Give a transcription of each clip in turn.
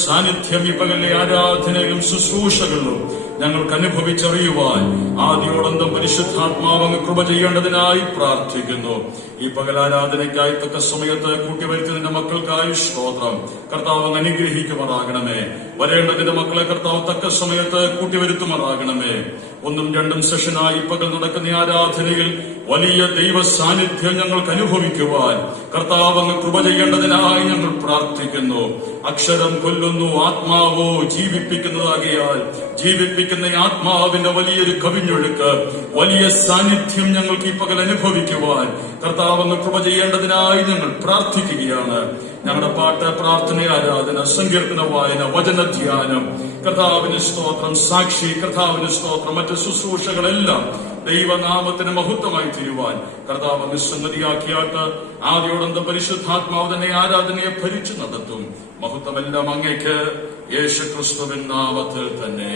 സാന്നിധ്യം ഈ പകലിലെ ആരാധനയിലും ശുശ്രൂഷകളിലും ഞങ്ങൾക്ക് അനുഭവിച്ചറിയുവാൻ ആദിയോടന്തം പരിശുദ്ധാത്മാവ് കൃപ ചെയ്യേണ്ടതിനായി പ്രാർത്ഥിക്കുന്നു. ഈ പകൽ ആരാധനയ്ക്കായി തക്ക സമയത്ത് കൂട്ടിവരുത്തുന്നതിന്റെ മക്കൾക്കായി സ്തോത്രം. കർത്താവ് അനുഗ്രഹിക്കുമാറാകണമേ. വരേണ്ടതിന്റെ മക്കളെ കർത്താവ് തക്ക സമയത്ത് കൂട്ടിവരുത്തുമാറാകണമേ. 1ഉം 2ഉം സെഷനായി പകൽ നടക്കുന്ന ആരാധനയിൽ വലിയ ദൈവ സാന്നിധ്യം ഞങ്ങൾക്ക് അനുഭവിക്കുവാൻ കർത്താവ് അങ്ങ് കൃപ ചെയ്യേണ്ടതിനായി ഞങ്ങൾ പ്രാർത്ഥിക്കുന്നു. അക്ഷരം കൊല്ലുന്നു, ആത്മാവോ ജീവിപ്പിക്കുന്നതാകിയാൽ ജീവിപ്പിക്കുന്ന ആത്മാവിന്റെ വലിയൊരു കവിഞ്ഞൊഴുക്ക്, വലിയ സാന്നിധ്യം ഞങ്ങൾക്ക് ഈ പകൽ അനുഭവിക്കുവാൻ കർത്താവ് അങ്ങ് കൃപ ചെയ്യേണ്ടതിനായി ഞങ്ങൾ പ്രാർത്ഥിക്കുകയാണ്. ഞങ്ങളുടെ പാട്ട്, പ്രാർത്ഥന, ആരാധന, സങ്കീർത്തന വായന, വചനധ്യാനം, കർത്താവിന് സ്തോത്രം, സാക്ഷി, കർത്താവിന് സ്തോത്രം, മറ്റ് ശുശ്രൂഷകളെല്ലാം ദൈവനാമത്തിന് മഹത്വമായി തീരുവാൻ കർത്താവ് സംഗതിയാക്കിയാട്ട് ആദ്യോടന്ത പരിശുദ്ധാത്മാവ് തന്നെ ആരാധനയെ ഭരിച്ചു നടത്തും. മഹത്വമെല്ലാം അങ്ങേക്ക് യേശുക്രിസ്തുവിൻ നാമത്തിൽ തന്നെ.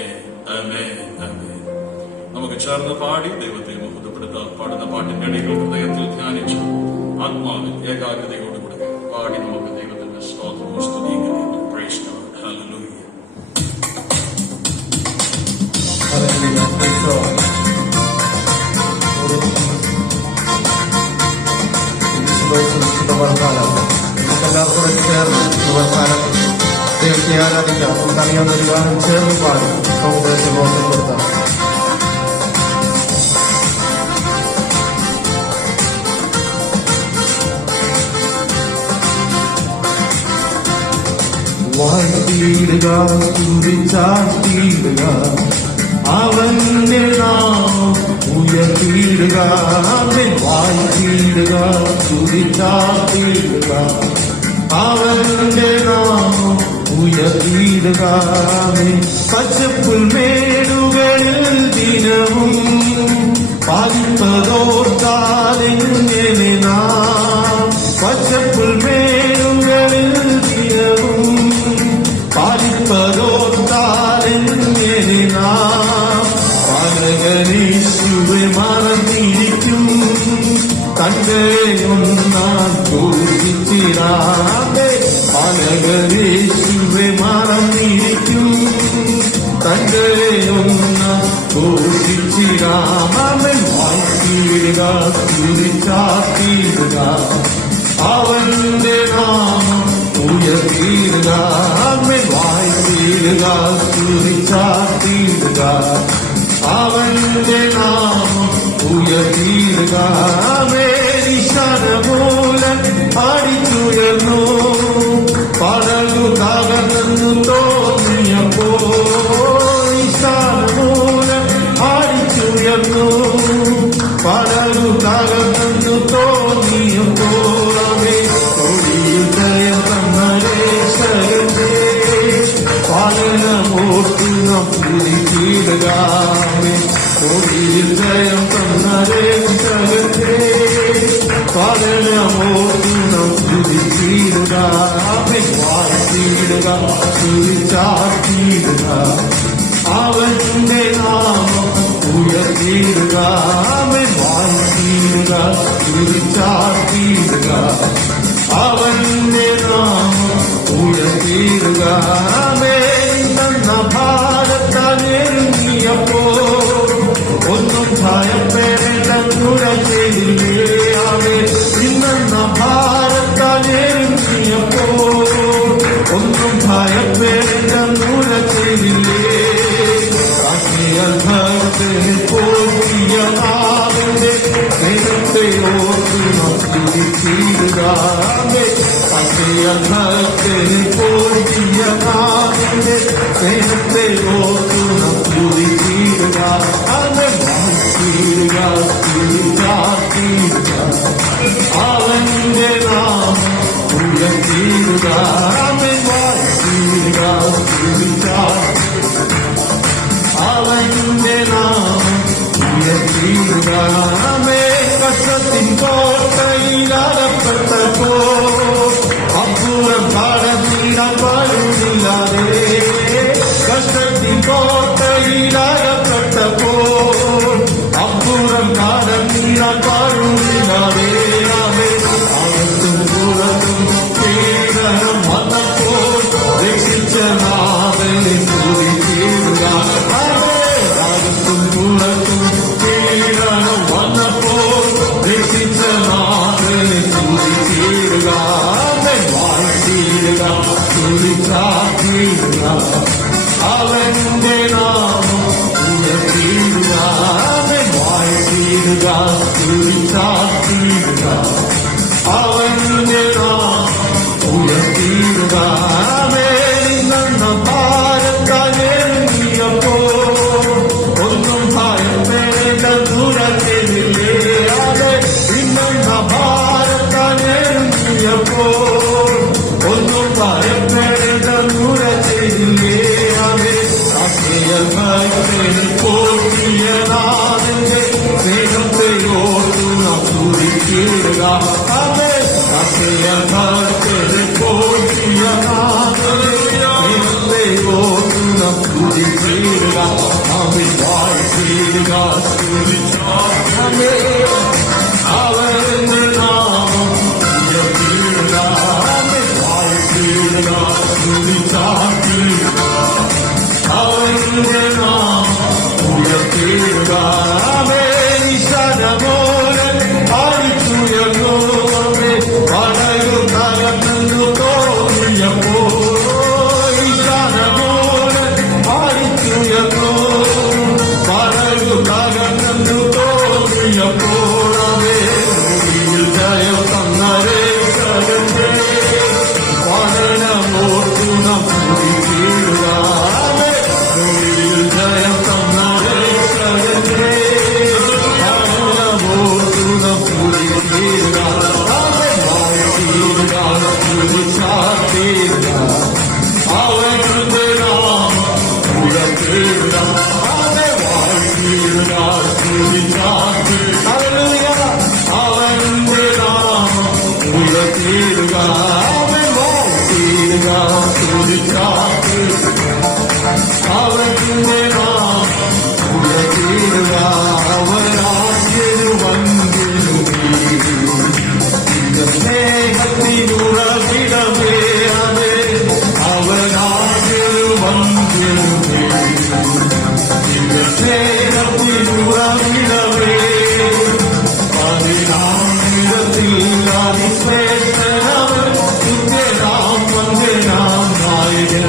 ആമേൻ, ആമേൻ. നമുക്ക് ചേർന്ന് പാടി ദൈവത്തെ മഹത്വപ്പെടുത്താൻ പാടുന്ന പാട്ടിന്റെ അടികൾ ഹൃദയത്തിൽ ധ്യാനിച്ചു ആത്മാവിൽ ഏകാഗ്രതയോടുകൂടി പാടി നമുക്ക് ദൈവത്തിന്റെ സ്തോത്രവും സ്തുതിയും പ്രൈസ് ഗോഡ്. ഹല്ലേലൂയ. നമുക്കെല്ലാവർക്കും ചേർന്ന് അവസാനം ദൈവത്തെ ആരാധിക്കാം. നമുക്കറിയാവുന്ന ഒരു ഗാനം ചേർന്ന് പാടി സമുദ്രത്തെ ബോധപ്പെടുത്താം. വാഴ്ത്തിയിടുക, തുതിച്ചാർത്തിയിടുക, അവന്റെ നാമം ഉയർത്തിയിടുക. അവൻ വാഴ്ത്തിയിടുക, തുതിച്ചാർത്തിയിടുക, അവന്റെ നാമം ഉയർത്തിയിടുക. പച്ചപ്പുൽമേടുകളിൽ ദിനവും പാലിപ്പതോർത്താലെങ്ങനെ നാം, പച്ചപ്പുൽമേടുകളിൽ ദിനവും പാലിപ്പതോർത്താലെങ്ങനെ നാം. പാലകനേശുവെ മറന്നിരിക്കും, കണ്ടേയൊന്നാൻ ഘോഷിച്ചിടാതെ. പാലകനേശുവെ മറന്നിരിക്കും, കണ്ടേയൊന്നാൻ ഘോഷിച്ചിടാമൻ. വാഴ്ത്തിയിടുക, തുതിച്ചാർത്തിയിടുക, അവന്റെ നാമം ഉയർത്തിയിടുക. അവൻ വാഴ്ത്തിയിടുക, തുതിച്ചാർത്തിയിടുക, അവന്റെ നാമം ഉയർത്തിയിടുക. മേരിശാനമൂലം അടിച്ചുയർന്നു, പടകു തകർന്നു തോന്നിയപ്പോ. ഈശാനമൂലം അടിച്ചുയർന്നു, പടകു തകർന്നു തോന്നിയപ്പോ. ജയം തന്നരേശകന്റെ പാലനമോർത്തു നാം തുതിച്ചിടുക. കൊടിയിൽ ജയം തന്നരേശകന്റെ പാലനമോർത്തു നാം തുതിച്ചിടുക. വാഴ്ത്തിയിടുക, തുതിച്ചാർത്തിയിടുക, അവന്റെ നാമം ഉയർത്തിയിടുക. വാഴ്ത്തിയിടുക, തുതിച്ചാർത്തിയിടുക, അവന്റെ നാമം ഉയർത്തിയിടുക. തന്ന ഭാരത്താനെരുങ്ങിയപ്പോ ഒന്നും ഭയപ്പെടേണ്ട ചെയ്തില്ലേ. ഇന്നെന്ന ഭാരത്താനെരുങ്ങിയപ്പോ ഒന്നും ഭയപ്പെടേണ്ട ചെയ്തില്ലേ. ഭക്തനെ പോറ്റിയ നാവിന്റെ സ്നേഹത്തെ ഓർത്ത് നാം തുതിച്ചിടുക. ഭക്തനെ പോറ്റിയ നാവിന്റെ സ്നേഹത്തെ ഓർത്ത് നാം തുതിച്ചിടുക. അവൻ വാഴ്ത്തിയിടുക, തുതിച്ചാർത്തിയിടുക, അവന്റെ നാമം ഉയർത്തിയിടുക. അവൻ വാഴ്ത്തിയിടുക, തുതിച്ചാർത്തിയിടുക, അവന്റെ നാമം ഉയർത്തിയിടുക. കഷ്ടത്തിൻ കോട്ടയിലകപ്പെട്ടപ്പോ അപ്പുറം കടന്നിടാൻ പാടില്ലാതെ. കഷ്ടത്തിൻ കോട്ടയിലകപ്പെട്ടപ്പോ അപ്പുറം കടന്നിടാൻ പാടില്ലാതെ. അകത്തും പുറത്തും പീഡനം വന്നപ്പോൾ രക്ഷിച്ച ഉയർത്തിയിടുക സ്തുതിച്ചാർത്തിയിടുക അവന്റെ നാമം ഉയർത്തിയിടുക നിന്ന ഭാരത്താനെറിയപ്പോ ഒന്നും ഭയപ്പെടേണ്ട ദൂരത്തില്ലേ അതെ നിന്ന ഭാരത്താനെറിയപ്പോ ഒന്നും ഭയപ്പെടേണ്ട ദൂരത്തില്ലേ അതെ പോറ്റിയനാഥന്റെ സ്നേഹത്തെ ഓർത്തു നാം സ്തുതിച്ചിടുക അതെ പോറ്റിയനാഥന്റെ സ്നേഹത്തെ ഓർത്തു നാം സ്തുതിച്ചിടുക അവൻ വാഴ്ത്തിയിടുക സ്തുതിച്ചാമേ അവന്റെ നാമം ഉയർത്തിയിടുക അവൻ വാഴ്ത്തിയിടുക സ്തുതിച്ചാത്തിയിടുക അവന്റെ നാമം ഉയർത്തിയിടുക നിശാനമോലൻ പാടിച്ചുയർന്നു പടകു തകർന്നു തോന്നിയപ്പോ നിശാനമോലൻ പാടിച്ചുയർന്നു പടകു തകർന്നു തോന്നിയപ്പോഴവേ ജയം തന്നരേ കരഞ്ഞേ പഠനമോർത്തു നാം സ്തുതിച്ചിടുക ജയം തന്നരേ കരഞ്ഞേ പഠനമോർത്തു നാം സ്തുതിച്ചിടുക വാഴ്ത്തിയിടുക സ്തുതിച്ചാർത്തിയിടുക അവന്റെ നാമം ഉയർത്തിയിടുക വാഴ്ത്തിയിടുക സ്തുതിച്ചാർത്തിയിടുക അവന്റെ നാമം ഉയർത്തിയിടുക വാഴ്ത്തിയിടുക സ്തുതിച്ചാർത്തിയിടുക അവന്റെ നാമം ഉയർത്തിയിടുക അവരാജ്യരു വന്ദിരുമേ സ്നേഹത്തിനുറവിടമേ അതെ അവരാജ്യരു വന്ദിരുമേ സ്നേഹത്തിനുറവിടമേ പതിനായിരത്തിൽ അതിശ്രേഷ്ഠനവൻ തുല്യനാം വന്ദനാം നായകൻ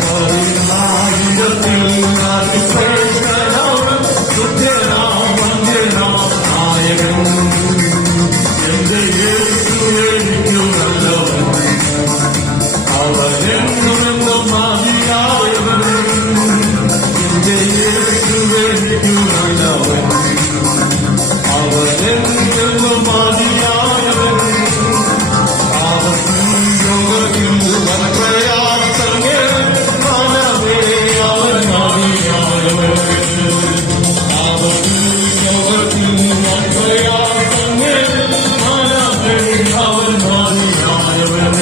പതിനായിരത്തിൽ അതിശ്രേഷ്ഠനവൻ തുല്യനാം വന്ദനാം നായകൻ എന്റെ യേശു എനിക്കു നല്ലവൻ അവനെന്നുമെന്നും മതിയായവൻ എന്റെ യേശു എനിക്കു നല്ലവൻ അവനെന്നും മതിയായവൻ അവൻ യോഗത്തിൽ പ്രയാസങ്ങൾ മനമേ അവൻ മതിയായവൻ അവൻ യോഗത്തിൽ പ്രയാസങ്ങൾ മനമേ അവൻ മതിയായവൻ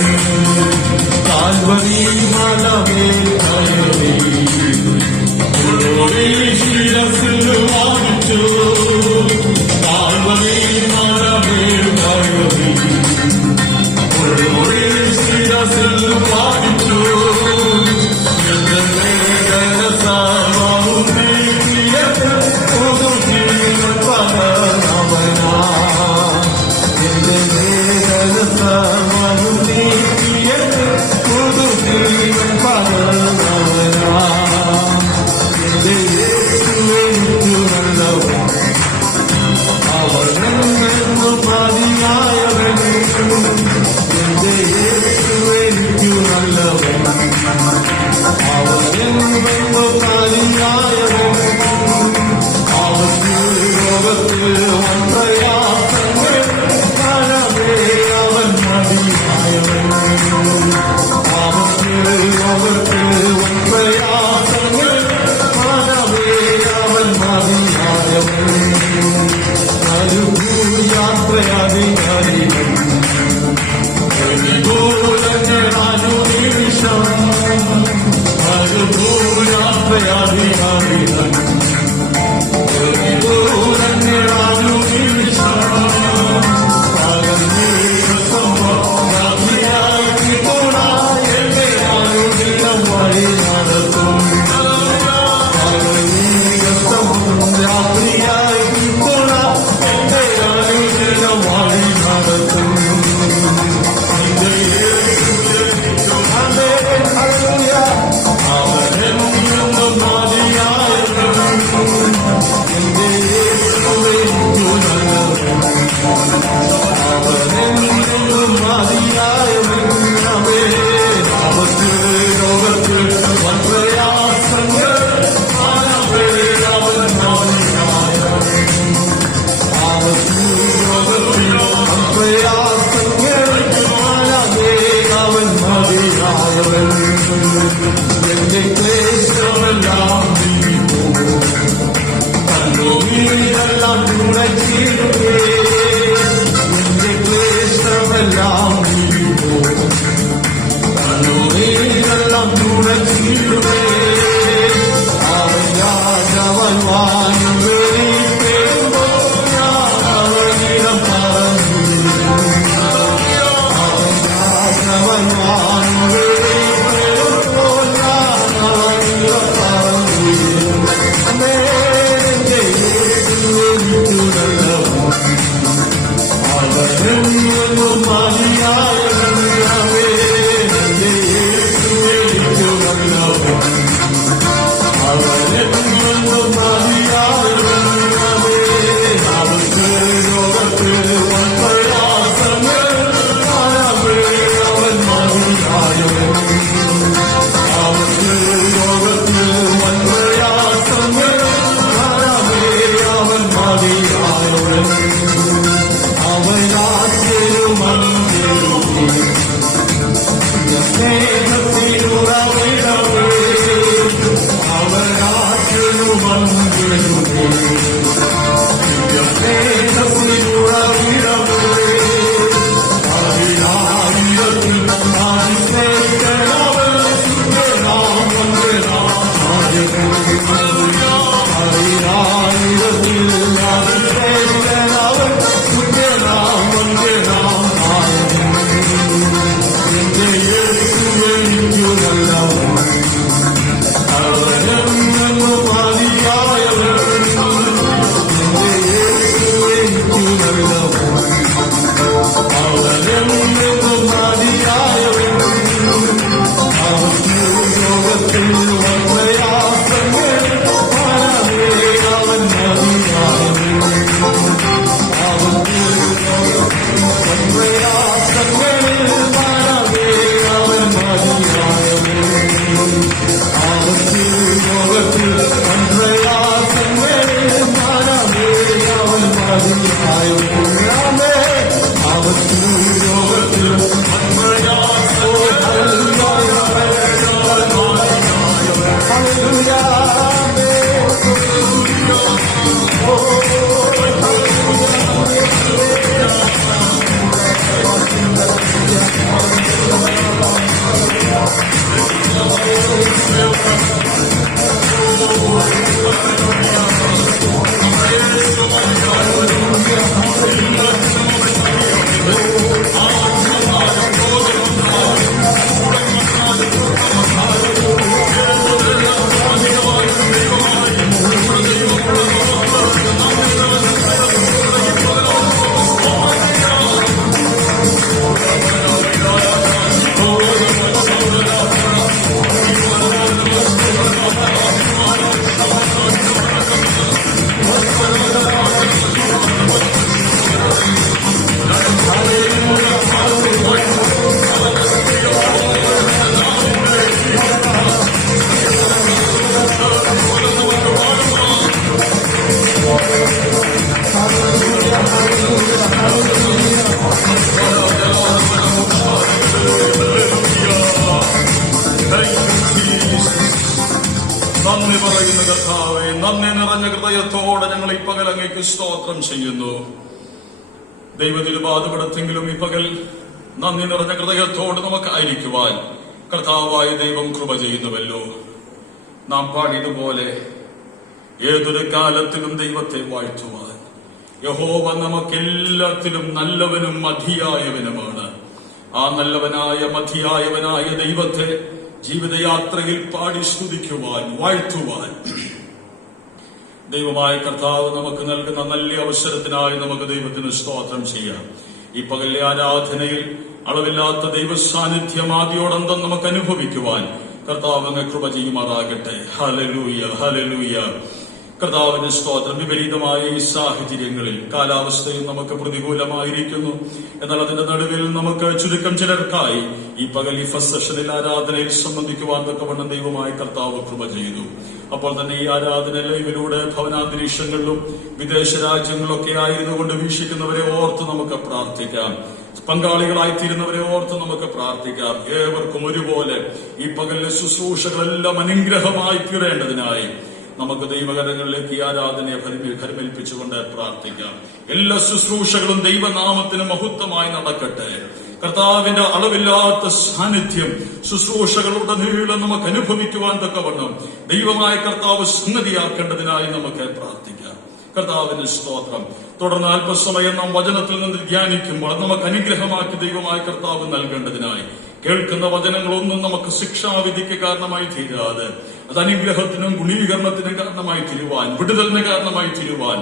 കാൽവരി മനമേ കയറി ശിരസിൽ വാങ്ങിച്ചു കാൽവരി മനമേ നന്ദി പറയുന്ന കർത്താവേ, നന്ദി നിറഞ്ഞ ഹൃദയത്തോടെ ഞങ്ങൾ ഈ പകൽ അങ്ങേക്ക് സ്തോത്രം ചെയ്യുന്നു. ദൈവത്തിരുപാതപെടുത്തെങ്കിലും ഈ പകൽ നന്ദി നിറഞ്ഞ ഹൃദയത്തോട് നമുക്കായിരിക്കുവാൻ കർത്താവായ ദൈവം കൃപ ചെയ്യുന്നുവല്ലോ. നാം പാടിയതുപോലെ ഏതൊരു കാലത്തിലും ദൈവത്തെ വാഴ്ത്തുവാൻ യഹോവ നമുക്കെല്ലാത്തിലും നല്ലവനും മതിയായവനുമാണ്. ആ നല്ലവനായ മതിയായവനായ ദൈവത്തെ ജീവിതയാത്രയിൽ പാടി സ്തുതിക്കുവാൻ, വാഴ്ത്തുവാൻ ദൈവമായ കർത്താവ് നമുക്ക് നൽകുന്ന നല്ല അവസരത്തിനായി നമുക്ക് ദൈവത്തിന് സ്തോത്രം ചെയ്യാം. ഈ പകലിലെ ആരാധനയിൽ അളവില്ലാത്ത ദൈവ സാന്നിധ്യം ആദ്യോടന്തം നമുക്ക് അനുഭവിക്കുവാൻ കർത്താവ് അങ്ങ് കൃപ ചെയ്യുമാറാകട്ടെ. Hallelujah, hallelujah. കർത്താവിന്റെ സ്തോത്രം. വിപരീതമായ ഈ സാഹചര്യങ്ങളിൽ കാലാവസ്ഥയും നമുക്ക് പ്രതികൂലമായിരിക്കുന്നു. എന്നാൽ അതിന്റെ നടുവിൽ നമുക്ക് ചുരുക്കം ചിലർക്കായി ഈ പകൽ ഈ ഫസ്റ്റ് സെഷനിൽ ആരാധനയിൽ സംബന്ധിക്കുവാൻ തക്കവണ്ണം ദൈവമായ കർത്താവ് കൃപ ചെയ്തു. അപ്പോൾ തന്നെ ഈ ആരാധന ലൈവിലൂടെ ഭവനാന്തരീക്ഷങ്ങളിലും വിദേശ രാജ്യങ്ങളിലൊക്കെ ആയിരുന്നുകൊണ്ട് വീക്ഷിക്കുന്നവരെ ഓർത്ത് നമുക്ക് പ്രാർത്ഥിക്കാം. പങ്കാളികളായിത്തീരുന്നവരെ ഓർത്ത് നമുക്ക് പ്രാർത്ഥിക്കാം. ഏവർക്കും ഒരുപോലെ ഈ പകലിലെ ശുശ്രൂഷകളെല്ലാം അനുഗ്രഹമായി തീരേണ്ടതിനായി നമുക്ക് ദൈവകരങ്ങളിലേക്ക് ഈ ആരാധനയെ പരിമേൽപ്പിച്ചുകൊണ്ട് പ്രാർത്ഥിക്കാം. എല്ലാ ശുശ്രൂഷകളും ദൈവനാമത്തിന് മഹത്വമായി നടക്കട്ടെ. കർത്താവിന്റെ അളവില്ലാത്ത സാന്നിധ്യം ശുശ്രൂഷകളുടെ നീളം നമുക്ക് അനുഭവിക്കുവാൻ തക്കവണ്ണം ദൈവമായ കർത്താവ് സംഗതിയാക്കേണ്ടതിനായി നമുക്ക് പ്രാർത്ഥിക്കാം. കർത്താവിന് സ്തോത്രം. തുടർന്ന് അല്പസമയം നാം വചനത്തിൽ നിന്ന് ധ്യാനിക്കുമ്പോൾ നമുക്ക് അനുഗ്രഹമാക്കി ദൈവമായ കർത്താവ് നൽകേണ്ടതിനായി കേൾക്കുന്ന വചനങ്ങളൊന്നും നമുക്ക് ശിക്ഷാവിധിക്ക് കാരണമായി തീരാതെ അത് അനുഗ്രഹത്തിനും ഗുണീകരണത്തിനും കാരണമായി തീരുവാൻ, വിടുതലിന് കാരണമായി തീരുവാൻ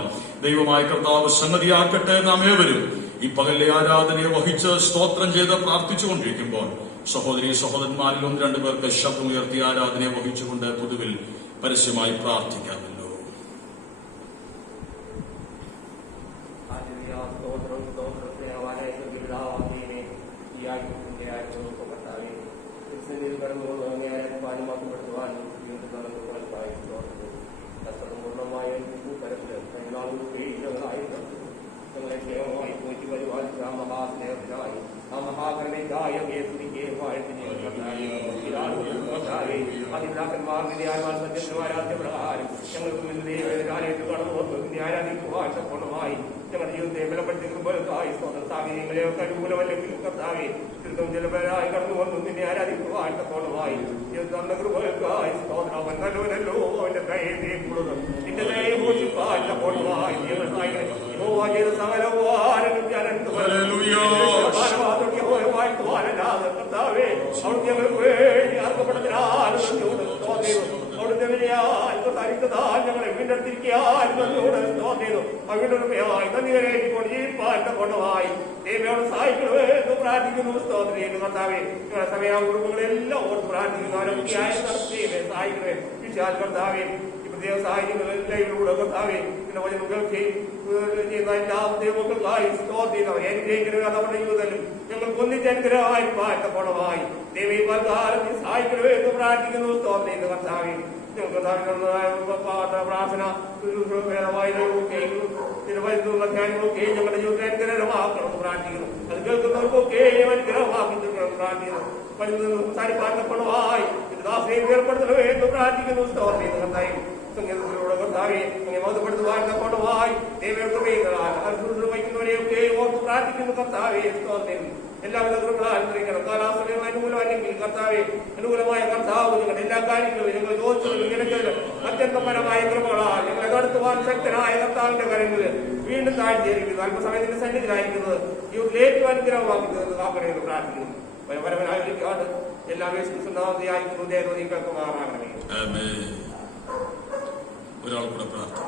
ദൈവമായ കർത്താവ് സംഗതിയാക്കട്ടെ. നാം ഏവരും ഈ പകലിലെ ആരാധനയെ വഹിച്ച് സ്തോത്രം ചെയ്ത് പ്രാർത്ഥിച്ചുകൊണ്ടിരിക്കുമ്പോൾ സഹോദരി സഹോദരന്മാരിൽ 1-2 പേർക്ക് ശബ്ദമുയർത്തി ആരാധനയെ വഹിച്ചുകൊണ്ട് പൊതുവിൽ പരസ്യമായി പ്രാർത്ഥിക്കാമല്ലോ. ഞങ്ങളുടെ ജീവിതത്തെ ബലപ്പെടുത്തിക്കുമ്പോഴായി സാഹചര്യങ്ങളെയൊക്കെ അനുകൂലമല്ലെങ്കിലും കർത്താവെ തീർത്തും ജലപരായി കടന്നു വന്നു നിന്നെ ആരാധിക്കുവാൻ തക്കോണമായി കൃപകൾക്കായി സ്തോത്രം. നല്ലവനല്ലോ അവന്റെ ദയകൂടുന്നു നിന്റെ ദയ മോചിപ്പാൻ തക്കോണമായി ചെയ്ത സകലവാനും വാഴ്ത്തുവാനല്ലാതെ കർത്താവെ അവിടുത്തെ ഞങ്ങൾക്ക് വേണ്ടി അർഹപ്പെടുത്തിനാലും അവിടുത്തെ ഞങ്ങളെ വീണ്ടെടുത്തിരിക്കാൻ വീണ്ടുമായി നന്ദികരേറ്റിക്കൊണ്ട് ജീവിപ്പാൻ കൊണ്ടുമായി ദൈവയോട് സഹായിക്കണമെന്ന് പ്രാർത്ഥിക്കുന്നു. സ്തോത്രം ചെയ്യുന്നു കർത്താവെ. നിങ്ങളുടെ സമയ കുടുംബങ്ങളെല്ലാം ഓർത്ത് പ്രാർത്ഥിക്കുന്നു. ആരോഗ്യമായ നടത്തിയെ സഹായിക്കണമേ. വിശാൽ കർത്താവെ ഈ പ്രത്യേക സാഹചര്യങ്ങളിലൂടെ കർത്താവെ പിന്നെ വചനങ്ങൾ ചെയ്യുന്ന എല്ലാ ദൈവങ്ങൾക്കായി സ്തോത്രം ചെയ്യുന്നവരെ അനുഗ്രഹിക്കണമേ. അതവരുടെ ജീവിതത്തിലും ഞങ്ങൾക്ക് ഒന്നിച്ച് അനുഗ്രഹമായി പാറ്റപ്പോണമായി ദൈവകാലത്തിൽ സഹായിക്കണമേ എന്ന് പ്രാർത്ഥിക്കുന്നു. സ്തോത്രം ചെയ്യുന്നു കർത്താവെ. പാട്ട പ്രാർത്ഥന ധ്യാനങ്ങളൊക്കെ ഞങ്ങളുടെ ജീവിതത്തെ അനുഗ്രഹമാക്കണമെന്ന് പ്രാർത്ഥിക്കുന്നു. അത് കേൾക്കുന്നവർക്കൊക്കെ അനുഗ്രഹമാക്കി പ്രാർത്ഥിക്കുന്നു. സംസാരിപ്പാറ്റപ്പോണമായി ദാസനെയും ഏർപ്പെടുത്തണമേ എന്ന് പ്രാർത്ഥിക്കുന്നു. സ്തോത്രം ചെയ്യുന്നു കർത്താവേ. സംഗീതത്തിലൂടെ കർത്താവേ അങ്ങനെ ബോധപ്പെടുത്തുവാൻ നമ്മോടുമായി വഹിക്കുന്നവരെയൊക്കെ ഓർത്ത് പ്രാർത്ഥിക്കുന്നു കർത്താവേ. സ്തോത്രം എല്ലാവിധ കൃപകളായിരിക്കണം. കാലാവസ്ഥയും അനുകൂലമല്ലെങ്കിൽ കർത്താവെ അനുകൂലമായ കർത്താവ് ഞങ്ങളുടെ എല്ലാ കാര്യങ്ങളും ഞങ്ങൾ ചോദിച്ചതിലും നിനക്കതിലും അത്യന്തപരമായ കൃപകളാൽ ഞങ്ങളെ നടത്തുവാൻ ശക്തനായ കർത്താവിന്റെ കാര്യങ്ങളിൽ വീണ്ടും താഴ്ത്തിയിരിക്കുന്നത് അല്പസമയത്തിന്റെ സന്നിധിയിലായിരിക്കുന്നത് ജീവിതത്തിൽ ഏറ്റവും അനുഗ്രഹമാക്കി തീർന്ന് കാപ്പണയെന്ന് പ്രാർത്ഥിക്കുന്നു. പരമ്പരവനായ ഒരു കാട് എല്ലാ വേശനാമതിയായിരിക്കുന്നു. ദേവതയും കേൾക്കുമാറാകണമേ. ഒരാൾ കൂടെ പ്രാർത്ഥന.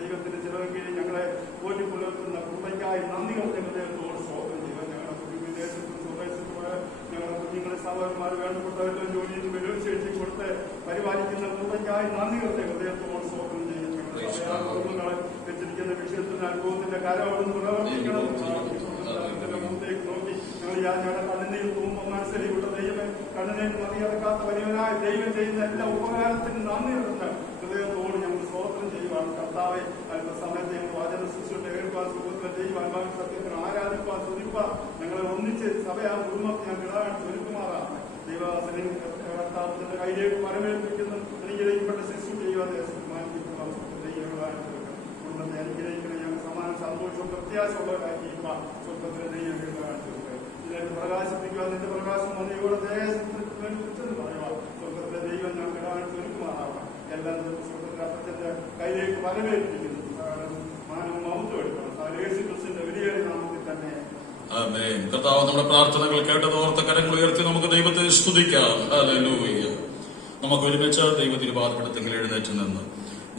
ദൈവത്തിന്റെ ചിലവെങ്കിലും ഞങ്ങളെ പോറ്റി പുലർത്തുന്ന കൃപയ്ക്കായി നന്ദി ഞങ്ങളോട് സ്തോത്രം ചെയ്യുക. ഞങ്ങളുടെ വിദേശത്തും സ്വദേശത്തുമായ ഞങ്ങളുടെ കുഞ്ഞുങ്ങളെ സഹോദരന്മാർ വേണ്ടപ്പെട്ടവരുടെ ജോലിയിൽ വിലശേഷി കൊടുത്ത് പരിപാലിക്കുന്ന കൃപയ്ക്കായി നന്ദി ഹൃദയത്തോട് സ്തോത്രം ചെയ്യും. ഞങ്ങളുടെ വെച്ചിരിക്കുന്ന വിഷയത്തിന്റെ അനുഭവത്തിന്റെ കരവടുന്ന് പ്രവർത്തിക്കണം. മുഖത്തേക്ക് നോക്കി ഞങ്ങളുടെ കണ്ണിനെയും കുടുംബം മനസ്സിലുള്ള ദൈവമേ, കണ്ണിനേക്ക് മതിയടക്കാത്ത വലിയവനായ ദൈവം ചെയ്യുന്ന എല്ലാ ഉപകാരത്തിനും നന്ദി ഹൃദയത്തോട് ഞങ്ങൾ സ്തോത്രം ചെയ്യുവാൻ കർത്താവെ. അല്പസമയത്ത് ഞങ്ങൾ വചന ശുശ്രൂഷ കേൾപ്പാൻ സുഖത്തിൽ ചെയ്യുവാൻ സത്യത്തിന് ആരാധിപ്പാൻ സ്തുതിപ്പാൻ ഞങ്ങളെ ഒന്നിച്ച് സഭയാ കുടുംബത്തെ ഞങ്ങൾ ഇടാൻ ചൊരുക്കുമാറാണ്. ദൈവദാസനെ കർത്താവിന്റെ കയ്യിലേക്ക് പരമേൽപ്പിക്കുന്നു. അനുഗ്രഹിക്കപ്പെട്ട ശുശ്രൂഷ ചെയ്യുവാൻ കുടുംബത്തെ അനുഗ്രഹിക്കുന്ന ഞങ്ങൾ സമാന സന്തോഷവും പ്രത്യാശമുള്ളവരായി ചെയ്യുവാൻ സ്വർഗത്തിലെ ദൈവം ഇതിലേക്ക് പ്രകാശിപ്പിക്കുവാൻ നിന്റെ പ്രകാശം വന്നയോടെ ദേശത്തിന് പറയുവാൻ സ്വർഗത്തിലെ ദൈവം ഞങ്ങൾ ഇടാൻ ചൊരുക്കുമാറാവാം. എല്ലാ സ്വർഗത്തിലെ അപ്പച്ചന്റെ കയ്യിലേക്ക് പരമേൽപ്പിക്കുന്നു. മാനവും മൗത്വം എടുക്കണം. യേശു ക്രിസ്തുവിന്റെ വിലയേറിയ നാമത്തിൽ തന്നെ. ആമേൻ. കർത്താവ് നമ്മുടെ പ്രാർത്ഥനകൾ കേട്ടതോർത്ത കരങ്ങൾ ഉയർത്തി നമുക്ക് ദൈവത്തെ സ്തുതിക്കാം. ഹല്ലേലൂയ. നമുക്ക് ഒരുമിച്ച് ദൈവത്തിരുപാദപ്പെടുത്തെങ്കിൽ എഴുന്നേറ്റ് നിന്ന്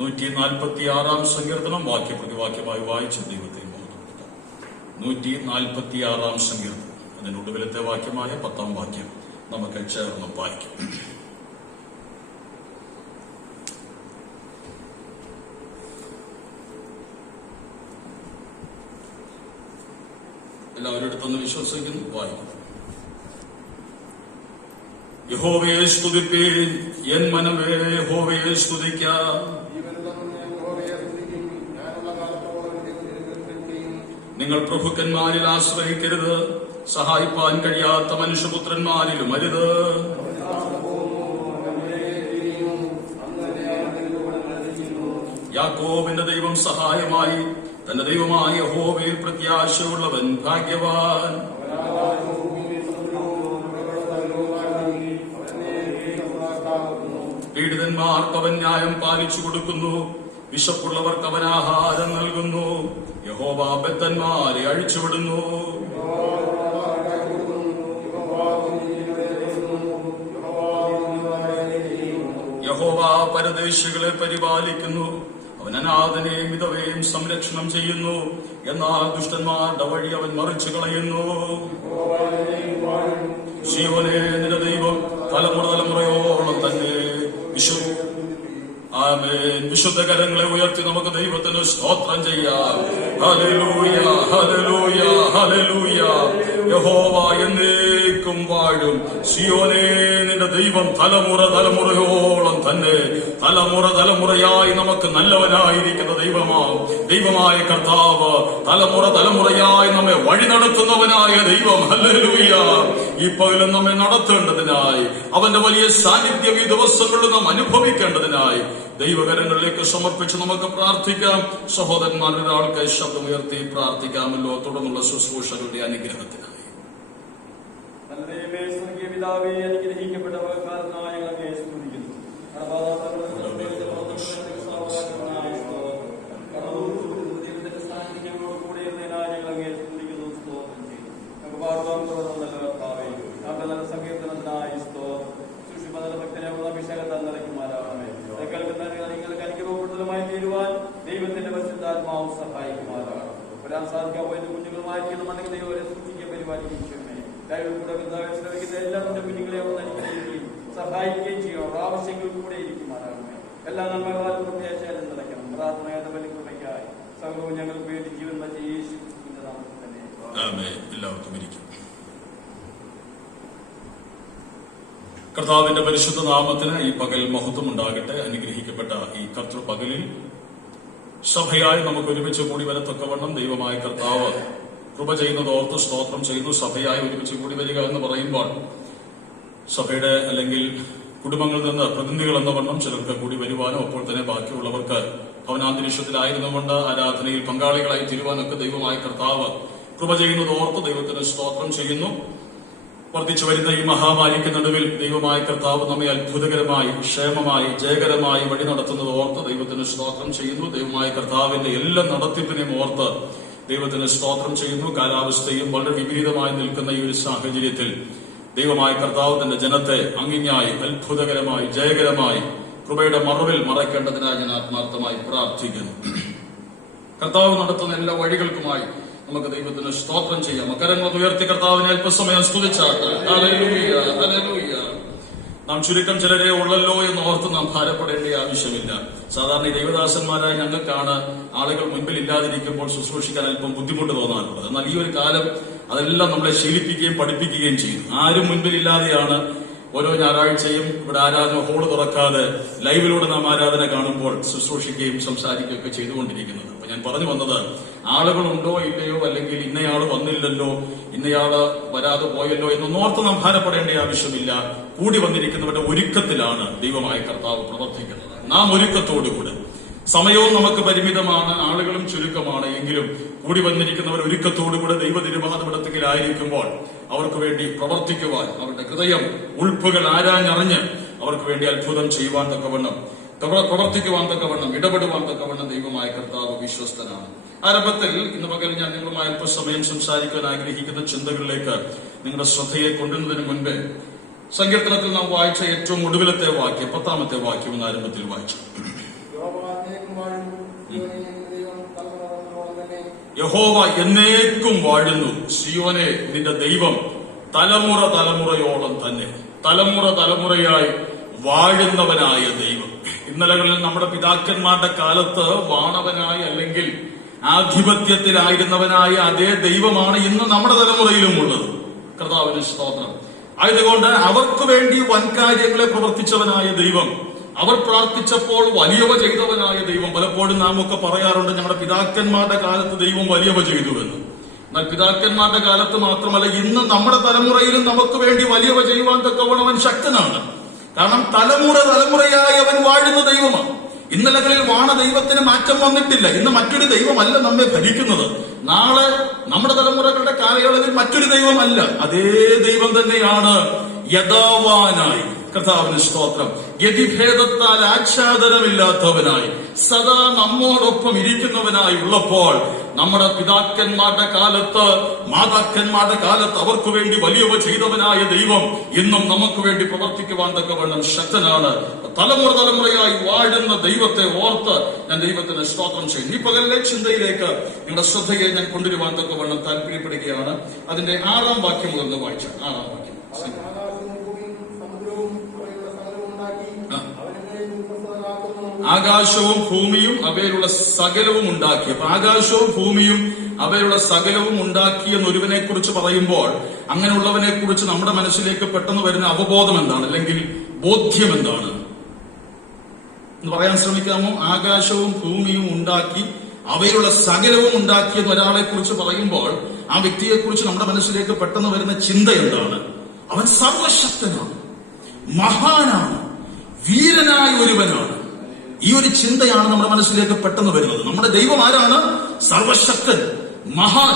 146 സങ്കീർത്തനം വാക്യപ്രതിവാക്യമായി വായിച്ച് ദൈവത്തെ ബോധപ്പെടുത്താം. 146 സങ്കീർത്തനം അതിനൊടുവിലത്തെ വാക്യമായ 10ാം വാക്യം നമുക്ക് ചേർന്ന് വായിക്കാം. എല്ലാവരും അടുത്തൊന്ന് വിശ്വസിക്കുന്നു. വായിക്കും. യഹോവയെ സ്തുതിപ്പീൻ, എൻ മനമേ യഹോവയെ സ്തുതിക്കാം. നിങ്ങൾ പ്രഭുക്കന്മാരിൽ ആശ്രയിക്കരുത്, സഹായിപ്പാൻ കഴിയാത്ത മനുഷ്യപുത്രന്മാരിലും അരുത്. യാക്കോബിന്റെ ദൈവം സഹായമായി, തന്റെ ദൈവമായ യഹോവയിൽ പ്രത്യാശയുള്ളവൻ ഭാഗ്യവാൻ. പീഡിതന്മാർക്ക് അവൻ ന്യായം പാലിച്ചു കൊടുക്കുന്നു, വിശപ്പുള്ളവർക്ക് അവൻ ആഹാരം നൽകുന്നു. യഹോവ ബദ്ധന്മാരെ അഴിച്ചുവിടുന്നു. യഹോവ പരദേശികളെ പരിപാലിക്കുന്നു, അവൻ അനാഥനെയും വിധവയെയും സംരക്ഷണം ചെയ്യുന്നു. എന്നാൽ ദുഷ്ടന്മാരുടെ വഴി അവൻ മറിച്ചു കളയുന്നു. ശിവനെ നിന്റെ ദൈവം തലമുറ തലമുറയോളം തന്നെ ആമേൻ. വിശുദ്ധ കരങ്ങളെ ഉയർത്തി നമുക്ക് ദൈവത്തിന് സ്തോത്രം ചെയ്യാം. ഹല്ലേലൂയ, ഹല്ലേലൂയ, ഹല്ലേലൂയ. യഹോവ എന്നേക്കും വാഴും. സിയോനേ നിന്റെ ദൈവം തലമുറ തലമുറയോളം തന്നെ, തലമുറ തലമുറയായി നമുക്ക് നല്ലവനായിരിക്കുന്ന ദൈവമായ കർത്താവ്, തലമുറ തലമുറയായി നമ്മെ വഴി നടത്തുന്നവനായ ദൈവം. ഹല്ലേലൂയ. ഈ പകലും നമ്മെ നടത്തേണ്ടതിനായി, അവന്റെ വലിയ സാന്നിധ്യം ഈ ദിവസങ്ങളിൽ നാം അനുഭവിക്കേണ്ടതിനായി ദൈവകരങ്ങളിലേക്ക് സമർപ്പിച്ച് നമുക്ക് പ്രാർത്ഥിക്കാം. സഹോദരന്മാരുടെ ഒരാൾക്ക് ശബ്ദമുയർത്തി പ്രാർത്ഥിക്കാമല്ലോ, തുടർന്നുള്ള ശുശ്രൂഷകളുടെ അനുഗ്രഹത്തിനായി. പിതാവേ, അനുഗ്രഹിക്കപ്പെട്ട വാഗ്ദാനങ്ങളെ ഞങ്ങളെ സ്തുതിക്കുന്നു. ദൈവത്തിന്റെ സാന്നിധ്യം ഞങ്ങളോട് കൂടെ ഇരുന്നതിനായി ഞങ്ങളെ സ്തുതിക്കുന്നു, സ്തോത്രം ചെയ്യുന്നു. നല്ല സങ്കീർത്തനത്തിനായി സ്തോത്രം. സൂക്ഷ്മ ഭക്തനെ അഭിഷേകത്താൽ നിറയ്ക്കുമാറാകണമേ. നിങ്ങൾക്ക് ദൈവത്തിന്റെ പരിശുദ്ധാത്മാവ് സഹായിക്കുമാറാണ്. വരാൻ സാധിക്കാമോ എന്റെ കുഞ്ഞുങ്ങളുമായിരിക്കണമെങ്കിൽ ദൈവം അവരെ സൂക്ഷിക്കാൻ പരിപാലിക്കുകയും ദൈവം കൂടെ ശ്രമിക്കുന്ന എല്ലാവരുടെ കുഞ്ഞുങ്ങളെ ഒന്നടിക്കുകയും സഹായിക്കുകയും ചെയ്യണം. ആവശ്യങ്ങൾ കൂടെ ഇരിക്കുമാറാകണമേ. എല്ലാ നന്മകളാലും പ്രത്യാശയാലും നടക്കണം. പ്രാർത്ഥനയുടെ ബലികൃപയ്ക്കായി സകലവും ഞങ്ങൾക്ക് വേണ്ടി ജീവൻ വച്ച യേശു ക്രിസ്തുവിന്റെ നാമത്തിൽ തന്നെ. എല്ലാവർക്കും ഇരിക്കും. കർത്താവിന്റെ പരിശുദ്ധ നാമത്തിന് ഈ പകൽ മഹത്വം ഉണ്ടാകട്ടെ. അനുഗ്രഹിക്കപ്പെട്ട ഈ കർത്തൃപകലിൽ സഭയായി നമുക്ക് ഒരുമിച്ച് കൂടി വരത്തക്കവണ്ണം ദൈവമായ കർത്താവ് കൃപ ചെയ്യുന്നത് ഓർത്ത് സ്തോത്രം ചെയ്യുന്നു. സഭയായി ഒരുമിച്ച് കൂടി വരിക എന്ന് പറയുമ്പോൾ സഭയുടെ അല്ലെങ്കിൽ കുടുംബങ്ങളിൽ നിന്ന് പ്രതിനിധികൾ എന്ന വണ്ണം ചിലർക്ക് കൂടി വരുവാനോ അപ്പോൾ തന്നെ ബാക്കിയുള്ളവർക്ക് ഭവനാന്തരീക്ഷത്തിലായിരുന്നുകൊണ്ട് ആരാധനയിൽ പങ്കാളികളായി തീരുവാനൊക്കെ ദൈവമായ കർത്താവ് കൃപ ചെയ്യുന്നത് ഓർത്ത് ദൈവത്തിന് സ്തോത്രം ചെയ്യുന്നു. വർദ്ധിച്ചു വരുന്ന ഈ മഹാമാരിക്ക് നടുവിൽ ദൈവമായ കർത്താവ് നമ്മെ അത്ഭുതകരമായി ക്ഷേമമായി ജയകരമായി വഴി നടത്തുന്നത് ഓർത്ത് ദൈവത്തിന് സ്തോത്രം ചെയ്യുന്നു. ദൈവമായ കർത്താവിന്റെ എല്ലാ നടത്തിപ്പിനെയും ഓർത്ത് ദൈവത്തിന് സ്തോത്രം ചെയ്യുന്നു. കാലാവസ്ഥയും വളരെ വിപരീതമായി നിൽക്കുന്ന ഈ ഒരു സാഹചര്യത്തിൽ ദൈവമായ കർത്താവ് തന്റെ ജനത്തെ അങ്ങിങ്ങായി അത്ഭുതകരമായി ജയകരമായി കൃപയുടെ മറവിൽ മറയ്ക്കേണ്ടതിനായി ഞാൻ ആത്മാർത്ഥമായി പ്രാർത്ഥിക്കുന്നു. കർത്താവ് നടത്തുന്ന എല്ലാ വഴികൾക്കുമായി നമുക്ക് ദൈവത്തിന് സ്തോത്രം ചെയ്യാം. കരങ്ങൾ ഉയർത്തി കർത്താവിനെ അല്പസമയം സ്തുതിച്ചാട്ടെ. Hallelujah, hallelujah. നാം ചുരുക്കം ചിലരെ ഉള്ളല്ലോ എന്ന് ഓർത്ത് നാം ഭാരപ്പെടേണ്ട ആവശ്യമില്ല. സാധാരണ ദൈവദാസന്മാരായ ഞങ്ങൾക്കാണ് ആളുകൾ മുൻപിൽ ഇല്ലാതിരിക്കുമ്പോൾ ശുശ്രൂഷിക്കാൻ അല്പം ബുദ്ധിമുട്ട് തോന്നാറുള്ളത്. എന്നാൽ ഈ ഒരു കാലം അതെല്ലാം നമ്മളെ ശീലിപ്പിക്കുകയും പഠിപ്പിക്കുകയും ചെയ്യും. ആരും മുൻപിലില്ലാതെയാണ് ഓരോ ഞായറാഴ്ചയും ഇവിടെ ആരാധന ഹോള് തുറക്കാതെ ലൈവിലൂടെ നാം ആരാധന കാണുമ്പോൾ ശുശ്രൂഷിക്കുകയും സംസാരിക്കുകയൊക്കെ ചെയ്തുകൊണ്ടിരിക്കുന്നത്. അപ്പൊ ഞാൻ പറഞ്ഞു വന്നത്, ആളുകളുണ്ടോ ഇല്ലയോ, അല്ലെങ്കിൽ ഇന്നയാള് വന്നില്ലല്ലോ, ഇന്നയാള് വരാതെ പോയല്ലോ എന്നൊന്നോർത്ത് നാം ഭാരപ്പെടേണ്ട ആവശ്യമില്ല. കൂടി വന്നിരിക്കുന്നവരുടെ ഒരുക്കത്തിലാണ് ദൈവമായ കർത്താവ് പ്രവർത്തിക്കുന്നത്. നാം ഒരുക്കത്തോടുകൂടെ, സമയവും നമുക്ക് പരിമിതമാണ്, ആളുകളും ചുരുക്കമാണ്, എങ്കിലും കൂടി വന്നിരിക്കുന്നവർ ഒരുക്കത്തോടുകൂടെ ദൈവ തിരുമാനമിടത്തിലായിരിക്കുമ്പോൾ അവർക്ക് വേണ്ടി പ്രവർത്തിക്കുവാൻ, അവരുടെ ഹൃദയം ഉൾപ്പുകൾ ആരാഞ്ഞറിഞ്ഞ് അവർക്ക് വേണ്ടി അത്ഭുതം ചെയ്യുവാൻ തക്കവണ്ണം, പ്രവർത്തിക്കുവാൻ തക്കവണ്ണം, ഇടപെടുവാൻ തക്കവണ്ണം ദൈവമായ കർത്താവ് വിശ്വസ്തനാണ്. ആരംഭത്തിൽ ഇന്ന് പകൽ ഞാൻ നിങ്ങളുമായി അല്പസമയം സംസാരിക്കാൻ ആഗ്രഹിക്കുന്ന ചിന്തകളിലേക്ക് നിങ്ങളുടെ ശ്രദ്ധയെ കൊണ്ടുവരുന്നതിന് മുൻപ് സങ്കീർത്തനത്തിൽ നാം വായിച്ച ഏറ്റവും ഒടുവിലത്തെ വാക്യം, 10ാമത്തെ വാക്യം എന്ന് ആരംഭത്തിൽ വായിച്ചു. യഹോവ എന്നേക്കും വാഴുന്നു, സിയോനെ നിന്റെ ദൈവം തലമുറ തലമുറയോളം തന്നെ. തലമുറ തലമുറയായി വാഴുന്നവനായ ദൈവം. ഇന്നലകളിൽ നമ്മുടെ പിതാക്കന്മാരുടെ കാലത്ത് വാണവനായി അല്ലെങ്കിൽ ആധിപത്യത്തിലായിരുന്നവനായ അതേ ദൈവമാണ് ഇന്ന് നമ്മുടെ തലമുറയിലും ഉള്ളത്. കർത്താവിന് സ്തോത്രം. ആയതുകൊണ്ട് അവർക്ക് വേണ്ടി വൻകാര്യങ്ങളെ പ്രവർത്തിച്ചവനായ ദൈവം, അവർ പ്രാർത്ഥിച്ചപ്പോൾ വലിയവ ചെയ്തവനായ ദൈവം. പലപ്പോഴും നാം ഒക്കെ പറയാറുണ്ട്, ഞങ്ങളുടെ പിതാക്കന്മാരുടെ കാലത്ത് ദൈവം വലിയവ ചെയ്തുവെന്ന്. എന്നാൽ പിതാക്കന്മാരുടെ കാലത്ത് മാത്രമല്ല, ഇന്ന് നമ്മുടെ തലമുറയിലും നമുക്ക് വേണ്ടി വലിയവ ചെയ്യുവാൻ തക്കവണ്ണം അവൻ ശക്തനാണ്. കാരണം തലമുറ തലമുറയായി അവൻ വാഴുന്ന ദൈവമാണ്. ഇന്നലകളിൽ വാണ ദൈവത്തിന് മാറ്റം വന്നിട്ടില്ല. ഇന്ന് മറ്റൊരു ദൈവമല്ല നമ്മെ ഭരിക്കുന്നത്. നാളെ നമ്മുടെ തലമുറകളുടെ കാലയളവിൽ മറ്റൊരു ദൈവമല്ല, അതേ ദൈവം തന്നെയാണ് യഥാവാനായി. കർത്താവിന് സ്തോത്രം. ഗതിഭേദത്താൽ ആച്ഛാദനമില്ലാത്തവനായി സദാ നമ്മോടൊപ്പം ഇരിക്കുന്നവനായി ഉള്ളപ്പോൾ നമ്മുടെ പിതാക്കന്മാരുടെ കാലത്ത്, മാതാക്കന്മാരുടെ കാലത്ത് അവർക്ക് വേണ്ടി വലിയവ ചെയ്തവനായ ദൈവം ഇന്നും നമുക്ക് വേണ്ടി പ്രവർത്തിക്കുവാൻ തക്കവണ്ണം ശക്തനാണ്. തലമുറ തലമുറയായി വാഴുന്ന ദൈവത്തെ ഓർത്ത് ഞാൻ ദൈവത്തിന് സ്തോത്രം ചെയ്യും. ഈ പകലിലെ ചിന്തയിലേക്ക് നിങ്ങളുടെ ശ്രദ്ധയെ ഞാൻ കൊണ്ടുവരുവാൻ തക്കവണ്ണം താല്പര്യപ്പെടുകയാണ്. അതിന്റെ 6ാം വാക്യം മുതൽ വായിച്ച 6ാം വാക്യം. ആകാശവും ഭൂമിയും അവയിലുള്ള സകലവും ഉണ്ടാക്കി. അപ്പൊ ആകാശവും ഭൂമിയും അവയിലുള്ള സകലവും ഉണ്ടാക്കി എന്നൊരുവനെ കുറിച്ച് പറയുമ്പോൾ അങ്ങനെയുള്ളവനെ കുറിച്ച് നമ്മുടെ മനസ്സിലേക്ക് പെട്ടെന്ന് വരുന്ന അവബോധം എന്താണ്, അല്ലെങ്കിൽ ബോധ്യം എന്താണ് എന്ന് പറയാൻ ശ്രമിക്കാമോ? ആകാശവും ഭൂമിയും ഉണ്ടാക്കി അവയിലുള്ള സകലവും ഉണ്ടാക്കി എന്ന് ഒരാളെ കുറിച്ച് പറയുമ്പോൾ ആ വ്യക്തിയെ കുറിച്ച് നമ്മുടെ മനസ്സിലേക്ക് പെട്ടെന്ന് വരുന്ന ചിന്ത എന്താണ്? അവൻ സർവശക്തനാണ്, മഹാനാണ്, വീരനായ ഒരുവനാണ്. ഈ ഒരു ചിന്തയാണ് നമ്മുടെ മനസ്സിലേക്ക് പെട്ടെന്ന് വരുന്നത്. നമ്മുടെ ദൈവം ആരാണ്? സർവശക്തൻ, മഹാൻ,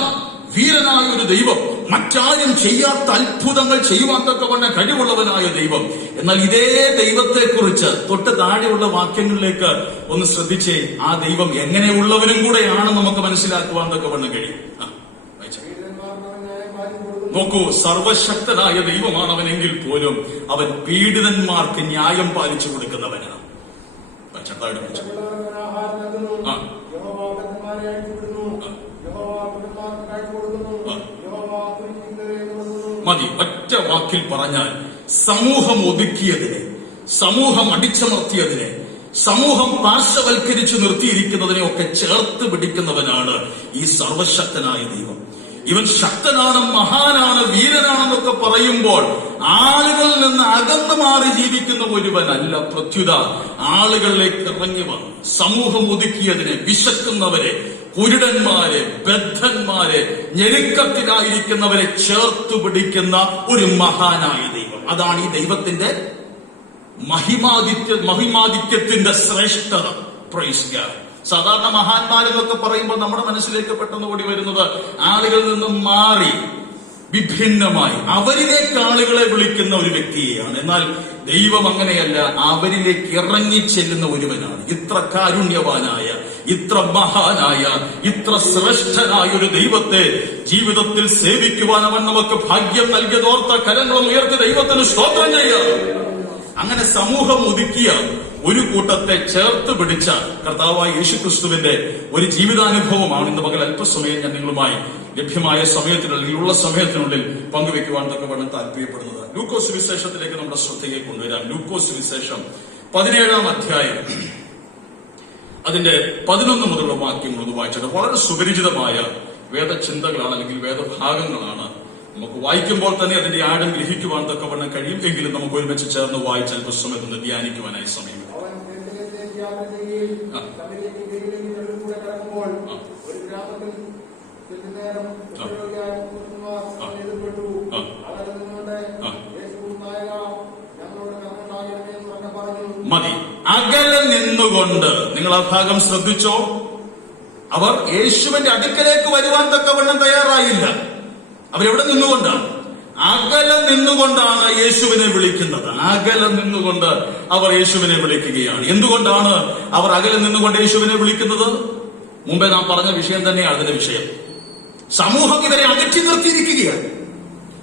വീരനായ ഒരു ദൈവം, മറ്റാരും ചെയ്യാത്ത അത്ഭുതങ്ങൾ ചെയ്യുവാൻ തക്കവണ്ണം കഴിവുള്ളവനായ ദൈവം. എന്നാൽ ഇതേ ദൈവത്തെക്കുറിച്ച് തൊട്ട് താഴെയുള്ള വാക്യങ്ങളിലേക്ക് ഒന്ന് ശ്രദ്ധിച്ചേ. ആ ദൈവം എങ്ങനെയുള്ളവനും കൂടെയാണ് നമുക്ക് മനസ്സിലാക്കുവാൻ തക്കവണ്ണം കഴിയും. നോക്കൂ, സർവശക്തനായ ദൈവമാണവനെങ്കിൽ പോലും അവൻ പീഡിതന്മാർക്ക് ന്യായം പാലിച്ചു കൊടുക്കുന്നവനാണ്. ദൂതന്മാരെ അയച്ചുവിടുന്നു. യഹോവ ദൂതന്മാർക്ക് കാഴ്ച കൊടുക്കുന്നു. യഹോവ കുരിശിങ്കലെ തുടങ്ങുന്നു. മതി. ഒറ്റ വാക്കിൽ പറഞ്ഞാൽ സമൂഹം ഒതുക്കിയതിനെ, സമൂഹം അടിച്ചമർത്തിയതിനെ, സമൂഹം പാർശ്വവൽക്കരിച്ചു നിർത്തിയിരിക്കുന്നതിനെ ഒക്കെ ചേർത്ത് പിടിക്കുന്നവനാണ് ഈ സർവശക്തനായ ദൈവം. ഇവൻ ശക്തനാണ്, മഹാനാണ്, വീരനാണെന്നൊക്കെ പറയുമ്പോൾ ആളുകളിൽ നിന്ന് അകന്നു മാറി ജീവിക്കുന്ന ഒരുവനല്ല. പ്രത്യുത ആളുകളിലേക്ക് ഇറങ്ങി വന്ന് സമൂഹം ഒതുക്കിയതിനെ, വിശക്കുന്നവരെ, കുരുടന്മാരെ, ബദ്ധന്മാരെ, ഞെരുക്കത്തിലായിരിക്കുന്നവരെ ചേർത്തു പിടിക്കുന്ന ഒരു മഹാനായ ദൈവം. അതാണ് ഈ ദൈവത്തിന്റെ മഹിമാധിക്യത്തിന്റെ ശ്രേഷ്ഠത. Praise God. സാധാരണ മഹാന്മാരെന്നൊക്കെ പറയുമ്പോൾ നമ്മുടെ മനസ്സിലേക്ക് പെട്ടെന്ന് ഓടി വരുന്നത് ആളുകളിൽ നിന്നും മാറി വിഭിന്നമായി അവരിലേക്ക് ആളുകളെ വിളിക്കുന്ന ഒരു വ്യക്തിയെയാണ്. എന്നാൽ ദൈവം അങ്ങനെയല്ല, അവരിലേക്ക് ഇറങ്ങി ചെല്ലുന്ന ഒരുവനാണ്. ഇത്ര കാരുണ്യവാനായ, ഇത്ര മഹാനായ, ഇത്ര ശ്രേഷ്ഠനായ ഒരു ദൈവത്തെ ജീവിതത്തിൽ സേവിക്കുവാൻ അവൻ നമുക്ക് ഭാഗ്യം നൽകിയതോർത്ത കരങ്ങളും ഉയർത്തി ദൈവത്തിന് സ്തോത്രം ചെയ്യാം. അങ്ങനെ സമൂഹം ഒതുക്കിയ ഒരു കൂട്ടത്തെ ചേർത്ത് പിടിച്ച കർത്താവായ യേശുക്രിസ്തുവിന്റെ ഒരു ജീവിതാനുഭവമാണ് ഇന്ന് പകൽ അല്പസമയം ഞാൻ നിങ്ങളുമായി ലഭ്യമായ സമയത്തിനുള്ളിൽ, ഉള്ള സമയത്തിനുള്ളിൽ പങ്കുവെക്കുവാൻ തക്കവണ്ണം താല്പര്യപ്പെടുന്നത്. ലൂക്കോസ് വിശേഷത്തിലേക്ക് നമ്മുടെ ശ്രദ്ധയെ കൊണ്ടുവരാം. ലൂക്കോസ് വിശേഷം 17-ാം അധ്യായം അതിന്റെ 11 മുതലുള്ള വാക്യങ്ങൾ വായിച്ചിട്ട് വളരെ സുപരിചിതമായ വേദചിന്തകളാണ്, അല്ലെങ്കിൽ വേദഭാഗങ്ങളാണ്. നമുക്ക് വായിക്കുമ്പോൾ തന്നെ അതിന്റെ ആഴം ഗ്രഹിക്കുവാൻ തക്കവണ്ണം കഴിയും. എങ്കിലും നമുക്ക് ഒരുമിച്ച് ചേർന്ന് വായിച്ച് അല്പസമയത്തൊന്ന് ധ്യാനിക്കുവാനായി സമയം. മതി. അകലെ നിന്നുകൊണ്ട്, നിങ്ങൾ ആ ഭാഗം ശ്രദ്ധിച്ചോ, അവർ യേശുവിന്റെ അടുക്കലേക്ക് വരുവാൻ തക്കവണ്ണം തയ്യാറായില്ല. അവരെവിടെ നിന്നുകൊണ്ടാണ്? അകലെ നിന്നുകൊണ്ടാണ് യേശുവിനെ വിളിക്കുന്നത്. അകലെ നിന്നുകൊണ്ട് അവർ യേശുവിനെ വിളിക്കുകയാണ്. എന്തുകൊണ്ടാണ് അവർ അകലെ നിന്നുകൊണ്ട് യേശുവിനെ വിളിക്കുന്നത്? മുമ്പേ നാം പറഞ്ഞ വിഷയം തന്നെയാണ് അതിന്റെ വിഷയം. സമൂഹം ഇവരെ അകറ്റി നിർത്തിയിരിക്കുകയാണ്.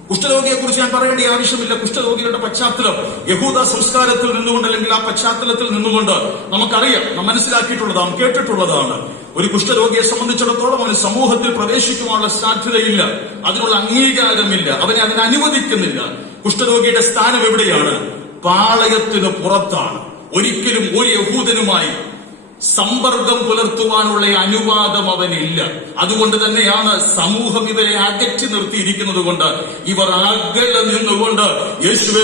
കുഷ്ഠരോഗിയെ കുറിച്ച് ഞാൻ പറയേണ്ട ആവശ്യമില്ല. കുഷ്ഠരോഗികളുടെ പശ്ചാത്തലം യഹൂദ സംസ്കാരത്തിൽ നിന്നുകൊണ്ട്, അല്ലെങ്കിൽ ആ പശ്ചാത്തലത്തിൽ നിന്നുകൊണ്ട് നമുക്കറിയാം, നാം മനസ്സിലാക്കിയിട്ടുള്ളതാണ്, കേട്ടിട്ടുള്ളതാണ്. ഒരു കുഷ്ഠരോഗിയെ സംബന്ധിച്ചിടത്തോളം അവന് സമൂഹത്തിൽ പ്രവേശിക്കുവാനുള്ള സാധ്യതയില്ല, അതിനുള്ള അംഗീകാരമില്ല, അവനെ അതിന് അനുവദിക്കുന്നില്ല. കുഷ്ഠരോഗിയുടെ സ്ഥാനം എവിടെയാണ്? പാളയത്തിന് പുറത്താണ്. ഒരിക്കലും ഒരു യഹൂദനുമായി സമ്പർക്കം പുലർത്തുവാനുള്ള അനുവാദം അവനില്ല. അതുകൊണ്ട് തന്നെയാണ് സമൂഹം ഇവരെ അകറ്റി നിർത്തിയിരിക്കുന്നത് കൊണ്ട് ഇവർ അകലെ നിന്നുകൊണ്ട് യേശുവേ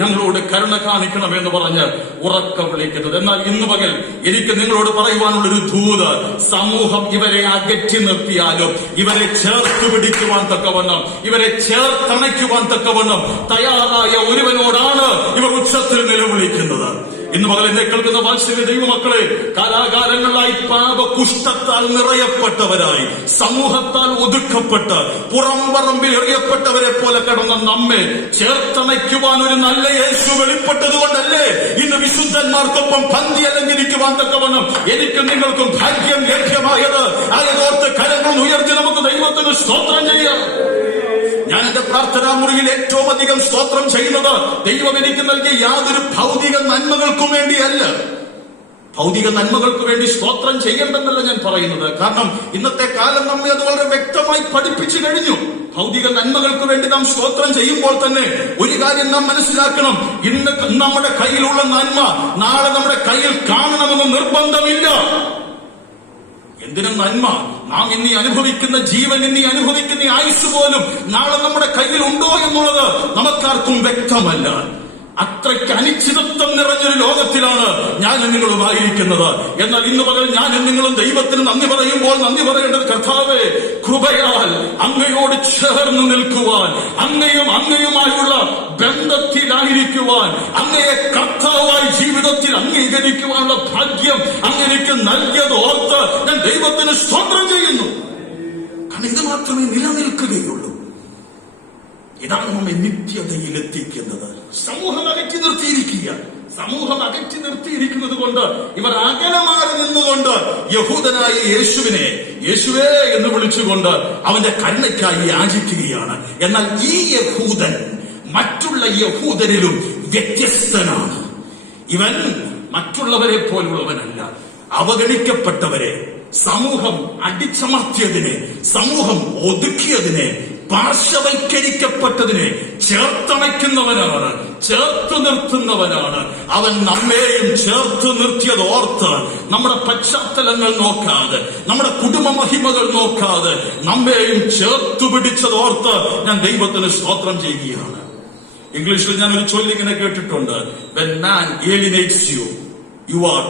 ഞങ്ങളോട് കരുണ കാണിക്കണമെന്ന് പറഞ്ഞ് ഉറക്ക വിളിക്കുന്നത്. എന്നാൽ ഇന്ന് പകൽ എനിക്ക് നിങ്ങളോട് പറയുവാനുള്ളൊരു ദൂത്, സമൂഹം ഇവരെ അകറ്റി നിർത്തിയാലും ഇവരെ ചേർത്ത് പിടിക്കുവാൻ തക്കവണ്ണം, ഇവരെ ചേർത്തണയ്ക്കുവാൻ തക്കവണ്ണം തയ്യാറായ ഒരുവനോടാണ് ഇവർ ഉച്ചത്തിൽ നിലവിളിക്കുന്നത്. ഇന്ന് പകൽ എന്നെ കേൾക്കുന്ന വാത്സല്യ ദൈവമക്കളെ, കാലാകാലങ്ങളായി പാപകുഷ്ഠത്താൽ നിറയപ്പെട്ടവരായി, സമൂഹത്താൽ ഒതുക്കപ്പെട്ട് പുറംപറമ്പിൽ എറിയപ്പെട്ടവരെ പോലെ കിടന്ന നമ്മെ ചേർത്തണയ്ക്കുവാൻ ഒരു നല്ല യേശു വെളിപ്പെട്ടത് കൊണ്ടല്ലേ ഇന്ന് വിശുദ്ധന്മാർക്കൊപ്പം പന്തി അലങ്കരിക്കുവാൻ തക്കവണ്ണം എനിക്കും നിങ്ങൾക്കും ഭാഗ്യം ലഭ്യമായത്. അതോർത്ത് കരങ്ങൾ ഉയർത്തി നമുക്ക് ദൈവത്തിന് സ്തോത്രം ചെയ്യാം. ഞാൻ എന്റെ പ്രാർത്ഥനാ മുറിയിൽ ഏറ്റവും അധികം സ്തോത്രം ചെയ്യുന്നത് ദൈവം എനിക്ക് നൽകിയ യാതൊരു ഭൗതിക നന്മകൾക്കും വേണ്ടിയല്ല. ഭൗതിക നന്മകൾക്ക് വേണ്ടി സ്തോത്രം ചെയ്യണ്ടെന്നല്ല ഞാൻ പറയുന്നത്. കാരണം ഇന്നത്തെ കാലം നമ്മെ അത് വളരെ വ്യക്തമായി പഠിപ്പിച്ചു കഴിഞ്ഞു. ഭൗതിക നന്മകൾക്ക് വേണ്ടി നാം സ്തോത്രം ചെയ്യുമ്പോൾ തന്നെ ഒരു കാര്യം നാം മനസ്സിലാക്കണം, ഇന്ന് നമ്മുടെ കയ്യിലുള്ള നന്മ നാളെ നമ്മുടെ കയ്യിൽ കാണണമെന്ന് നിർബന്ധമില്ല. എന്തിനും നന്മ? നാം ഇന്നീ അനുഭവിക്കുന്ന ജീവൻ, ഇന്നീ അനുഭവിക്കുന്ന ആയുസ് പോലും നാളെ നമ്മുടെ കയ്യിൽ ഉണ്ടോ എന്നുള്ളത് നമുക്കാർക്കും വ്യക്തമല്ല. അത്രയ്ക്ക് അനിശ്ചിതത്വം നിറഞ്ഞൊരു ലോകത്തിലാണ് ഞാൻ നിങ്ങളുമായിരിക്കുന്നത്. എന്നാൽ ഇന്ന് പകൽ ഞാൻ നിങ്ങളും ദൈവത്തിന് നന്ദി പറയുമ്പോൾ നന്ദി പറയേണ്ടത്, കർത്താവേ കൃപയാൽ അങ്ങയോട് ചേർന്ന് നിൽക്കുവാൻ, അങ്ങയുമായുള്ള ബന്ധത്തിലായിരിക്കുവാൻ, അങ്ങയെ കർത്താവായി ജീവിതത്തിൽ അംഗീകരിക്കുവാനുള്ള ഭാഗ്യം അങ്ങനെക്ക് നൽകിയത് ഓർത്ത് ഞാൻ ദൈവത്തിന് സ്തോത്രം ചെയ്യുന്നു. കാരണം ഇത് മാത്രമേ നിലനിൽക്കുകയുള്ളൂ. ഇതാണ് നമ്മെ നിത്യതയിൽ എത്തിക്കുന്നത്. സമൂഹം അകറ്റി നിർത്തിയിരിക്കുക. സമൂഹം അകറ്റി നിർത്തിയിരിക്കുന്നത് കൊണ്ട് ഇവർ അകലെ മാറി നിന്നുകൊണ്ട് യഹൂദനായ യേശുവിനെ യേശുവേ എന്ന് വിളിച്ചുകൊണ്ട് അവന്റെ കരുണയ്ക്കായി യാചിക്കുകയാണ്. എന്നാൽ ഈ യഹൂദൻ മറ്റുള്ള യഹൂദരിലും വ്യത്യസ്തനാണ്. ഇവൻ മറ്റുള്ളവരെ പോലുള്ളവനല്ല. അവഗണിക്കപ്പെട്ടവരെ, സമൂഹം അടിച്ചമർത്തിയതിനെ, സമൂഹം ഒതുക്കിയതിനെ, പാർശ്വവൽക്കരിക്കപ്പെട്ടതിനെ ചേർത്തണയ്ക്കുന്നവനാണ്, ചേർത്ത് നിർത്തുന്നവനാണ്. അവൻ നമ്മെയും ചേർത്ത് നിർത്തിയത് ഓർത്ത് നമ്മുടെ പശ്ചാത്തലങ്ങൾ നോക്കാതെ, നമ്മുടെ കുടുംബ മഹിമകൾ നോക്കാതെ നമ്മെയും ചേർത്തു പിടിച്ചത് ഓർത്ത് ഞാൻ ദൈവത്തിന് സ്തോത്രം ചെയ്യുകയാണ്. ഇംഗ്ലീഷിൽ ഞാൻ ഒരു ചൊല്ലിങ്ങനെ കേട്ടിട്ടുണ്ട്, when man alienates you, you are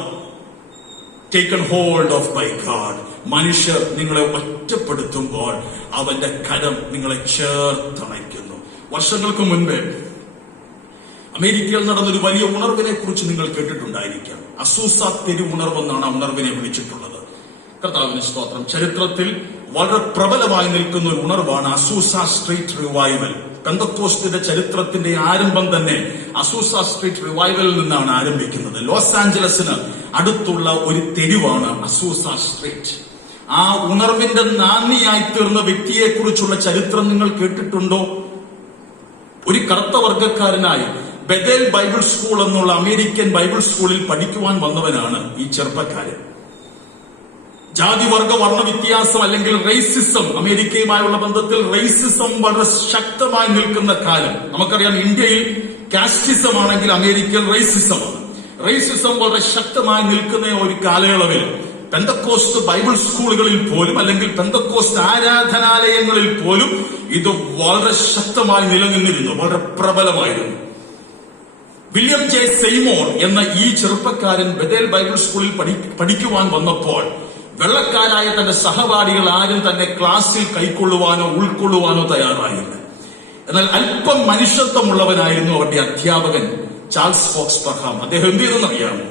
taken hold of by God. മനുഷ്യർ നിങ്ങളെ ഒറ്റപ്പെടുത്തുമ്പോൾ അവന്റെ കരം നിങ്ങളെ ചേർത്തണയ്ക്കുന്നു. വർഷങ്ങൾക്ക് മുൻപ് അമേരിക്കയിൽ നടന്നൊരു വലിയ ഉണർവിനെ കുറിച്ച് നിങ്ങൾ കേട്ടിട്ടുണ്ടായിരിക്കാം. അസൂസ തെരുവുണർവെന്നാണ് ആ ഉണർവിനെ വിളിച്ചിട്ടുള്ളത്. കർത്താവിന് സ്തോത്രം. ചരിത്രത്തിൽ വളരെ പ്രബലമായി നിൽക്കുന്ന ഒരു ഉണർവാണ് അസൂസ സ്ട്രീറ്റ് റിവൈവൽ. പെന്തക്കോസ്റ്റിന്റെ ചരിത്രത്തിന്റെ ആരംഭം തന്നെ അസൂസ സ്ട്രീറ്റ് റിവൈവലിൽ നിന്നാണ് ആരംഭിക്കുന്നത്. ലോസ് ആഞ്ചലസിന് അടുത്തുള്ള ഒരു തെരുവാണ് അസൂസ സ്ട്രീറ്റ്. ആ ഉണർവിന്റെ നാന്ദിയായി തീർന്ന വ്യക്തിയെ കുറിച്ചുള്ള ചരിത്രം നിങ്ങൾ കേട്ടിട്ടുണ്ടോ? ഒരു കറുത്ത വർഗക്കാരനായി ബെഥേൽ ബൈബിൾ സ്കൂൾ എന്നുള്ള അമേരിക്കൻ ബൈബിൾ സ്കൂളിൽ പഠിക്കുവാൻ വന്നവനാണ് ഈ ചെറുപ്പക്കാരൻ. ജാതിവർഗ വർണ്ണ വ്യത്യാസം അല്ലെങ്കിൽ റേസിസം, അമേരിക്കയുമായുള്ള ബന്ധത്തിൽ റേസിസം വളരെ ശക്തമായി നിൽക്കുന്ന കാലം. നമുക്കറിയാം, ഇന്ത്യയിൽ കാസ്റ്റിസം ആണെങ്കിൽ അമേരിക്കയിൽ റേസിസമാണ്. റേസിസം വളരെ ശക്തമായി നിൽക്കുന്ന ഒരു കാലയളവിൽ പെന്തക്കോസ്റ്റ് ബൈബിൾ സ്കൂളുകളിൽ പോലും അല്ലെങ്കിൽ പെന്തക്കോസ്റ്റ് ആരാധനാലയങ്ങളിൽ പോലും ഇത് വളരെ ശക്തമായി നിലനിന്നിരുന്നു, വളരെ പ്രബലമായിരുന്നു. വില്യം ജെ സെയ്മോർ എന്ന ഈ ചെറുപ്പക്കാരൻ ബെഥേൽ ബൈബിൾ സ്കൂളിൽ പഠിക്കുവാൻ വന്നപ്പോൾ വെള്ളക്കാരായ തന്റെ സഹപാഠികൾ ആരും തന്നെ ക്ലാസ്സിൽ കൈക്കൊള്ളുവാനോ ഉൾക്കൊള്ളുവാനോ തയ്യാറായില്ല. എന്നാൽ അല്പം മനുഷ്യത്വമുള്ളവനായിരുന്നു അവരുടെ അധ്യാപകൻ ചാൾസ് ഫോക്സ് പർഹാം. അദ്ദേഹം എന്ത് ചെയ്തെന്നറിയാമോ?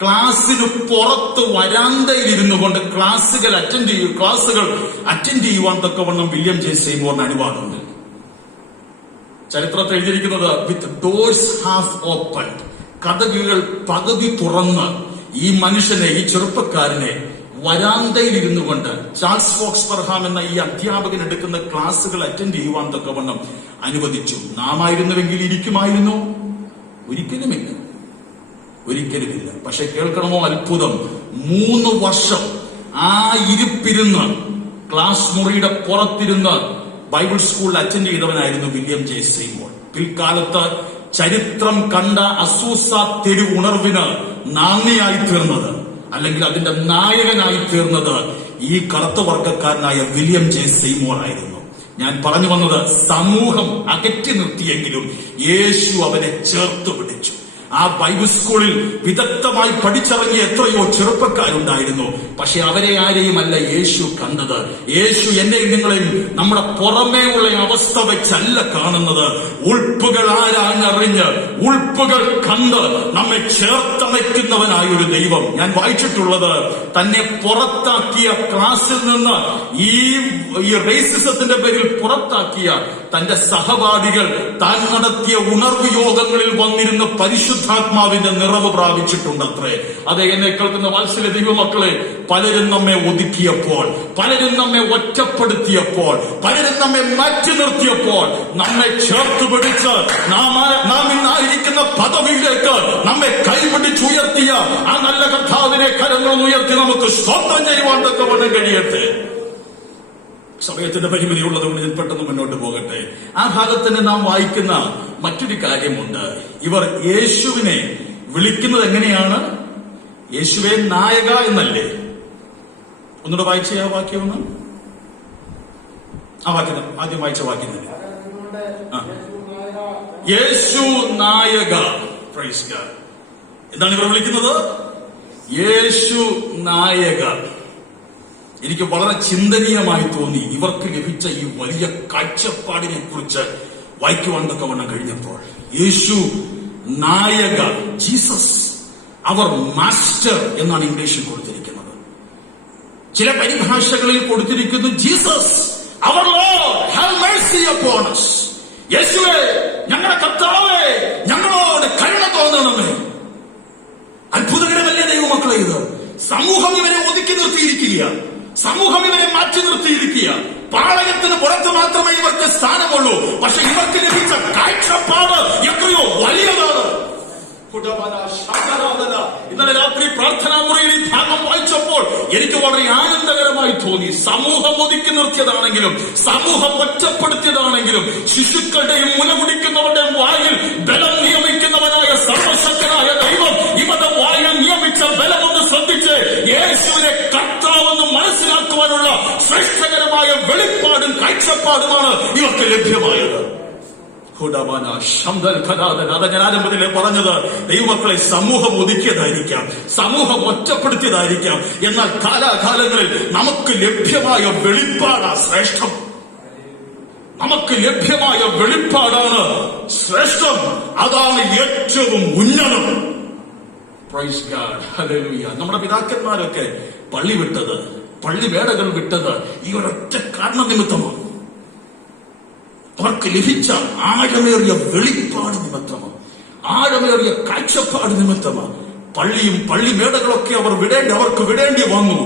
ക്ലാസ്സിന് പുറത്ത് വരാന്തയിൽ ഇരുന്നു കൊണ്ട് ക്ലാസുകൾ അറ്റൻഡ് ചെയ്യുവാൻ തക്കവണ്ണം വില്യം ജെ സെയ്മോറിന് അനുവാദമുണ്ട്. ചരിത്രത്തിൽ എഴുതിയിരിക്കുന്നത് വിത്ത് ഡോർസ് ഹാഫ് ഓപ്പൺ, കതകുകൾ പകുതി തുറന്ന് ഈ മനുഷ്യനെ, ഈ ചെറുപ്പക്കാരനെ വരാന്തയിൽ ഇരുന്നു കൊണ്ട് ചാൾസ് ഫോക്സ് പർഹാം എന്ന ഈ അധ്യാപകൻ എടുക്കുന്ന ക്ലാസുകൾ അറ്റൻഡ് ചെയ്യുവാൻ തക്കവണ്ണം അനുവദിച്ചു. നാം ആയിരുന്നുവെങ്കിൽ ഇരിക്കുമായിരുന്നോ? ഒരിക്കലുമില്ല. പക്ഷെ കേൾക്കണമോ അത്ഭുതം, 3 വർഷം ആ ഇരിപ്പിരുന്ന് ക്ലാസ് മുറിയുടെ പുറത്തിരുന്ന് ബൈബിൾ സ്കൂളിൽ അറ്റൻഡ് ചെയ്തവനായിരുന്നു വില്യം ജെ സെയ്മോർ. പിൽക്കാലത്ത് ചരിത്രം കണ്ട അസൂസ തെരുവുണർവിന് നാന്ദിയായി തീർന്നത്, അല്ലെങ്കിൽ അതിന്റെ നായകനായി തീർന്നത് ഈ കറുത്ത വർഗക്കാരനായ വില്യം ജെ സെയ്മോർ ആയിരുന്നു. ഞാൻ പറഞ്ഞു വന്നത്, സമൂഹം അകറ്റി നിർത്തിയെങ്കിലും യേശു അവനെ ചേർത്ത് പിടിച്ചു. ആ ബൈബിൾ സ്കൂളിൽ വിദഗ്ധമായി പഠിച്ചിറങ്ങിയ എത്രയോ ചെറുപ്പക്കാരുണ്ടായിരുന്നു. പക്ഷെ അവരെ ആരെയുമല്ല യേശു കണ്ടത്. യേശു എന്നെയും നിങ്ങളെയും നമ്മുടെ പുറമേ ഉള്ള അവസ്ഥ വെച്ചല്ല കാണുന്നത്. ഉൾപ്പുകൾ ആരാഞ്ഞറിഞ്ഞ് ഉൾപ്പുകൾ കണ്ട് നമ്മെ ചേർത്തണയ്ക്കുന്നവനായ ഒരു ദൈവം. ഞാൻ വായിച്ചിട്ടുള്ളത്, തന്നെ പുറത്താക്കിയ ക്ലാസ്സിൽ നിന്ന് ഈ റേസിസത്തിന്റെ പേരിൽ പുറത്താക്കിയ തന്റെ സഹപാഠികൾ താൻ നടത്തിയ ഉണർവ് യോഗങ്ങളിൽ വന്നിരുന്ന പരിശുദ്ധാത്മാവിന്റെ നിറവ് പ്രാപിച്ചിട്ടുണ്ടത്രേ. അതെ, എന്നെ കേൾക്കുന്ന വാത്സല്യ ദൈവമക്കളെ, പലരും നമ്മെ ഒതുക്കിയപ്പോൾ, പലരും നമ്മെ ഒറ്റപ്പെടുത്തിയപ്പോൾ, പലരും നമ്മെ മാറ്റി നിർത്തിയപ്പോൾ നമ്മെ ചേർത്ത് പിടിച്ച് നാം ഇന്നായിരിക്കുന്ന പദവിയിലേക്ക് നമ്മെ കൈപിടിച്ചുയർത്തിയ ആ നല്ല കർത്താവിനെ കരങ്ങൾ ഉയർത്തി നമുക്ക് സ്തോത്രം ചെയ്യുവാൻ തക്കവണ്ണം കഴിയട്ടെ. സമയത്തിന്റെ പരിമിതിയുള്ളതുകൊണ്ട് ഞാൻ പെട്ടെന്ന് മുന്നോട്ട് പോകട്ടെ. ആ ഭാഗത്ത് തന്നെ നാം വായിക്കുന്ന മറ്റൊരു കാര്യമുണ്ട്. ഇവർ യേശുവിനെ വിളിക്കുന്നത് എങ്ങനെയാണ്? യേശുവെ നായക എന്നല്ലേ? ഒന്നുകൂടെ വായിച്ച ആ വാക്യമൊന്ന്, ആ വാക്യം ആദ്യം വായിച്ച വാക്യം തന്നെ. യേശു നായക. Praise God. എന്താണ് ഇവർ വിളിക്കുന്നത്? യേശു നായക. എനിക്ക് വളരെ ചിന്തനീയമായി തോന്നി ഇവർക്ക് ലഭിച്ച ഈ വലിയ കാഴ്ചപ്പാടിനെ കുറിച്ച് വായിക്കുവാൻ തക്കവണ്ണം കഴിഞ്ഞപ്പോൾ. യേശു നായക, ജീസസ് അവർ മാസ്റ്റർ എന്നാണ് ഇംഗ്ലീഷിൽ കൊടുത്തിരിക്കുന്നത്. ചില പരിഭാഷകളിൽ കൊടുത്തിരിക്കുന്നു Jesus our Lord have mercy upon us. യേശുവേ, ഞങ്ങളുടെ കർത്താവേ, ഞങ്ങളോട് കരുണ തോന്നണമേ. അത്ഭുതകരമല്ലേ ദൈവമക്കളെ ഇത്? സമൂഹം ഇവരെ ഒതുക്കി നിർത്തിയിരിക്കുക, സമൂഹം ഇവരെ മാറ്റി നിർത്തിയിരിക്കുക. പാളയത്തിന് പുറത്ത് മാത്രമേ ഇവർക്ക് സ്ഥാനമുള്ളൂ. പക്ഷെ ഇവർക്ക് ലഭിച്ച കാഴ്ചപ്പാട് എത്രയോ വലിയതാണ്. ഇന്നലെ രാത്രി പ്രാർത്ഥനാ മുറിയിൽ ഈ ഭാഗം വായിച്ചപ്പോൾ എനിക്ക് വളരെ ആനന്ദകരമായി തോന്നി. സമൂഹം ഒതുക്കി നിർത്തിയതാണെങ്കിലും, സമൂഹം ഒറ്റപ്പെടുത്തിയതാണെങ്കിലും, ശിശുക്കളുടെയും മുലകുടിക്കുന്നവരുടെയും വായിൽ ബലം നിയമിക്കുന്നവനായ സർവശക്തനായ ദൈവം ഇവരുടെ വായിൽ നിയമിച്ച ബലമൊന്ന് ശ്രദ്ധിച്ച് യേശുവിനെ കർത്താവെന്ന് മനസ്സിലാക്കുവാനുള്ള ശ്രേഷ്ഠകരമായ വെളിപ്പാടും കാഴ്ചപ്പാടുമാണ് ഇവർക്ക് ലഭ്യമായത്. അതാ ഞാൻ ആരംഭത്തിലെ പറഞ്ഞത്, ദൈവമക്കളെ സമൂഹം ഒതുക്കിയതായിരിക്കാം, സമൂഹം ഒറ്റപ്പെടുത്തിയതായിരിക്കാം, എന്നാൽ കാലാകാലങ്ങളിൽ നമുക്ക് ലഭ്യമായ വെളിപ്പാടാണ് ശ്രേഷ്ഠം. നമുക്ക് ലഭ്യമായ വെളിപ്പാടാണ് ശ്രേഷ്ഠം. അതാണ് ഏറ്റവും ഉന്നതം. Praise God, hallelujah. നമ്മുടെ പിതാക്കന്മാരൊക്കെ പള്ളി വിട്ടത്, പള്ളിവേടകൾ വിട്ടത് ഈ ഒരൊറ്റ കാരണം നിമിത്തമാണ്. അവർക്ക് ലഭിച്ച ആഴമേറിയ വെളിപ്പാട് നിമിത്തമാണ്, ആഴമേറിയ കാഴ്ചപ്പാട് നിമിത്തമാണ്. പള്ളിയും പള്ളിമേടകളൊക്കെ അവർക്ക് വിടേണ്ടി വന്നു.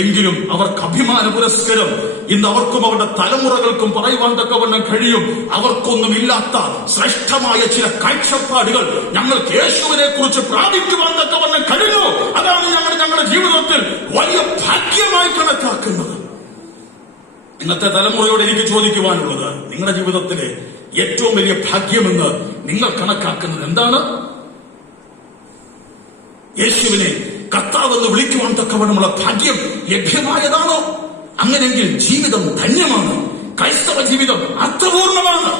എങ്കിലും അവർക്ക് അഭിമാന പുരസ്കരം ഇന്ന് അവർക്കും അവരുടെ തലമുറകൾക്കും പറയുവാൻ തക്കവണ്ണം കഴിയും. അവർക്കൊന്നുമില്ലാത്ത ശ്രേഷ്ഠമായ ചില കാഴ്ചപ്പാടുകൾ ഞങ്ങൾക്ക് യേശുവിനെ കുറിച്ച് പ്രാപിക്കുവാൻ തക്കവണ്ണം കഴിയുന്നു. അതാണ് ഞങ്ങളുടെ ജീവിതത്തിൽ വലിയ ഭാഗ്യമായി കണക്കാക്കുന്നത്. ഇന്നത്തെ തലമുറയോട് എനിക്ക് ചോദിക്കുവാനുള്ളത്, നിങ്ങളുടെ ജീവിതത്തിലെ ഏറ്റവും വലിയ ഭാഗ്യമെന്ന് നിങ്ങൾ കണക്കാക്കുന്നത് എന്താണ്? യേശുവിനെ കർത്താവെന്ന് വിളിക്കുവാൻ തക്കവണ്ണമുള്ള ഭാഗ്യം ലഭ്യമായതാണോ? അങ്ങനെയെങ്കിൽ ജീവിതം ധന്യമാണ്, ക്രൈസ്തവ ജീവിതം അർത്ഥപൂർണമാണ്.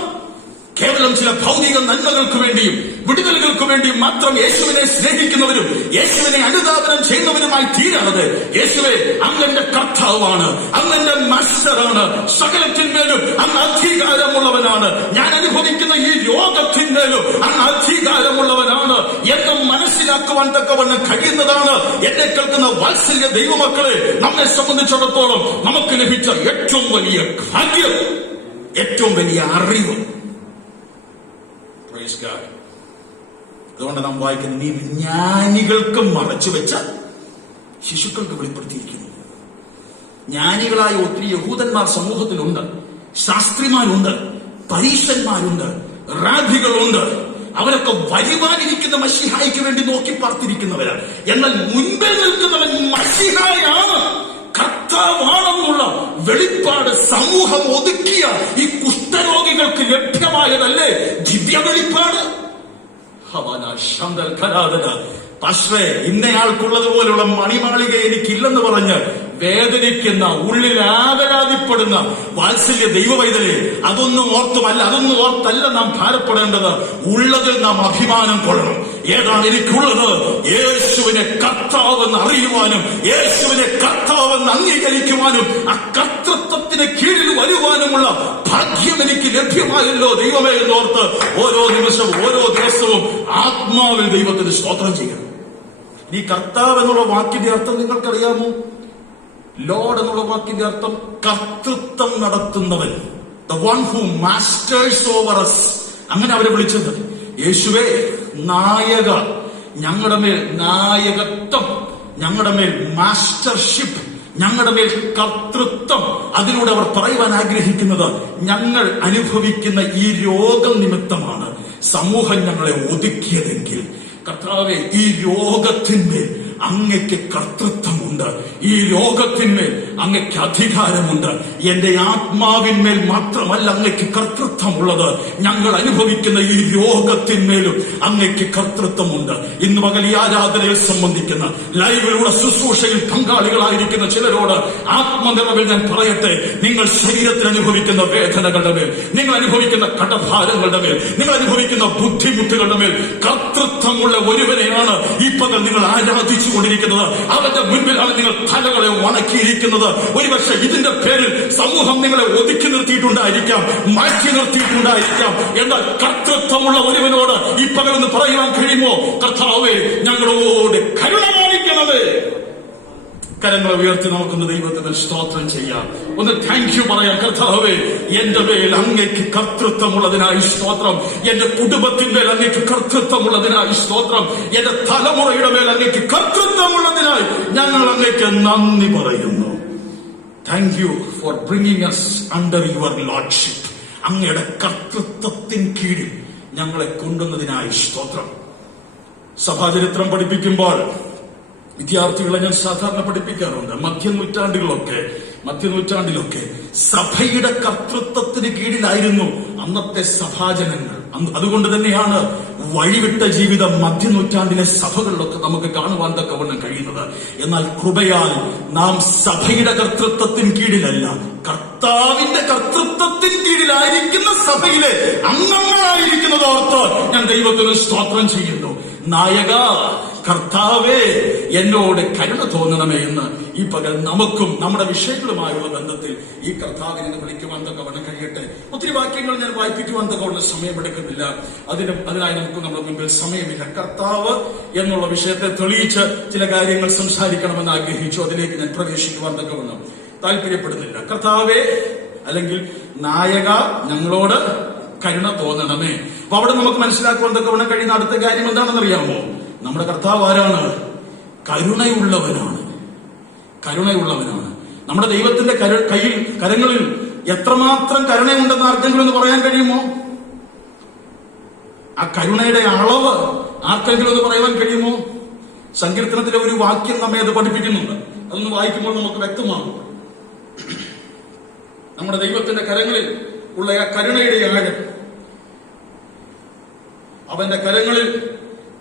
കേവലം ചില ഭൗതിക നന്മകൾക്ക് വേണ്ടിയും വിടുതലുകൾക്ക് വേണ്ടിയും മാത്രം യേശുവിനെ സ്നേഹിക്കുന്നവരും യേശുവിനെ അനുധാവനം ചെയ്യുന്നവരുമായി തീരാതെ, യേശുവെ അങ്ങന്റെ കർത്താവാണ്, അങ്ങന്റെ മാസ്റ്ററാണ്, സകലത്തിന്മേലും അങ്ങ് അധികാരമുള്ളവനാണ്, ഞാൻ അനുഭവിക്കുന്ന ഈ രോഗത്തിന്മേലും അങ്ങ് അധികാരമുള്ളവനാണ് എന്ന് മനസ്സിലാക്കുവാൻ തക്കവണ്ണം കഴിയുന്നതാണ് എന്നെ കേൾക്കുന്ന വാത്സല്യ ദൈവമക്കളെ നമ്മെ സംബന്ധിച്ചിടത്തോളം നമുക്ക് ലഭിച്ച ഏറ്റവും വലിയ ഭാഗ്യം, ഏറ്റവും വലിയ അറിവ്. അതുകൊണ്ട് നാം വായിക്കുന്ന നീ ജ്ഞാനികൾക്ക് മറച്ചു വെച്ച ശിശുക്കൾക്ക് വെളിപ്പെടുത്തിയിരിക്കുന്നു. ജ്ഞാനികളായ ഒത്തിരി യഹൂദന്മാർ സമൂഹത്തിലുണ്ട്, ശാസ്ത്രിമാരുണ്ട്, പരീശന്മാരുണ്ട്, റാബികളുണ്ട്. അവരൊക്കെ വരുവാനിരിക്കുന്ന മശിഹായ്ക്ക് വേണ്ടി നോക്കി പാർത്തിരിക്കുന്നവരാണ്. എന്നാൽ മുൻപിൽ നിൽക്കുന്നവൻ മശിഹായാണ്, കർത്താവാണെന്നുള്ള വെളിപ്പാട് സമൂഹം ഒതുക്കിയ ഈ കുഷ്ഠരോഗികൾക്ക് ലഭ്യമായതല്ലേ ദിവ്യ വെളിപ്പാട്? പക്ഷേ ഇന്നയാൾക്കുള്ളതുപോലുള്ള മണിമാളിക എനിക്കില്ലെന്ന് പറഞ്ഞ് വേദനിക്കുന്ന, ഉള്ളിൽ ആവലാതിപ്പെടുന്ന വാത്സല്യ ദൈവവൈതലേ, അതൊന്നും ഓർത്തല്ല നാം ഭാരപ്പെടേണ്ടത്. ഉള്ളതിൽ നാം അഭിമാനം കൊള്ളണം. ഏതാണ് എനിക്കുള്ളത്? യേശുവിനെ കർത്താവെന്ന് അറിയുവാനും യേശുവിനെ കർത്താവെന്ന് അംഗീകരിക്കുവാനും ആ കർത്തൃത്വത്തിന് കീഴിൽ വരുവാനുമുള്ള ഭാഗ്യം എനിക്ക് ലഭ്യമായല്ലോ ദൈവമേ എന്നോർത്ത് ഓരോ ദിവസവും ആത്മാവിൽ ദൈവത്തിന് സ്തോത്രം ചെയ്യണം. ഈ കർത്താവ് എന്നുള്ള വാക്കിന്റെ അർത്ഥം നിങ്ങൾക്കറിയാമോ? ലോർഡ് എന്നുള്ള വാക്കിന്റെ അർത്ഥം കർത്തൃത്വം നടത്തുന്നവൻ, the one who masters over us. അങ്ങനെ അവരെ വിളിച്ചത്. യേശുവേ നായക, ഞങ്ങളുടെ മേൽ നായകത്വം, ഞങ്ങളുടെ മേൽ മാസ്റ്റർഷിപ്പ്, ഞങ്ങളുടെ മേൽ കർത്തൃത്വം. അതിലൂടെ അവർ പറയുവാൻ ആഗ്രഹിക്കുന്നത് ഞങ്ങൾ അനുഭവിക്കുന്ന ഈ രോഗം നിമിത്തമാണ് സമൂഹം ഞങ്ങളെ ഒതുക്കിയതെങ്കിൽ കർത്താവേ, ഈ രോഗത്തിന്മേൽ അങ്ങയ്ക്ക് കർത്തൃത്വമുണ്ട്, ഈ രോഗത്തിന്മേൽ അങ്ങയ്ക്ക് അധികാരമുണ്ട്. എന്റെ ആത്മാവിന്മേൽ മാത്രമല്ല അങ്ങയ്ക്ക് കർത്തൃത്വമുള്ളത്, ഞങ്ങൾ അനുഭവിക്കുന്ന ഈ രോഗത്തിന്മേലും അങ്ങയ്ക്ക് കർത്തൃത്വമുണ്ട്. ഇന്ന് പകൽ ഈ ആരാധനയെ സംബന്ധിക്കുന്ന ലൈവിലൂടെ ശുശ്രൂഷയിൽ പങ്കാളികളായിരിക്കുന്ന ചിലരോട് ആത്മനിറവിൽ ഞാൻ പറയട്ടെ, നിങ്ങൾ ശരീരത്തിൽ അനുഭവിക്കുന്ന വേദനകളുടെ മേൽ, നിങ്ങൾ അനുഭവിക്കുന്ന കടഭാരങ്ങളുടെ മേൽ, നിങ്ങൾ അനുഭവിക്കുന്ന ബുദ്ധിമുട്ടുകളുടെ മേൽ കർത്തൃത്വമുള്ള ഒരുവനെയാണ് ഈ പകൽ നിങ്ങൾ ആരാധിച്ചു കൊണ്ടിരിക്കുന്നത്. അവന്റെ മുൻപിലാണ് നിങ്ങൾ തലകളെ വണക്കിയിരിക്കുന്നത്. ഒരുപക്ഷെ ഇതിന്റെ പേരിൽ സമൂഹം നിങ്ങളെ ഒതുക്കി നിർത്തിയിട്ടുണ്ടായിരിക്കാം, മാറ്റി നിർത്തിയിട്ടുണ്ടായിരിക്കാം. എന്നാൽ കർത്തൃത്വമുള്ള ഒരുവനോട് ഈ പകലൊന്ന് പറയുവാൻ കഴിയുമോ? കർത്താവേ, ഞങ്ങളോട് കരുണ കാണിക്കണമേ. കരങ്ങളെ ഉയർത്തി നമുക്കൊന്ന് ദൈവത്തിന് സ്തോത്രം ചെയ്യാം. ഒന്ന് താങ്ക് യു പറയാം. കർത്താവേ, എന്റെ മേൽ അങ്ങേക്ക് കർത്തൃത്വമുള്ളതിനായി സ്തോത്രം, എന്റെ കുടുംബത്തിന്റെ മേൽ അങ്ങേക്ക് കർത്തൃത്വമുള്ളതിനായി സ്തോത്രം, എന്റെ തലമുറയുടെ മേൽ അങ്ങേക്ക് കർത്തൃത്വമുള്ളതിനായി ഞങ്ങൾ അങ്ങേക്ക് നന്ദി പറയുന്നു. Thank you for bringing us under your lordship. അങ്ങയുടെ കർത്തൃത്വത്തിന് കീഴിൽ ഞങ്ങളെ കൊണ്ടുവന്നതിനായി സ്തോത്രം. സഭാചരിത്രം പഠിപ്പിക്കുമ്പോൾ വിദ്യാർത്ഥികളെ ഞാൻ സാധാരണ പഠിപ്പിക്കാറുണ്ട്. മധ്യനൂറ്റാണ്ടിലൊക്കെ സഭയുടെ കർത്തൃത്വത്തിന് കീഴിലായിരുന്നു അന്നത്തെ സഭാജനങ്ങൾ. അതുകൊണ്ട് തന്നെയാണ് വഴിവിട്ട ജീവിതം മധ്യനൂറ്റാണ്ടിലെ സഭകളിലൊക്കെ നമുക്ക് കാണുവാൻ തക്കവണ്ണം കഴിയുന്നത്. എന്നാൽ കൃപയാൽ നാം സഭയുടെ കർത്തൃത്വത്തിന് കീഴിലല്ല, കർത്താവിന്റെ കർത്തൃത്വത്തിന് കീഴിലായിരിക്കുന്ന സഭയിലെ അംഗങ്ങളായിരിക്കുന്നത് ഓർത്ത് ഞാൻ ദൈവത്തിന് സ്തോത്രം ചെയ്യുന്നു. നായക കർത്താവേ, എന്നോട് കരുണ തോന്നണമേ എന്ന് ഈ പകൽ നമുക്കും നമ്മുടെ വിഷയങ്ങളുമായുള്ള ബന്ധത്തിൽ ഈ കർത്താവിനെ വിളിക്കുവാൻ തക്കവണ്ണം കഴിയട്ടെ. ഒത്തിരി വാക്യങ്ങൾ ഞാൻ വായിപ്പിക്കുവാൻ തക്കവണ്ണം സമയമെടുക്കുന്നില്ല. അതിനായി നമുക്ക് നമ്മുടെ മുമ്പിൽ സമയമില്ല. കർത്താവ് എന്നുള്ള വിഷയത്തെ തെളിയിച്ച് ചില കാര്യങ്ങൾ സംസാരിക്കണമെന്ന് ആഗ്രഹിച്ചു. അതിലേക്ക് ഞാൻ പ്രവേശിക്കുവാൻ തക്കവണ്ണം താല്പര്യപ്പെടുന്നില്ല. കർത്താവേ അല്ലെങ്കിൽ നായക, ഞങ്ങളോട് കരുണ തോന്നണമേ. അപ്പൊ അവിടെ നമുക്ക് മനസ്സിലാക്കുവാൻ തക്കവണ്ണം കഴിയുന്ന അടുത്ത കാര്യം എന്താണെന്ന് അറിയാമോ? നമ്മുടെ കർത്താവ് ആരാണ്? കരുണയുള്ളവനാണ്. നമ്മുടെ ദൈവത്തിന്റെ കരങ്ങളിൽ എത്രമാത്രം കരുണയുണ്ടെന്ന് ആർക്കെങ്കിലും ഒന്ന് പറയാൻ കഴിയുമോ? ആ കരുണയുടെ അളവ് ആർക്കെങ്കിലും ഒന്ന് പറയുവാൻ കഴിയുമോ? സങ്കീർത്തനത്തിലെ ഒരു വാക്യം നമ്മെ അത് പഠിപ്പിക്കുന്നുണ്ട്. അതൊന്ന് വായിക്കുമ്പോൾ നമുക്ക് വ്യക്തമാകും. നമ്മുടെ ദൈവത്തിന്റെ കരങ്ങളിൽ ഉള്ള ആ കരുണയുടെ ആഴം. അവന്റെ കരങ്ങളിൽ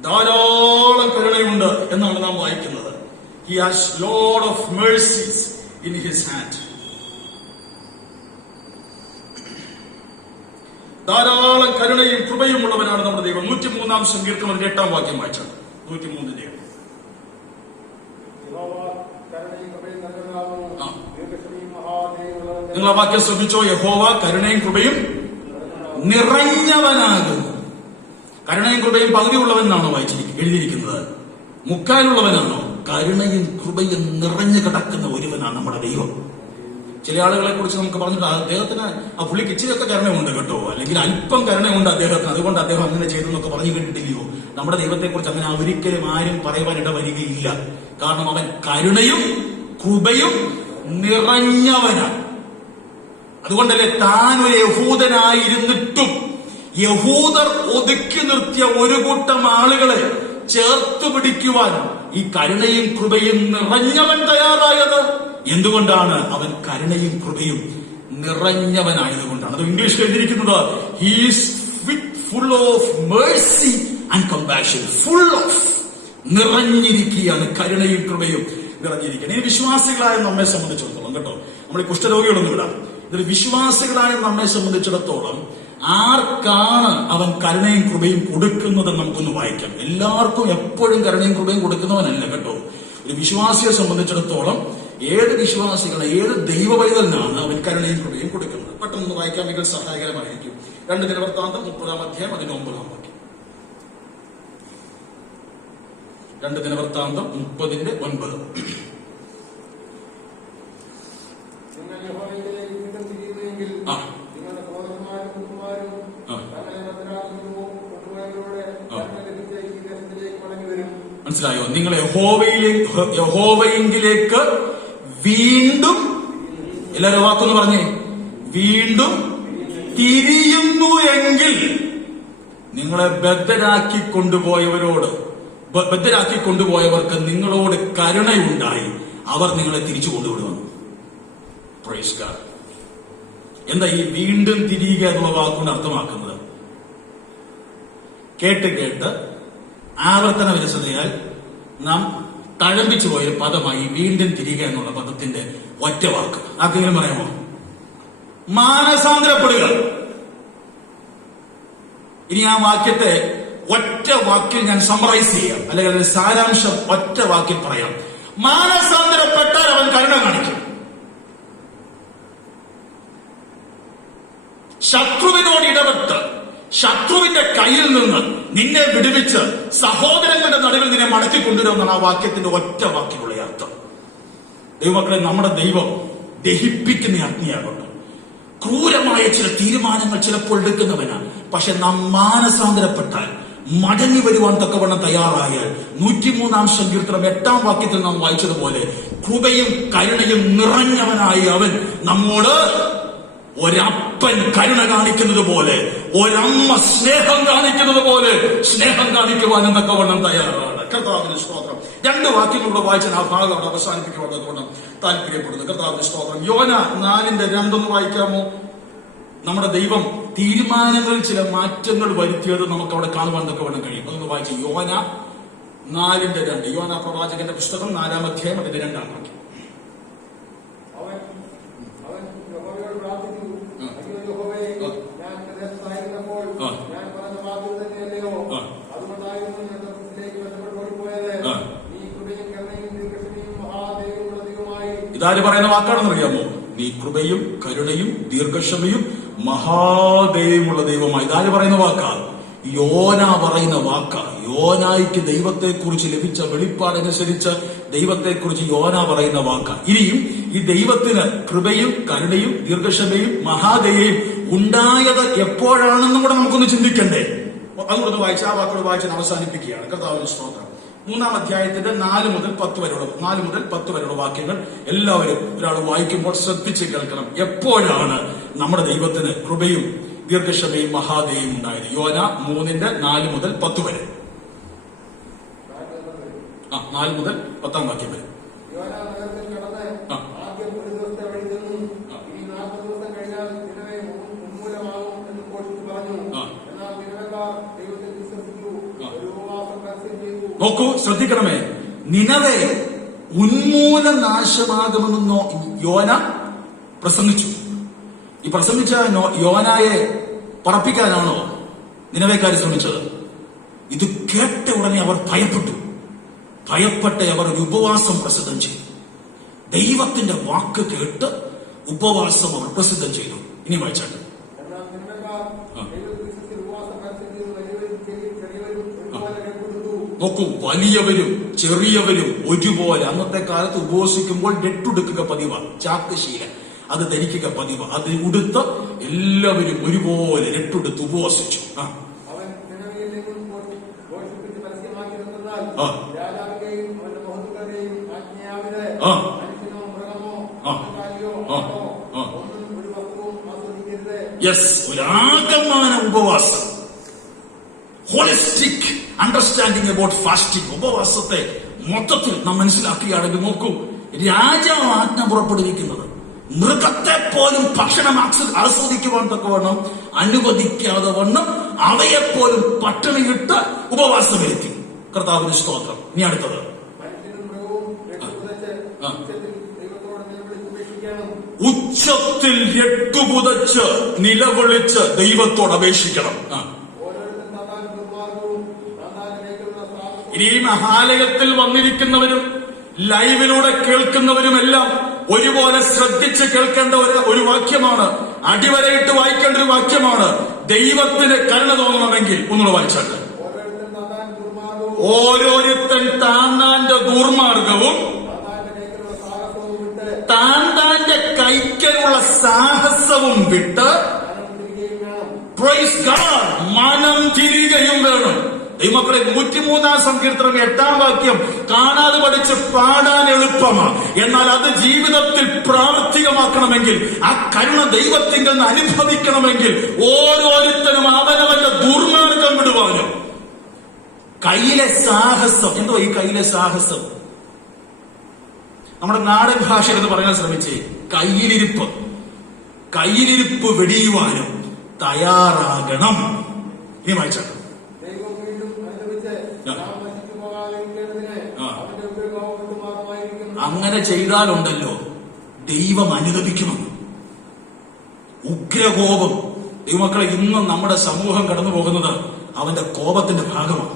ധാരാളം കരുണയുണ്ട് എന്നാണ് നാം വായിക്കുന്നത്. He has lot of mercies in his hand. ധാരാളം കരുണയും കൃപയും ഉള്ളവനാണ് നമ്മുടെ ദൈവം. 103-ാം സങ്കീർത്തനം 8-ാം വാക്യം വായിച്ചത്. 103-ന്റെ നിങ്ങൾ ആ വാക്യം ശ്രദ്ധിച്ചോ? യഹോവ കരുണയും കൃപയും നിറഞ്ഞവനാകുന്നു. കരുണയും കൃപയും പകുതിയുള്ളവനാണോ എഴുതിയിരിക്കുന്നത്? മുക്കാലുള്ളവനാണോ? കരുണയും കൃപയും നിറഞ്ഞു കിടക്കുന്ന ഒരുവനാണ് നമ്മുടെ ദൈവം. ചില ആളുകളെ കുറിച്ച് നമുക്ക് പറഞ്ഞിട്ട് അദ്ദേഹത്തിന് ആ പുള്ളിക്ക് ഇച്ചിരിയൊക്കെ കരുണയുണ്ട് കേട്ടോ, അല്ലെങ്കിൽ അല്പം കരുണയുണ്ട് അദ്ദേഹത്തിന്, അതുകൊണ്ട് അദ്ദേഹം അങ്ങനെ ചെയ്തെന്നൊക്കെ പറഞ്ഞു കേട്ടിട്ടില്ലയോ? നമ്മുടെ ദൈവത്തെ കുറിച്ച് അങ്ങനെ ഒരിക്കലും ആരും പറയുവാൻ ഇടവരികയില്ല. കാരണം അവൻ കരുണയും കൃപയും നിറഞ്ഞവനാണ്. അതുകൊണ്ടല്ലേ താൻ ഒരു യഹൂദനായിരുന്നിട്ടും യഹൂദർ ഒതുക്കി നിർത്തിയ ഒരു കൂട്ടം ആളുകളെ ചേർത്ത് പിടിക്കുവാൻ ഈ കരുണയും കൃപയും നിറഞ്ഞവൻ തയ്യാറായത്. എന്തുകൊണ്ടാണ്? അവൻ കരുണയും കൃപയും നിറഞ്ഞവനായതുകൊണ്ടാണ്. അത് ഇംഗ്ലീഷിൽ എഴുതിയിരിക്കുന്നത് he's full of mercy and compassion. Full of, നിറഞ്ഞിരിക്കുകയാണ് കരുണയും കൃപയും നിറഞ്ഞിരിക്കുകയാണ്. ഈ വിശ്വാസികളായ നമ്മെ സംബന്ധിച്ചിടത്തോളം കേട്ടോ, നമ്മൾ ഈ കുഷ്ഠരോഗികളൊന്നും വിടാം. ഇതിൽ വിശ്വാസികളായ നമ്മെ സംബന്ധിച്ചിടത്തോളം ആർക്കാണ് അവൻ കരുണയും കൃപയും കൊടുക്കുന്നതെന്ന് നമുക്കൊന്ന് വായിക്കാം. എല്ലാവർക്കും എപ്പോഴും കരുണയും കൃപയും കൊടുക്കുന്നവനല്ല കേട്ടോ. ഒരു വിശ്വാസിയെ സംബന്ധിച്ചിടത്തോളം ഏത് വിശ്വാസികളെ, ഏത് ദൈവവൈതലിനാണ് അവൻ കരുണയും കൃപയും കൊടുക്കുന്നത്? പെട്ടെന്ന് വായിക്കാമെങ്കിൽ സഹായകരമായിരിക്കും. 2 ദിനവൃത്താന്തം 30-ാം അധ്യായം 19-ാം വാക്യം. 2 ദിനവൃത്താന്തം 30:9. മനസ്സിലായോ? നിങ്ങൾ യഹോവയെങ്കിലേക്ക് വീണ്ടും, എല്ലാവരും വാക്കൊന്ന് പറഞ്ഞേ, വീണ്ടും തിരിയുന്നു എങ്കിൽ നിങ്ങളെ ബദ്ധരാക്കി കൊണ്ടുപോയവർക്ക് നിങ്ങളോട് കരുണയുണ്ടായി അവർ നിങ്ങളെ തിരിച്ചു കൊണ്ടുവിടുന്നു. Praise God. എന്താ ഈ വീണ്ടും തിരിയുക എന്നുള്ള വാക്കുകൊണ്ട് അർത്ഥമാക്കുന്നത്? കേട്ട് ആവർത്തന വിരസതയാൽ നാം തഴമ്പിച്ചു പോയൊരു പദമായി വീണ്ടും തിരിയുക എന്നുള്ള പദത്തിന്റെ ഒറ്റ വാക്ക് ആർക്കെങ്കിലും പറയാമോ? മാനസാന്തരപ്പെടുക. ഇനി ആ വാക്യത്തെ ഒറ്റ വാക്കിൽ ഞാൻ സമ്മറൈസ് ചെയ്യാം, അല്ലെങ്കിൽ അതിന്റെ സാരാംശം ഒറ്റ വാക്കിൽ പറയാം. മാനസാന്തരപ്പെട്ടാൽ അവൻ കരുണ കാണിക്കും. ശത്രുവിനോട് ഇടപെട്ട് ശത്രുവിന്റെ കയ്യിൽ നിന്ന് നിന്നെ വിടുവിച്ച് സഹോദരങ്ങളുടെ നടുവിൽ നിന്നെ മടക്കി കൊണ്ടുവരുമെന്നാണ് ആ വാക്യത്തിന്റെ ഒറ്റ വാക്കിലുള്ള അർത്ഥം. ദൈവമക്കളെ, നമ്മുടെ ദൈവം ദഹിപ്പിക്കുന്ന അഗ്നിയാകുന്നു. ക്രൂരമായ ചില തീരുമാനങ്ങൾ ചിലപ്പോൾ എടുക്കുന്നവനാണ്. പക്ഷെ നാം മാനസാന്തരപ്പെട്ടാൽ, മടങ്ങി വരുവാൻ തക്കവണ്ണം തയ്യാറായാൽ, 103-ാം സങ്കീർത്തനം 8-ാം വാക്യത്തിൽ നാം വായിച്ചതുപോലെ കൃപയും കരുണയും നിറഞ്ഞവനായി അവൻ നമ്മോട് ഒരപ്പൻ കരുണ കാണിക്കുന്നത് പോലെ, ഒരമ്മ സ്നേഹം കാണിക്കുന്നത് പോലെ സ്നേഹം കാണിക്കുവാൻ തക്കവണ്ണം തയ്യാറാണ്. കർത്താവിന് സ്തോത്രം. 2 വാക്യങ്ങളുടെ വായിച്ച ആ ഭാഗം അവിടെ അവസാനിപ്പിക്കുവാൻ താല്പര്യപ്പെടുന്നു. കർത്താവിന് സ്തോത്രം. യോന 4:2 വായിക്കാമോ? നമ്മുടെ ദൈവം തീരുമാനങ്ങളിൽ ചില മാറ്റങ്ങൾ വരുത്തിയത് നമുക്ക് അവിടെ കാണുവാൻ തക്കവണ്ണം കഴിയും. അതൊന്ന് വായിച്ചു. യോന 4:2. യോന പ്രവാചകന്റെ പുസ്തകം 4-ാം അധ്യായം അതിന്റെ 2-ാം വാക്യം. അവൻ യഹോവയോട് പ്രാർത്ഥിച്ചു, അയ്യോ യഹോവേ, ഞാൻ പ്രദേശത്തായിരുന്നപ്പോൾ ഞാൻ പറഞ്ഞ വാക്കുകൾ തന്നെയല്ലയോ? അതുകൊണ്ടായിരുന്നു ഞാൻ ദർശനത്തിലേക്ക് ബന്ധപ്പെട്ട് ഓടിപ്പോയത്. നീ കൃപയും കരുണയും ദീർഘക്ഷമയും മഹാദൈവമുള്ള ദൈവമായി. ഇതാര് പറയുന്ന വാക്കാണെന്ന് അറിയാമോ? നീ കൃപയും കരുണയും ദീർഘക്ഷമയും മഹാദൈവമുള്ള ദൈവമായി. ഇതാര് പറയുന്ന വാക്കാ? യോന പറയുന്ന വാക്ക. യോനായ്ക്ക് ദൈവത്തെക്കുറിച്ച് ലഭിച്ച വെളിപ്പാടനുസരിച്ച് ദൈവത്തെക്കുറിച്ച് യോന പറയുന്ന വാക്ക. ഇനിയും ഈ ദൈവത്തിന് കൃപയും കരുണയും ദീർഘക്ഷമയും മഹാദയയും ഉണ്ടായത് എപ്പോഴാണെന്നും കൂടെ നമുക്കൊന്ന് ചിന്തിക്കണ്ടേ? അതുകൊണ്ട് വായിച്ച ആ വാക്കുകൾ വായിച്ച് അവസാനിപ്പിക്കുകയാണ്. കർത്താവിന്റെ സ്തോത്രം. 3-ാം അധ്യായത്തിന്റെ 4 മുതൽ 10 വരെയുള്ള വാക്യങ്ങൾ എല്ലാവരും ഒരാൾ വായിക്കുമ്പോൾ ശ്രദ്ധിച്ച് കേൾക്കണം. എപ്പോഴാണ് നമ്മുടെ ദൈവത്തിന് കൃപയും ദീർഘക്ഷമയും മഹാദയും ഉണ്ടായത്? യോന 3:4 മുതൽ 10 വരെ. 4 മുതൽ 10-ാം വാക്യം വരെ. യോന നഗരത്തിൽ കടന്ന് ആദ്യം ഒരു ദിവസത്തെ വഴി നിന്നു. ഇനി 40 ദിവസം കഴിഞ്ഞാൽ നിനവെ ഉന്മൂലമാകും എന്ന് ഘോഷിച്ചു പറഞ്ഞു. എന്നാൽ നിനവക്കാർ ദൈവത്തിൽ വിശ്വസിച്ചു, ഒരു ഉപവാസം പരസ്യം ചെയ്തു. നോക്കൂ, ശ്രദ്ധിക്കണമേ. നിനവെ ഉന്മൂലനാശമാകുമെന്ന് യോന പ്രസംഗിച്ചു. ഈ പ്രസംഗിച്ച യോനായെ പറപ്പിക്കാനാണോ നിനവേക്കാർ ശ്രമിച്ചത്? ഇത് കേട്ട ഉടനെ അവർ ഭയപ്പെട്ടു. ഭയപ്പെട്ട് അവർ ഒരു ഉപവാസം പ്രസിദ്ധം ചെയ്തു. ദൈവത്തിന്റെ വാക്ക് കേട്ട് ഉപവാസം അവർ പ്രസിദ്ധം ചെയ്തു. ഇനി വായിച്ചാട്ട്. എന്നാൽ നിനവക്കാർ ദൈവത്തിൽ വിശ്വസിച്ച് ഉപവാസം പരസ്യം ചെയ്തു. വലിയവരും ചെറിയവരും ഒരുപോലെ രക്ഷപ്പെട്ടു. നോക്കൂ, വലിയവരും ചെറിയവരും ഒരുപോലെ. അന്നത്തെ കാലത്ത് ഉപവസിക്കുമ്പോൾ രട്ടുടുക്കുക പതിവാണ്. ചാക്കുശീല അത് ധരിക്കുക പതിവ്. അത് ഉടുത്ത് എല്ലാവരും ഒരുപോലെ രട്ടുടുത്ത് ഉപവസിച്ചു. അവൻ നിനവയിലേക്കും ഘോഷിപ്പിച്ച് പരസ്യമാക്കിയിരുന്നാൽ രാജാവിന്റെയും അവന്റെ മഹത്വക്കാരെയും ആജ്ഞയാവിനെ മനുഷ്യനോ മൃഗമോ കാലിയോ ഒന്നും ഒരു വസ്തുവും ആസ്വദിക്കരുത്. യെസ്, ഒരാകമാന ഉപവാസം. Holistic understanding about fasting. ഉപവാസത്തെ മൊത്തത്തിൽ നാം മനസ്സിലാക്കുകയാണെങ്കിൽ നോക്കൂ, രാജാവ് ആജ്ഞ പുറപ്പെടുവിക്കുന്നത് മൃഗത്തെ പോലും ഭക്ഷണം ആസ്വദിക്കുവാൻ തക്കവണ്ണം അനുവദിക്കാതെ വണ്ണം അവയെപ്പോലും പട്ടിണിയിട്ട് ഉപവാസമെത്തി. കർത്താവിന് സ്തോത്രം. ഇനി അടുത്തത്. മനുഷ്യനും മൃഗവും ഉച്ചത്തിൽ രട്ടുപുതച്ച് നിലവിളിച്ച് ദൈവത്തോട് അപേക്ഷിക്കണം. ഇനി മഹാലയത്തിൽ വന്നിരിക്കുന്നവരും ലൈവിലൂടെ കേൾക്കുന്നവരുമെല്ലാം ഒരുപോലെ ശ്രദ്ധിച്ച് കേൾക്കേണ്ട ഒരു വാക്യമാണ്. അടിവരയിട്ട് വായിക്കേണ്ട ഒരു വാക്യമാണ്. ദൈവത്തിന് കരുണ തോന്നണമെങ്കിൽ ഒന്നുകൂടെ വായിച്ചാട്ട്. ഓരോരുത്തൻ താന്റെ ദുർമാർഗവും താന്റെ കൈക്കലുള്ള സാഹസവും വിട്ട് പ്രൈസ് ഗോഡ് മനം തിരികെയും വേണം. ദൈവമക്കളെ, 103-ാം സങ്കീർത്തനം 8-ാം വാക്യം കാണാതെ പഠിച്ച് പാടാൻ എളുപ്പമാണ്. എന്നാൽ അത് ജീവിതത്തിൽ പ്രാവർത്തികമാക്കണമെങ്കിൽ, ആ കരുണ ദൈവത്തിൽ നിന്ന് അനുഭവിക്കണമെങ്കിൽ ഓരോരുത്തരും അവനവന്റെ ദുർമാർഗം വിടുവാനും കയ്യിലെ സാഹസം. എന്തോ ഈ കയ്യിലെ സാഹസം? നമ്മുടെ നാടൻ ഭാഷയിൽ എന്ന് പറയാൻ ശ്രമിച്ചേ, കയ്യിലിരിപ്പ് വെടിയുവാനും തയ്യാറാകണം. ഇനി വായിച്ചാൽ അങ്ങനെ ചെയ്താലുണ്ടല്ലോ ദൈവം അനുദപിക്കുമെന്ന്. ഉഗ്രകോപം. ദൈവമക്കളെ, ഇന്നും നമ്മുടെ സമൂഹം കടന്നു പോകുന്നത് അവന്റെ കോപത്തിന്റെ ഭാഗമാണ്.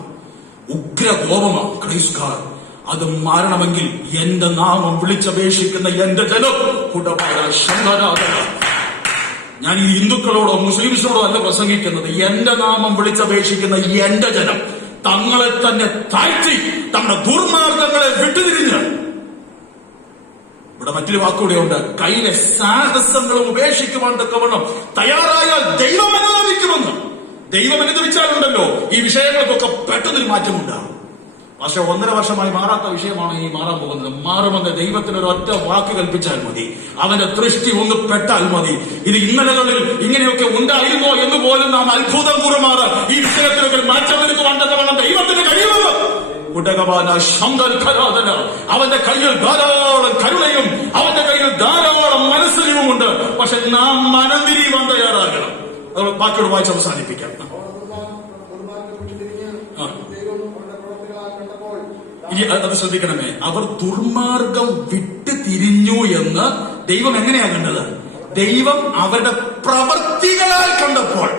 ഉഗ്രകോപമാണ്. Christ God. അത് മാറണമെങ്കിൽ എന്റെ നാമം വിളിച്ചപേക്ഷിക്കുന്ന എന്റെ ജനം ഞാൻ ഈ ഹിന്ദുക്കളോടോ മുസ്ലിംസിനോടോ അല്ല പ്രസംഗിക്കുന്നത്. എന്റെ നാമം വിളിച്ചപേക്ഷിക്കുന്ന എന്റെ ജനം തങ്ങളെ തന്നെ താഴ്ത്തി തങ്ങളുടെ ദുർമാർഗങ്ങളെ വിട്ടുതിരിഞ്ഞ്, ഇവിടെ മറ്റൊരു വാക്കുകൂടെയുണ്ട്, കയ്യിലെ സാഹസങ്ങളും ഉപേക്ഷിക്കുവാൻ തക്കവണ്ണം തയ്യാറായാൽ ദൈവം അനുദപിക്കുമെന്ന്. ദൈവം അനുദപിച്ചാലുണ്ടല്ലോ ഈ വിഷയങ്ങൾക്കൊക്കെ പെട്ടെന്നൊരു മാറ്റമുണ്ടാകും. പക്ഷെ 1.5 വർഷമായി മാറാത്ത വിഷയമാണ് ഈ മാറാൻ പോകുന്നത്. മാറുമെന്ന് ദൈവത്തിന് ഒരു ഒറ്റ വാക്ക് കൽപ്പിച്ചാൽ മതി, അവന്റെ ദൃഷ്ടി ഒന്ന് പെട്ടാൽ മതി. ഇത് ഇന്നലകളിൽ ഇങ്ങനെയൊക്കെ ഉണ്ടായിരുന്നോ എന്ന് പോലും നാം അത്ഭുതം കൂറുമാറ് ഈ വിഷയത്തിലൊക്കെ മാറ്റം വരുത്തുവാൻ ദൈവത്തിന് കഴിയുന്നത്. കുടകവാന ശങ്കൽ ഖരാദന, അവന്റെ കയ്യിൽ ധാരാളം കരുണയും അവന്റെ കയ്യിൽ ധാരാളം മനസ്സിലുമുണ്ട്. പക്ഷെ നാം മനംതിരിയുവാൻ തയ്യാറാകണം. അത് ബാക്കിയോട് വായിച്ച് അവസാനിപ്പിക്കാം. ഇനി അത് ശ്രദ്ധിക്കണമേ, അവർ ദുർമാർഗം വിട്ടു തിരിഞ്ഞു എന്ന് ദൈവം എങ്ങനെയാ കണ്ടത്? ദൈവം അവരുടെ പ്രവർത്തികളാൽ കണ്ടപ്പോൾ.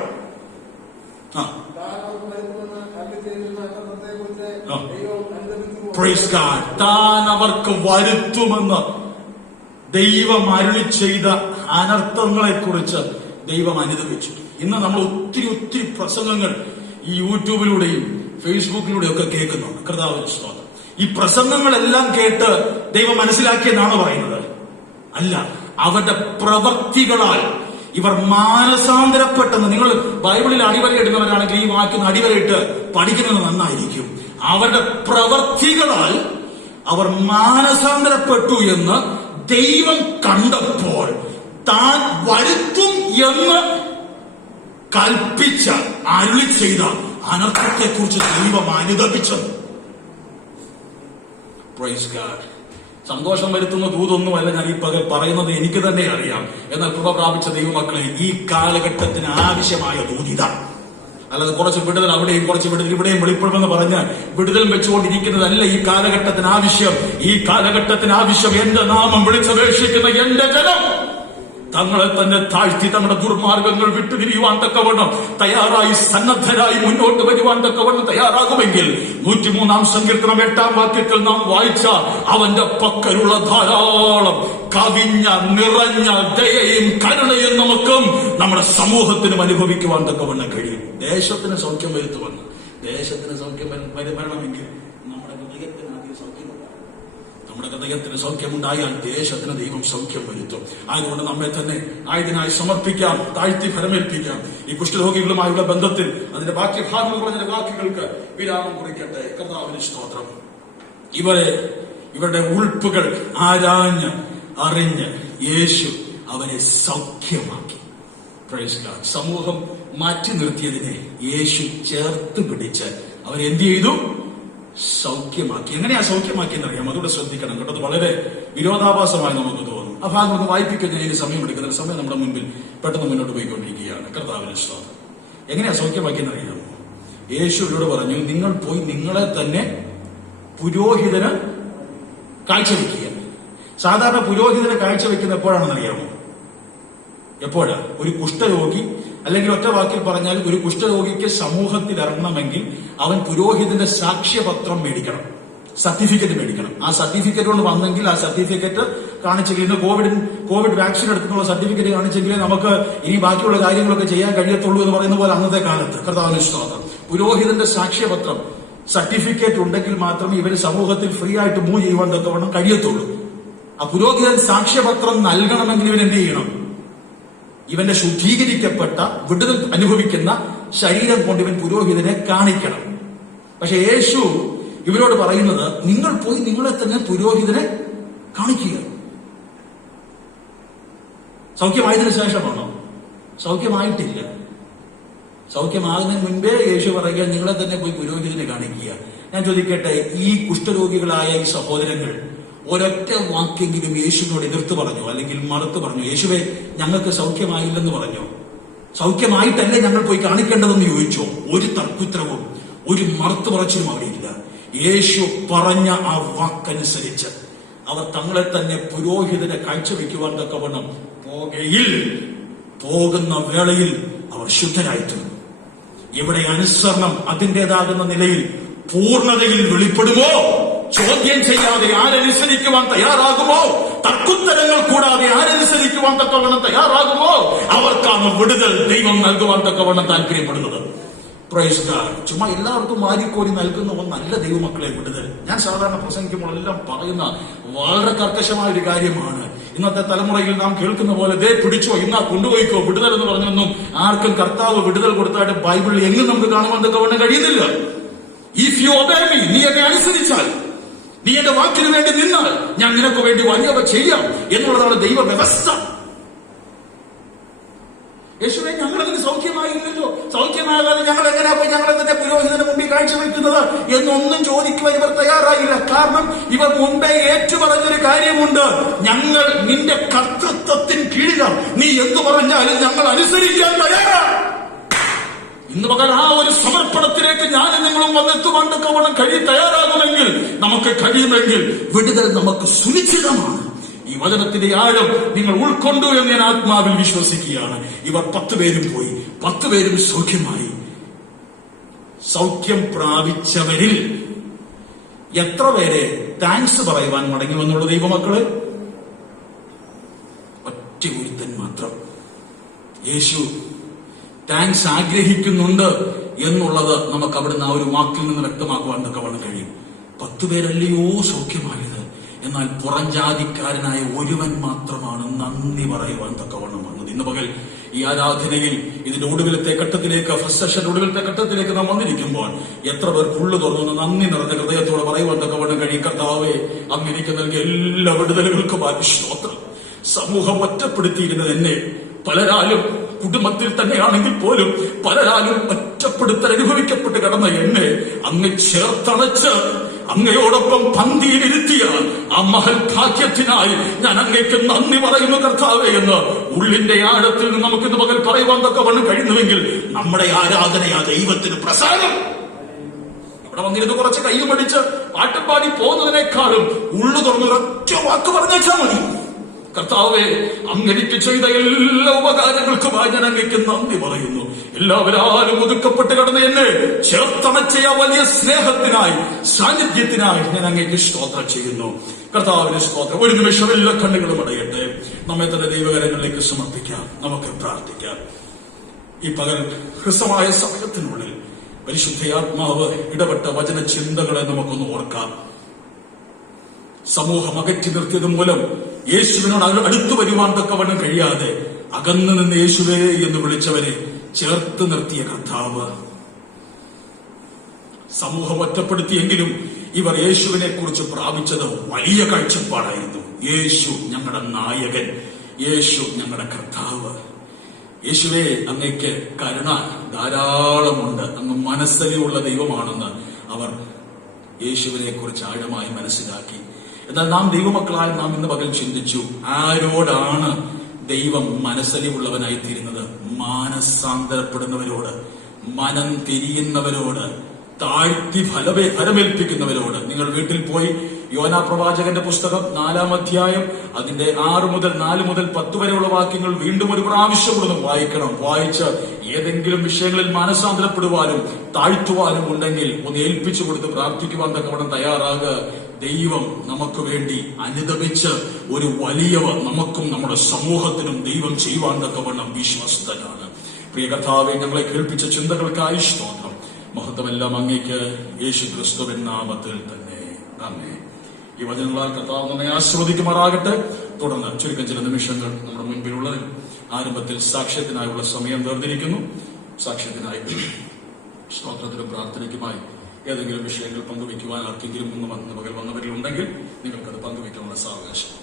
Praise God. താൻ അവർക്ക് വരുത്തുമെന്ന് ദൈവം അരുളി ചെയ്ത അനർത്ഥങ്ങളെ കുറിച്ച് ദൈവം അനുദപിച്ചു. ഇന്ന് നമ്മൾ ഒത്തിരി പ്രസംഗങ്ങൾ ഈ യൂട്യൂബിലൂടെയും ഫേസ്ബുക്കിലൂടെയും ഒക്കെ കേൾക്കുന്നുണ്ട്. കർത്താവിന്റെ സ്തോത്രം. ഈ പ്രസംഗങ്ങളെല്ലാം കേട്ട് ദൈവം മനസ്സിലാക്കിയെന്നാണ് പറയുന്നത്? അല്ല, അവരുടെ പ്രവർത്തികളാൽ ഇവർ മാനസാന്തരപ്പെട്ടെന്ന്. നിങ്ങൾ ബൈബിളിൽ അടിവരയിടുന്നവരാണെങ്കിൽ ഈ വാക്കിന് അടിവരയിട്ട് പഠിക്കുന്നത് നന്നായിരിക്കും. അവരുടെ പ്രവർത്തികളാൽ അവർ മാനസാന്തരപ്പെട്ടു എന്ന് ദൈവം കണ്ടപ്പോൾ താൻ വരുത്തും എന്ന് കൽപ്പിച്ച അരുളി ചെയ്ത അനർത്ഥത്തെക്കുറിച്ച് ദൈവം അനുദപിച്ചത്. Praise God. സന്തോഷം വരുത്തുന്ന ദൂതൊന്നുമല്ല ഞാൻ ഈ പകൽ പറയുന്നത്, എനിക്ക് തന്നെ അറിയാം. എന്നാൽ കൃപ പ്രാപിച്ച ദൈവമക്കളെ, ഈ കാലഘട്ടത്തിന് ആവശ്യമായ ദൂതിത. അല്ലാതെ കുറച്ച് വിടുതൽ അവിടെയും കുറച്ച് വിടുതൽ ഇവിടെയും വെളിപ്പെടുമെന്ന് പറഞ്ഞാൽ വിടുതൽ വെച്ചുകൊണ്ടിരിക്കുന്നതല്ല ഈ കാലഘട്ടത്തിന് ആവശ്യം. ഈ കാലഘട്ടത്തിന് ആവശ്യം എന്റെ നാമം വിളിച്ചപേക്ഷിക്കുന്ന എന്റെ ജനം തങ്ങളെ തന്നെ താഴ്ത്തി തങ്ങളുടെ ദുർമാർഗങ്ങൾ വിട്ടുതിരിയുവാൻ തക്കവണ്ണം തയ്യാറായി സന്നദ്ധരായി മുന്നോട്ട് വരുവാൻ തക്കവണ്ണം തയ്യാറാകുമെങ്കിൽ 103-ാം സങ്കീർത്തനം 8-ാം വാക്യത്തിൽ നാം വായിച്ച അവന്റെ പക്കലുള്ള ധാരാളം കവിഞ്ഞ നിറഞ്ഞ ദയയും കരുണയും നമുക്കും നമ്മുടെ സമൂഹത്തിനും അനുഭവിക്കുവാൻ തക്കവണ്ണം കഴിയും. ദേശത്തിന് സൗഖ്യം വരുത്തുവന്ന്, ദേശത്തിന് സൗഖ്യം വരണമെങ്കിൽ നമ്മുടെ ഹൃദയത്തിന് ആദ്യം സൗഖ്യം ഉണ്ടാകും. നമ്മുടെ ഹൃദയത്തിന് സൗഖ്യമുണ്ടായാൽ ദേശത്തിന് ദൈവം സൗഖ്യം വരുത്തും. അതുകൊണ്ട് നമ്മെ തന്നെ ആയതിനായി സമർപ്പിക്കാം, താഴ്ത്തി ഫലമേൽപ്പിക്കാം. ഈ കുഷ്ഠരോഗികളുമായുള്ള ബന്ധത്തിൽ അതിന്റെ ബാക്കി ഭാഗങ്ങൾ പറഞ്ഞ വാക്കുകൾക്ക് വിരാമം കുറിക്കട്ടെ. കർത്താവിന് സ്തോത്രം. ഇവരുടെ ഉൾപ്പുകൾ ആരാഞ്ഞ് അറിഞ്ഞ് യേശു അവനെ സൗഖ്യമാക്കി. Praise God. സമൂഹം മാറ്റി നിർത്തിയതിനെ യേശു ചേർത്ത് പിടിച്ച് അവൻ എന്ത് ചെയ്തു? സൗഖ്യമാക്കി. എങ്ങനെയാ സൗഖ്യമാക്കിയെന്നറിയാം? അതുകൂടെ ശ്രദ്ധിക്കണം കേട്ടോ. അത് വളരെ വിരോധാഭാസമായി നമുക്ക് തോന്നും. ആ ഭാഗം നമുക്ക് വായിപ്പിക്കാൻ എനിക്ക് സമയമെടുക്കുന്ന സമയം നമ്മുടെ മുൻപിൽ പെട്ടെന്ന് മുന്നോട്ട് പോയിക്കൊണ്ടിരിക്കുകയാണ്. കർത്താവിന്റെ സ്തോത്രം. എങ്ങനെയാ സൗഖ്യമാക്കിയെന്നറിയാമോ? യേശു ഇവരോട് പറഞ്ഞു, നിങ്ങൾ പോയി നിങ്ങളെ തന്നെ പുരോഹിതന് കാഴ്ചവെക്കുക. സാധാരണ പുരോഹിതനെ കാഴ്ചവെക്കുന്ന എപ്പോഴാണെന്നറിയാമോ? എപ്പോഴാ? ഒരു കുഷ്ഠരോഗി, അല്ലെങ്കിൽ ഒറ്റ വാക്കിൽ പറഞ്ഞാൽ ഒരു കുഷ്ഠരോഗിക്ക് സമൂഹത്തിൽ ഇറങ്ങണമെങ്കിൽ അവൻ പുരോഹിതന്റെ സാക്ഷ്യപത്രം മേടിക്കണം, സർട്ടിഫിക്കറ്റ് മേടിക്കണം. ആ സർട്ടിഫിക്കറ്റ് കൊണ്ട് വന്നെങ്കിൽ ആ സർട്ടിഫിക്കറ്റ് കാണിച്ചെങ്കിൽ, ഇന്ന് കോവിഡ് വാക്സിൻ എടുത്തിട്ടുള്ള സർട്ടിഫിക്കറ്റ് കാണിച്ചെങ്കിലേ നമുക്ക് ഇനി ബാക്കിയുള്ള കാര്യങ്ങളൊക്കെ ചെയ്യാൻ കഴിയത്തുള്ളൂ എന്ന് പറയുന്ന പോലെ അന്നത്തെ കാലത്ത്. കർത്താവിന് സ്തോത്രം. പുരോഹിതന്റെ സാക്ഷ്യപത്രം സർട്ടിഫിക്കറ്റ് ഉണ്ടെങ്കിൽ മാത്രമേ ഇവര് സമൂഹത്തിൽ ഫ്രീ ആയിട്ട് മൂവ് ചെയ്യുവാൻ തക്കവണ്ണം കഴിയത്തുള്ളൂ. ആ പുരോഹിതൻ സാക്ഷ്യപത്രം നൽകണമെങ്കിൽ ഇവൻ എന്ത് ചെയ്യണം? ഇവന്റെ ശുദ്ധീകരിക്കപ്പെട്ട വിടുതൽ അനുഭവിക്കുന്ന ശരീരം കൊണ്ട് ഇവൻ പുരോഹിതനെ കാണിക്കണം. പക്ഷെ യേശു ഇവരോട് പറയുന്നത്, നിങ്ങൾ പോയി നിങ്ങളെ തന്നെ പുരോഹിതനെ കാണിക്കുക. സൗഖ്യമായതിനു ശേഷമാണോ? സൗഖ്യമായിട്ടില്ല. സൗഖ്യമാകുന്നതിന് മുൻപേ യേശു പറയുക, നിങ്ങളെ തന്നെ പോയി പുരോഹിതനെ കാണിക്കുക. ഞാൻ ചോദിക്കട്ടെ, ഈ കുഷ്ഠരോഗികളായ ഈ സഹോദരങ്ങൾ ഒരൊറ്റ വാക്കെങ്കിലും യേശുവിനോട് എതിർത്ത് പറഞ്ഞു, അല്ലെങ്കിൽ മറുത്ത് പറഞ്ഞു? യേശുവെ, ഞങ്ങൾക്ക് സൗഖ്യമായില്ലെന്ന് പറഞ്ഞു. സൗഖ്യമായിട്ടല്ലേ ഞങ്ങൾ പോയി കാണിക്കേണ്ടതെന്ന് ചോദിച്ചോ? ഒരു തർക്കുത്തരവും ഒരു മറുത്തു പറച്ചിലും അവിടെ ഇല്ല. യേശു പറഞ്ഞ ആ വാക്കനുസരിച്ച് അവർ തങ്ങളെ തന്നെ പുരോഹിതനെ കാഴ്ചവെക്കുവാൻ തക്കവണ്ണം പോകുന്ന വേളയിൽ അവർ ശുദ്ധരായിത്തീർന്നു. ഇവിടെ അനുസരണം അതിൻ്റെതാകുന്ന നിലയിൽ പൂർണ്ണതയിൽ വെളിപ്പെടുമോ? ചോദ്യം ചെയ്യാതെ ആരനുസരിക്കുവാൻ തയ്യാറാകുമോ? തർക്കുത്തരങ്ങൾ കൂടാതെ ആരനുസരിക്കുവാൻ തക്കവണ്ണം തയ്യാറാകുമോ? അവർക്കാണ് വിടുതൽ ദൈവം നൽകുവാൻ തക്കവണ്ണം താല്പര്യപ്പെടുന്നത്. Praise God. ചുമ്മാ എല്ലാവർക്കും വാരിക്കോരി നൽകുന്ന ഒന്നല്ല ദൈവമക്കളെ വിടുതൽ. ഞാൻ സാധാരണ പ്രസംഗിക്കുമ്പോൾ എല്ലാം പറയുന്ന വളരെ കർക്കശമായ ഒരു കാര്യമാണ്. ഇന്നത്തെ തലമുറയിൽ നാം കേൾക്കുന്ന പോലെ ദേ പിടിച്ചോ, ഇന്നാ കൊണ്ടുപോയിക്കോ വിടുതൽ എന്ന് പറഞ്ഞൊന്നും ആർക്കും കർത്താവ് വിടുതൽ കൊടുത്തായിട്ട് ബൈബിളിൽ എങ്ങും നമുക്ക് കാണുവാൻ തക്കവണ്ണം കഴിയുന്നില്ല. ഇഫ് യു ഒബേ മീ, നീ എന്നെ അനുസരിച്ചാൽ, നീ എന്റെ വാക്കിന് വേണ്ടി നിന്നാൽ ഞാൻ നിനക്ക് വേണ്ടി വലിയവ ചെയ്യാം എന്നുള്ളതാണ് ദൈവ വ്യവസ്ഥ. യേശുവേ, ഞങ്ങളതിന് സൗഖ്യമായില്ലല്ലോ, സൗഖ്യമാകാതെ ഞങ്ങൾ എങ്ങനെയാ പോയി ഞങ്ങൾ എന്നിട്ട് പുരോഹിതന് മുമ്പിൽ കാഴ്ചവെക്കുന്നത് എന്നൊന്നും ചോദിക്കുവാൻ ഇവർ തയ്യാറായില്ല. കാരണം ഇവർ മുമ്പേ ഏറ്റുപറഞ്ഞൊരു കാര്യമുണ്ട്, ഞങ്ങൾ നിന്റെ കർത്തൃത്വത്തിന് കീഴിലാണ്, നീ എന്തു പറഞ്ഞാലും ഞങ്ങൾ അനുസരിക്കാൻ തയ്യാറാണ്. ഇന്ന് പകൽ ആ ഒരു സമർപ്പണത്തിലേക്ക് ഞാനും നിങ്ങളും വന്നെത്തുവാണ്ട് കവണം തയ്യാറാകുമെങ്കിൽ, നമുക്ക് കഴിയുമെങ്കിൽ വിടുതൽ നമുക്ക് സുനിശ്ചിതമാണ്. ഈ വചനത്തിന്റെ ആഴം നിങ്ങൾ ഉൾക്കൊണ്ടു എന്ന് ഞാൻ ആത്മാവിൽ വിശ്വസിക്കുകയാണ്. ഇവർ 10 പേരും പോയി, 10 പേരും സൗഖ്യമായി. സൗഖ്യം പ്രാപിച്ചവരിൽ എത്ര പേരെ താങ്ക്സ് പറയുവാൻ മടങ്ങി വന്നുള്ള ദൈവമക്കള്? ഒറ്റ ഒരുത്തൻ മാത്രം. യേശു താങ്ക്സ് ആഗ്രഹിക്കുന്നുണ്ട് എന്നുള്ളത് നമുക്ക് അവിടുന്ന് ആ ഒരു വാക്കിൽ നിന്ന് വ്യക്തമാക്കുവാൻ തക്കവണ്ണം കഴിയും. 10 പേരല്ലയോ സൗഖ്യമായത്, എന്നാൽ പുറംജാതിക്കാരനായ ഒരുവൻ മാത്രമാണ് നന്ദി പറയുവാൻ തക്കവണ്ണം വന്നത്. ഇന്ന് പകൽ ഈ ആരാധനയിൽ ഇതിന്റെ ഒടുവിലത്തെ ഘട്ടത്തിലേക്ക്, ഫസ്റ്റ് സെഷന്റെ ഒടുവിലത്തെ ഘട്ടത്തിലേക്ക് നാം വന്നിരിക്കുമ്പോൾ എത്ര പേർ ഉള്ളു തുറന്നു നന്ദി നിറഞ്ഞ ഹൃദയത്തോടെ പറയുവാൻ തക്കവണ്ണം കഴിയും. കർത്താവേ, അങ്ങ് എനിക്ക് നൽകിയ എല്ലാ വിടുതലുകൾക്കും സ്തോത്രം. സമൂഹം ഒറ്റപ്പെടുത്തിയിരുന്നത് എന്നെ, പലരാലും കുടുംബത്തിൽ തന്നെയാണെങ്കിൽ പോലും പലരാലും ഒറ്റപ്പെടുത്തൽ അനുഭവിക്കപ്പെട്ട് കിടന്ന എന്നെ അങ്ങ് ചേർത്തണച്ച് അങ്ങയോടൊപ്പം പന്തിയിലിരുത്തിയ ആ മഹൽ ഭാഗ്യത്തിനായി ഞാൻ അങ്ങേക്ക് നന്ദി പറയുന്നു കർത്താവേ എന്ന് ഉള്ളിന്റെ ആഴത്തിൽ നിന്ന് നമുക്കിന്ന് പകൽ പറയുവാൻ തക്കവണ്ണം കഴിയുന്നുവെങ്കിൽ നമ്മുടെ ആരാധനയാ ദൈവത്തിന് പ്രസാദം. അവിടെ വന്നിരുന്ന് കുറച്ച് കയ്യുമടിച്ച് പാട്ടും പാടി പോകുന്നതിനേക്കാളും ഉള്ളു തുറന്നൊരൊറ്റ വാക്ക് പറഞ്ഞേച്ചാൽ മതി. കർത്താവേ, അങ്ങേക്ക് ചെയ്ത എല്ലാ ഉപകാരങ്ങൾക്കുമായി ഞാൻ അങ്ങേക്ക് നന്ദി പറയുന്നു. എല്ലാവരും ഒതുക്കപ്പെട്ട് കിടന്ന് എന്നെ ചേർത്തണച്ച വലിയ സ്നേഹത്തിനായി, സാന്നിധ്യത്തിനായി ഞാൻ അങ്ങേക്ക് സ്തോത്രം ചെയ്യുന്നു. കർത്താവിന്റെ സ്തോത്രം. ഒരു നിമിഷം എല്ലാ കണ്ണുകളും അടയട്ടെ. നമ്മെ തന്നെ ദൈവകരങ്ങളിലേക്ക് സമർപ്പിക്കാം. നമുക്ക് പ്രാർത്ഥിക്കാം. ഈ പകൽ ഹ്രസ്വമായ സമയത്തിനുള്ളിൽ പരിശുദ്ധയാത്മാവ് ഇടപെട്ട വചന ചിന്തകളെ നമുക്കൊന്ന് ഓർക്കാം. സമൂഹം അകറ്റി നിർത്തിയത് മൂലം യേശുവിനോട് അടുത്തു വരുവാൻ തക്കവണ്ണം കഴിയാതെ അകന്നു നിന്ന് യേശുവേ എന്ന് വിളിച്ചവരെ ചേർത്ത് നിർത്തിയ കർത്താവ്. സമൂഹം ഒറ്റപ്പെടുത്തിയെങ്കിലും ഇവർ യേശുവിനെ കുറിച്ച് പ്രാപിച്ചത് വലിയ കാഴ്ചപ്പാടായിരുന്നു. യേശു ഞങ്ങളുടെ നായകൻ, യേശു ഞങ്ങളുടെ കർത്താവ്. യേശുവേ, അങ്ങേക്ക് കരുണ ധാരാളമുണ്ട്, അങ്ങ് മനസ്സലിയുള്ള ദൈവമാണെന്ന് അവർ യേശുവിനെ കുറിച്ച് ആഴമായി മനസ്സിലാക്കി. എന്നാൽ നാം ദൈവമക്കളായി നാം ഇന്ന് പകൽ ചിന്തിച്ചു, ആരോടാണ് ദൈവം മനസ്സലിവുള്ളവനായി തീരുന്നത്? മാനസാന്തരപ്പെടുന്നവരോട്, മനം തിരിയുന്നവരോട്, താഴ്ത്തി ഫലമേൽപ്പിക്കുന്നവരോട്. നിങ്ങൾ വീട്ടിൽ പോയി യോനാ പ്രവാചകന്റെ പുസ്തകം 4-ാം അധ്യായം അതിന്റെ 6 മുതൽ 4 മുതൽ 10 വരെയുള്ള വാക്യങ്ങൾ വീണ്ടും ഒരു പ്രാവശ്യം കൂടെ വായിക്കണം. വായിച്ച് ഏതെങ്കിലും വിഷയങ്ങളിൽ മാനസാന്തരപ്പെടുവാനും താഴ്ത്തുവാനും ഉണ്ടെങ്കിൽ ഒന്ന് ഏൽപ്പിച്ചു കൊടുത്ത് പ്രാർത്ഥിക്കുവാൻ തക്കവണ്ണം തയ്യാറാകുക. ദൈവം നമുക്ക് വേണ്ടി അനുദപിച്ച് ഒരു വലിയവ നമുക്കും നമ്മുടെ സമൂഹത്തിനും ദൈവം ചെയ്യുവാൻ തക്കവണ്ണം വിശ്വസ്തനാണ്. പ്രിയ കർത്താവേ, ഞങ്ങളെ കേൾപ്പിച്ച ചിന്തകൾക്കായി സ്തോത്രം. മഹത്വമെല്ലാം അങ്ങേക്ക് യേശു ക്രിസ്തുവിൻ നാമത്തിൽ തന്നെ. ആമേൻ. ഈ വചനങ്ങളാൽ കർത്താവ് നമ്മെ ആസ്വദിക്കുമാറാകട്ടെ. തുടർന്ന് ചുരുക്കം ചില നിമിഷങ്ങൾ നമ്മുടെ മുൻപിലുള്ളതിൽ ആരംഭത്തിൽ സാക്ഷ്യത്തിനായുള്ള സമയം വേർതിരിക്കുന്നു. സാക്ഷ്യത്തിനായി സ്തോത്രത്തിനും പ്രാർത്ഥനയ്ക്കുമായി ഏതെങ്കിലും വിഷയങ്ങൾ പങ്കുവയ്ക്കുവാൻ ആർക്കെങ്കിലും പകൽ വന്നവരിലുണ്ടെങ്കിൽ നിങ്ങൾക്കത് പങ്കുവയ്ക്കാനുള്ള സാവകാശം.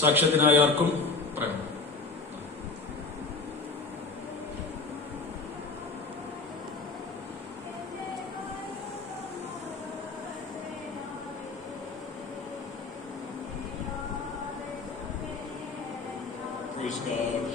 സാക്ഷ്യത്തിനായി ആർക്കും പറയാം. Praise God.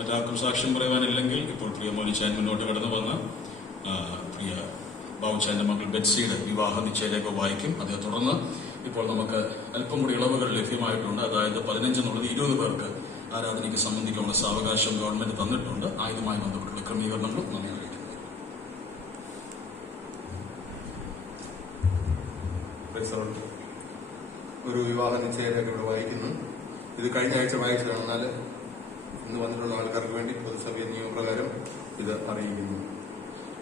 മറ്റാർക്കും സാക്ഷ്യം പറയുവാനില്ലെങ്കിൽ ഇപ്പോൾ പ്രിയ മോനിച്ചാൻ മുന്നോട്ട് കടന്നു വന്ന് പ്രിയ ബാബുച്ചാന്റെ മകൾ ബെറ്റ്സിയുടെ വിവാഹ നിശ്ചയരേഖ വായിക്കും. അതേ തുടർന്ന് ഇപ്പോൾ നമുക്ക് അല്പം കൂടി ഇളവുകൾ ലഭ്യമായിട്ടുണ്ട്. അതായത് 15 എന്നുള്ളത് 20 പേർക്ക് ആരാധനയ്ക്ക് സംബന്ധിക്കാനുള്ള സാവകാശം ഗവൺമെന്റ് തന്നിട്ടുണ്ട്. ഇതുമായി ബന്ധപ്പെട്ടുള്ള ക്രമീകരണങ്ങളും നന്ദി അറിയിക്കുന്നു. ഒരു വിവാഹ നിശ്ചയരേഖ ഇവിടെ വായിക്കുന്നു. ഇത് കഴിഞ്ഞ ആഴ്ച വായിച്ചതാണ്. എന്നാൽ ഇന്ന് വന്നിട്ടുള്ള ആൾക്കാർക്ക് വേണ്ടി പൊതുസഭ നിയമപ്രകാരം ഇത് അറിയിക്കുന്നു.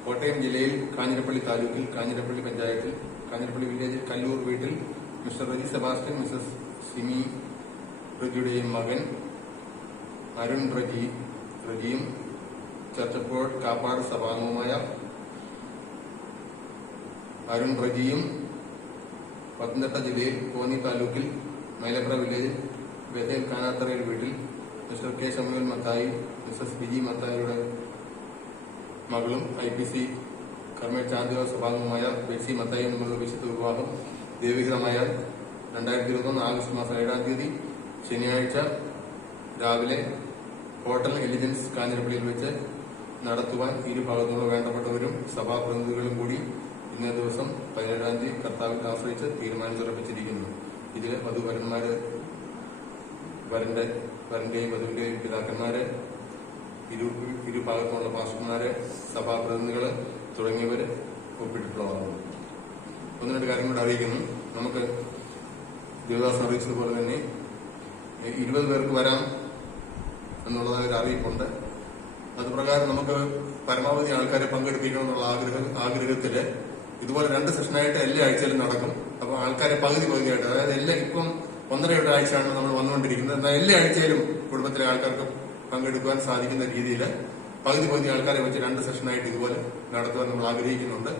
കോട്ടയം ജില്ലയിൽ കാഞ്ഞിരപ്പള്ളി താലൂക്കിൽ കാഞ്ഞിരപ്പള്ളി പഞ്ചായത്തിൽ കാഞ്ഞിരപ്പള്ളി വില്ലേജിൽ കല്ലൂർ വീട്ടിൽ Mr Reji Sebastian Mrs Simi റജിയുടെയും മകൻ അരുൺ റജിയും ചർച്ചപ്പോൾ കാപ്പാട് സഭാംഗവുമായ അരുൺ റജിയും പത്തനംതിട്ട ജില്ലയിൽ കോന്നി താലൂക്കിൽ മൈലപ്ര വില്ലേജിൽ ബദേൽ കാനാത്തറയിൽ വീട്ടിൽ Mr K Samuel Mathai Mrs Biji മത്തായിയുടെ മകളും IPC കർമ്മേറ്റ് ചാന്ദിവ സഭാംഗമായ ബെറ്റ്സി മത്തായി തമ്മിലുള്ള വിശുദ്ധ വിവാഹം ദൈവികമായ 2021 ആഗസ്റ്റ് മാസം 7-ാം തീയതി ശനിയാഴ്ച രാവിലെ ഹോട്ടൽ എലിജൻസ് കാഞ്ഞിരപ്പള്ളിയിൽ വെച്ച് നടത്തുവാൻ ഇരുഭാഗത്തുള്ള വേണ്ടപ്പെട്ടവരും സഭാപ്രതിനിധികളും കൂടി ഇന്നേ ദിവസം 17-ാം തീയതി കർത്താവിൽ ആശ്രയിച്ച് തീരുമാനിച്ചുറപ്പിച്ചിരിക്കുന്നു. ഇതിൽ വധുവരന്മാര് വരന്റെയും വധുവിന്റെയും പിതാക്കന്മാര് ഇരുഭാഗത്തുമുള്ള പാസ്റ്റർമാര് സഭാപ്രതിനിധികള് തുടങ്ങിയവര് ഒപ്പിട്ടിട്ടുള്ളതാണ്. 1-2 കാര്യം കൂടെ അറിയിക്കുന്നു. നമുക്ക് ദേവദാസ് അറിയിച്ചതുപോലെ തന്നെ 20 പേർക്ക് വരാം എന്നുള്ളതായ ഒരു അറിയിപ്പുണ്ട്. അതുപ്രകാരം നമുക്ക് പരമാവധി ആൾക്കാരെ പങ്കെടുപ്പിക്കണം എന്നുള്ള ആഗ്രഹത്തില് ഇതുപോലെ 2 സെഷനായിട്ട് എല്ലാ ആഴ്ചയിലും നടക്കും. അപ്പൊ ആൾക്കാരെ പകുതിയായിട്ട്, അതായത് ഇപ്പം 1.5 ആഴ്ചയാണ് നമ്മൾ വന്നുകൊണ്ടിരിക്കുന്നത്. എന്നാൽ എല്ലാ ആഴ്ചയിലും കുടുംബത്തിലെ ആൾക്കാർക്ക് പങ്കെടുക്കുവാൻ സാധിക്കുന്ന രീതിയിൽ പകുതി ആൾക്കാരെ വെച്ച് 2 സെഷനായിട്ട് ഇതുപോലെ നടത്തുവാൻ നമ്മൾ ആഗ്രഹിക്കുന്നുണ്ട്.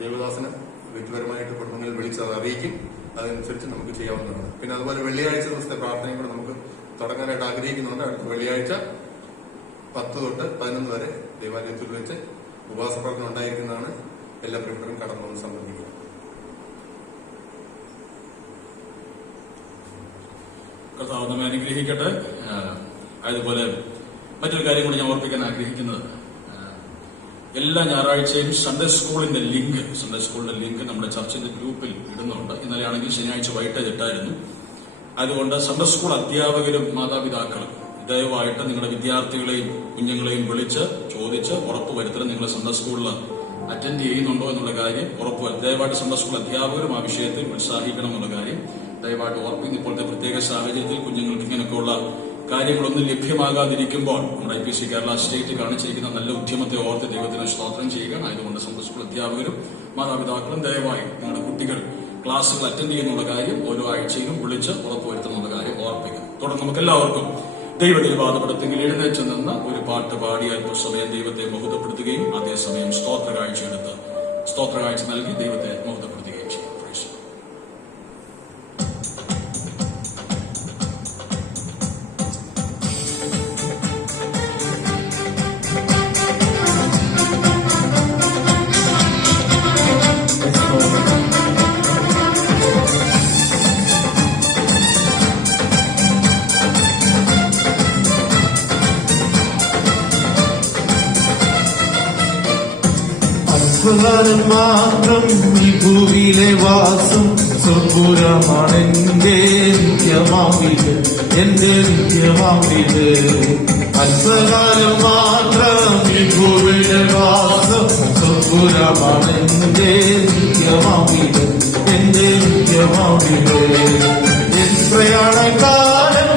ദേവദാസന് വ്യക്തിപരമായിട്ട് കുടുംബങ്ങളിൽ വിളിച്ചത് അറിയിക്കും. അതനുസരിച്ച് നമുക്ക് ചെയ്യാവുന്നതാണ്. പിന്നെ അതുപോലെ വെള്ളിയാഴ്ച ദിവസത്തെ പ്രാർത്ഥനയും കൂടെ നമുക്ക് തുടങ്ങാനായിട്ട് ആഗ്രഹിക്കുന്നുണ്ട്. അടുത്ത വെള്ളിയാഴ്ച 10 തൊട്ട് 11 വരെ ദേവാലയത്തിൽ വെച്ച് ഉപവാസ പ്രാർത്ഥന ഉണ്ടായിരിക്കുന്നതാണ്. എല്ലാ പ്രിയപ്പെട്ടവരും കടന്നു വന്ന് സംബന്ധിക്കുക. കർത്താവ് നമ്മെ അനുഗ്രഹിക്കട്ടെ. അതുപോലെ മറ്റൊരു കാര്യം കൂടി ഞാൻ ഓർപ്പിക്കാൻ ആഗ്രഹിക്കുന്നത്, എല്ലാ ഞായറാഴ്ചയും സൺഡേ സ്കൂളിന്റെ ലിങ്ക് നമ്മുടെ ചർച്ചിന്റെ ഗ്രൂപ്പിൽ ഇടുന്നുണ്ട്. ഇന്നലെയാണെങ്കിൽ ശനിയാഴ്ച വൈകിട്ട് ഇട്ടായിരുന്നു. അതുകൊണ്ട് സൺഡേ സ്കൂൾ അധ്യാപകരും മാതാപിതാക്കളും ദയവായിട്ട് നിങ്ങളുടെ വിദ്യാർത്ഥികളെയും കുഞ്ഞുങ്ങളെയും വിളിച്ച് ചോദിച്ച് ഉറപ്പുവരുത്തണം നിങ്ങൾ സൺഡേ സ്കൂളിൽ അറ്റൻഡ് ചെയ്യുന്നുണ്ടോ എന്നുള്ള കാര്യം ഉറപ്പുവരുത്തുക. ദയവായിട്ട് സൺഡേ സ്കൂൾ അധ്യാപകരും ആ വിഷയത്തിൽ ഉത്സാഹിക്കണം എന്നുള്ള കാര്യം ദയവായിട്ട് ഓർപ്പിക്കുന്നു. ഇപ്പോഴത്തെ പ്രത്യേക സാഹചര്യത്തിൽ കുഞ്ഞുങ്ങൾക്ക് ഇങ്ങനെയൊക്കെയുള്ള കാര്യങ്ങളൊന്നും ലഭ്യമാകാതിരിക്കുമ്പോൾ നമ്മുടെ IPC കേരള സ്റ്റേറ്റ് കാണിച്ചിരിക്കുന്ന നല്ല ഉദ്യമത്തെ ഓർത്ത് ദൈവത്തിന് സ്തോത്രം ചെയ്യുക. ആയതുകൊണ്ട് സൺഡേ സ്കൂൾ അധ്യാപകരും മാതാപിതാക്കളും ദയവായി നിങ്ങളുടെ കുട്ടികൾ ക്ലാസ്സുകൾ അറ്റൻഡ് ചെയ്യുന്നുള്ള കാര്യം ഓരോ ആഴ്ചയിലും വിളിച്ച് ഉറപ്പുവരുത്തുന്നുള്ള കാര്യം ഓർപ്പിക്കും. തുടർന്ന് നമുക്ക് എല്ലാവർക്കും ദൈവനിർവാദപ്പെടുത്തെങ്കിൽ എഴുന്നേറ്റ് നിന്ന് ഒരു പാട്ട് പാടി അല്പസമയം ദൈവത്തെ മഹത്വപ്പെടുത്തുകയും അതേസമയം സ്തോത്ര കാഴ്ച നൽകി ദൈവത്തെ മഹത്വപ്പെടുത്തുകയും ചെയ്യും. അത്ഭുതം മാത്രം ഈ ഭൂമിയിലെ വാസം സ്വർഗുരമാണെന്റെ നിത്യമാവിത്, എന്റെ നിത്യമാവിത്. അത്ഭുതം മാത്രം ഈ ഭൂമിയിലെ വാസം സ്വർഗുരമാണെന്റെ നിത്യമാവിത്, എന്റെ നിത്യമാവിത്. എൻ പ്രയാണകാലം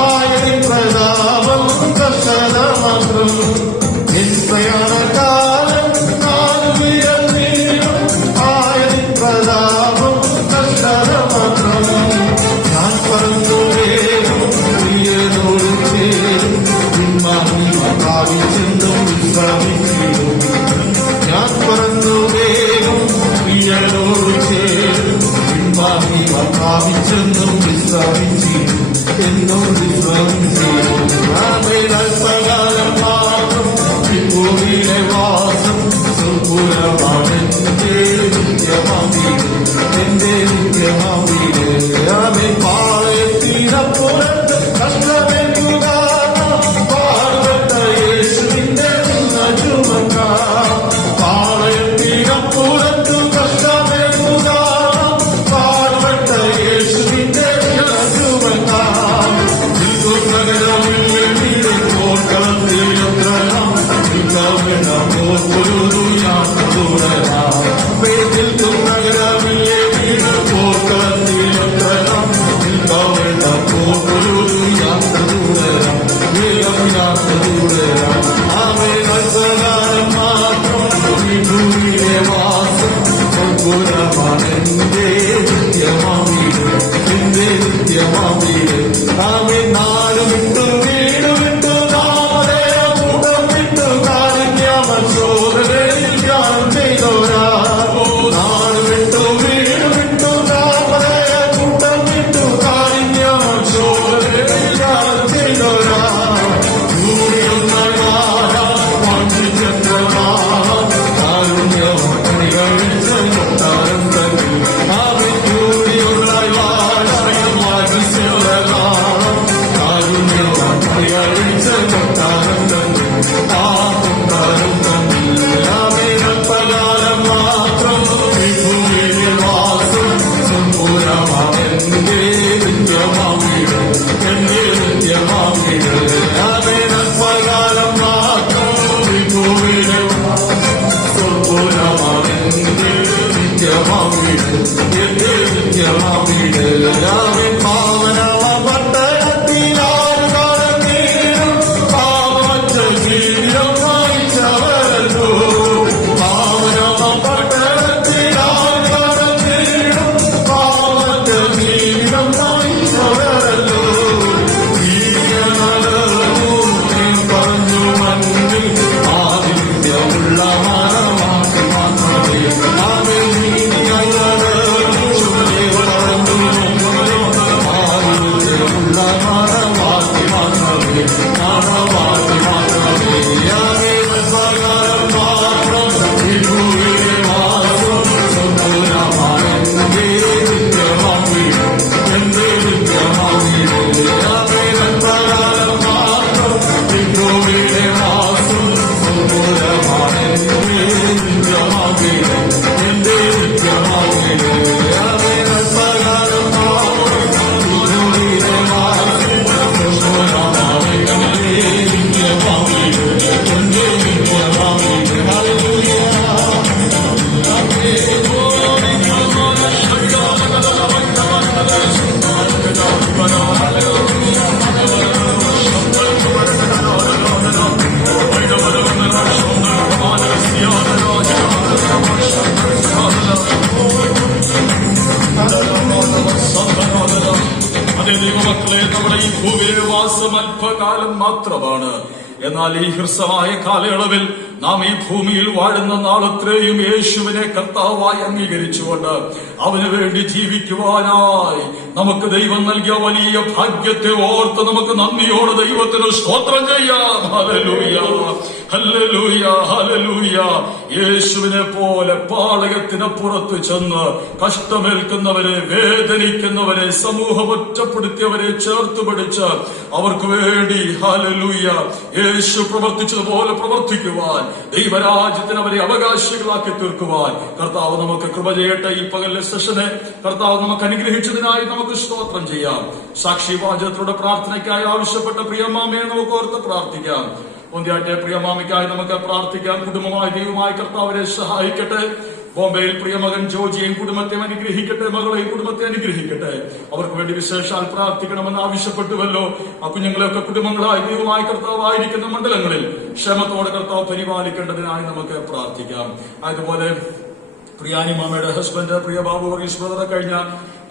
ആയതിൻ പ്രതാപം കർഷക മാത്രം. പ്രയാണകാലം ആയതിൻ പ്രതാപം കർഷക മാത്രം. ഞാൻ പറഞ്ഞു വേഗം പ്രിയനോട് ചേരും ഭാവിച്ചെന്നും വിശ്രമിച്ചിടും. ഞാൻ പറഞ്ഞു വേഗം പ്രിയനോട് ചേരും ഭാവിച്ചെന്നും വിശ്രമിച്ചിടും എന്നും വിശ്രമിച്ചിടും. അല്പകാലം മാത്രം ഭൂമിയിലെ വാസം സുഖുരമാണെന്റെ നിത്യമാവിത്, എന്റെ നിത്യമാവിത്. പാളയത്തിനപ്പുറത്ത് കഷ്ടമേ എന്റെ നിത്യമാമീട്, എന്റെ നിത്യമാമീട്. ആമേൻ. നാട് വിട്ടു വീട് വിട്ടു നാമതയ കൂടം വിട്ടു കാരുണ്യമശോധനയിൽ ധ്യാനം ചെയ്തോരാ. നാട് വിട്ടു വീട് വിട്ടു നാമതയ കൂടം വിട്ടു കാരുണ്യമശോധനയിൽ ധ്യാനം ചെയ്തോരാ. അല്പകാലം മാത്രമാണ്. എന്നാൽ ഈ ഹ്രസ്വമായ കാലയളവിൽ നാം ഈ ഭൂമിയിൽ വാഴുന്ന നാളത്രയും യേശുവിനെ കർത്താവായി അംഗീകരിച്ചുകൊണ്ട് അവന് വേണ്ടി ജീവിക്കുവാനായി നമുക്ക് ദൈവം നൽകിയ വലിയ ഭാഗ്യത്തെ ഓർത്ത് നമുക്ക് നന്ദിയോടെ ദൈവത്തിന് സ്തോത്രം ചെയ്യാം. ഹല്ലേലൂയ, ഹല്ലേലൂയ, ഹല്ലേലൂയ. യേശുവിനെ പോലെ പാളയത്തിനപ്പുറത്ത് ചെന്ന് കഷ്ടമേൽക്കുന്നവരെ, വേദനിക്കുന്നവരെ, സമൂഹം ഒറ്റപ്പെടുത്തിയവരെ ചേർത്ത് പിടിച്ച് അവർക്ക് വേണ്ടി ഹല്ലേലൂയ യേശു പ്രവർത്തിച്ചതുപോലെ പ്രവർത്തിക്കുവാൻ, ദൈവരാജ്യത്തിന് അവരെ അവകാശികളാക്കി തീർക്കുവാൻ കർത്താവ് നമുക്ക് കൃപ ചെയ്യട്ടെ. ഈ പകലിലെ സെഷനെ കർത്താവ് നമുക്ക് അനുഗ്രഹിച്ചതിനായി നമുക്ക് സ്തോത്രം ചെയ്യാം. സാക്ഷിവാചകത്തിലൂടെ പ്രാർത്ഥനയ്ക്കായി ആവശ്യപ്പെട്ട പ്രിയമാമയെ നമുക്ക് ഓർത്ത് പ്രാർത്ഥിക്കാം. ഒന്നിയാട്ടെ പ്രിയമാമയ്ക്കായി നമുക്ക് പ്രാർത്ഥിക്കാം. കുടുംബമായി ദൈവമായി കർത്താവരെ സഹായിക്കട്ടെ. ബോംബെയിൽ പ്രിയമകൻ ജോജിയെയും കുടുംബത്തെ അനുഗ്രഹിക്കട്ടെ, മകളെയും കുടുംബത്തെ അനുഗ്രഹിക്കട്ടെ. അവർക്ക് വേണ്ടി വിശേഷാൽ പ്രാർത്ഥിക്കണമെന്ന് ആവശ്യപ്പെട്ടുവല്ലോ. ആ കുഞ്ഞുങ്ങളെയൊക്കെ കുടുംബങ്ങളായി ദൈവമായി കർത്താവായിരിക്കുന്ന മണ്ഡലങ്ങളിൽ ക്ഷമത്തോടെ കർത്താവ് പരിപാലിക്കേണ്ടതിനായി നമുക്ക് പ്രാർത്ഥിക്കാം. അതുപോലെ പ്രിയാനിമാമയുടെ ഹസ്ബൻഡ് പ്രിയ ബാബു വർഗീസ് ബ്രദർ കഴിഞ്ഞ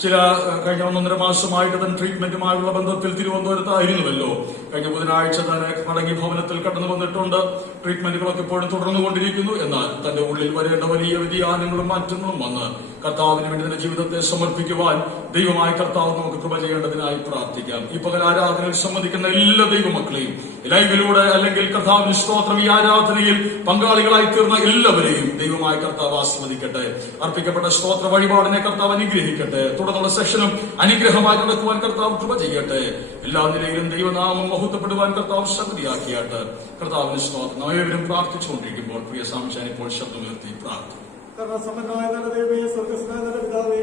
1.5 മാസമായിട്ട് തന്നെ ട്രീറ്റ്മെന്റുമായുള്ള ബന്ധത്തിൽ തിരുവനന്തപുരത്തായിരുന്നുവല്ലോ. കഴിഞ്ഞ ബുധനാഴ്ച തന്നെ മടങ്ങി ഭവനത്തിൽ കടന്നു വന്നിട്ടുണ്ട്. ട്രീറ്റ്മെന്റുകളൊക്കെ ഇപ്പോഴും തുടർന്നുകൊണ്ടിരിക്കുന്നു. എന്നാൽ തന്റെ ഉള്ളിൽ വരേണ്ട വലിയ വ്യതിയാനങ്ങളും മാറ്റങ്ങളും വന്ന് കർത്താവിന് വേണ്ടി തന്റെ ജീവിതത്തെ സമർപ്പിക്കുവാൻ ദൈവമായ കർത്താവ് നമുക്ക് കൃപ ചെയ്യേണ്ടതിനായി പ്രാർത്ഥിക്കാം. ഈ പകൽ ആരാധനയിൽ സംബന്ധിക്കുന്ന എല്ലാ ദൈവമക്കളെയും ലൈവിലൂടെ അല്ലെങ്കിൽ കർത്താവിന് സ്തോത്രം ഈ ആരാധനയിൽ പങ്കാളികളായി തീർന്ന എല്ലാവരെയും ദൈവമായ കർത്താവ് ആസ്വദിക്കട്ടെ. അർപ്പിക്കപ്പെട്ട സ്തോത്ര വഴിപാടിനെ കർത്താവ് അനുഗ്രഹിക്കട്ടെ. തുടർന്നുള്ള സെഷനും അനുഗ്രഹമായി നടക്കുവാൻ കർത്താവ് കൃപ ചെയ്യട്ടെ. എല്ലാ നിലയിലും ദൈവനാമം മഹത്വപ്പെടുവാൻ കർത്താവ് ശക്തിയാക്കിയാട്ട് കർത്താവിന് സ്തോത്രം. ഏവരും പ്രാർത്ഥിച്ചുകൊണ്ടിരിക്കുമ്പോൾ പ്രിയ സാംശാൻ ഇപ്പോൾ ശബ്ദമുയർത്തി പ്രാർത്ഥിക്കും. കർണസമനായ നല്ല ദൈവമേ, സ്വർഗ്ഗസ്ഥനായ നല്ല പിതാവേ,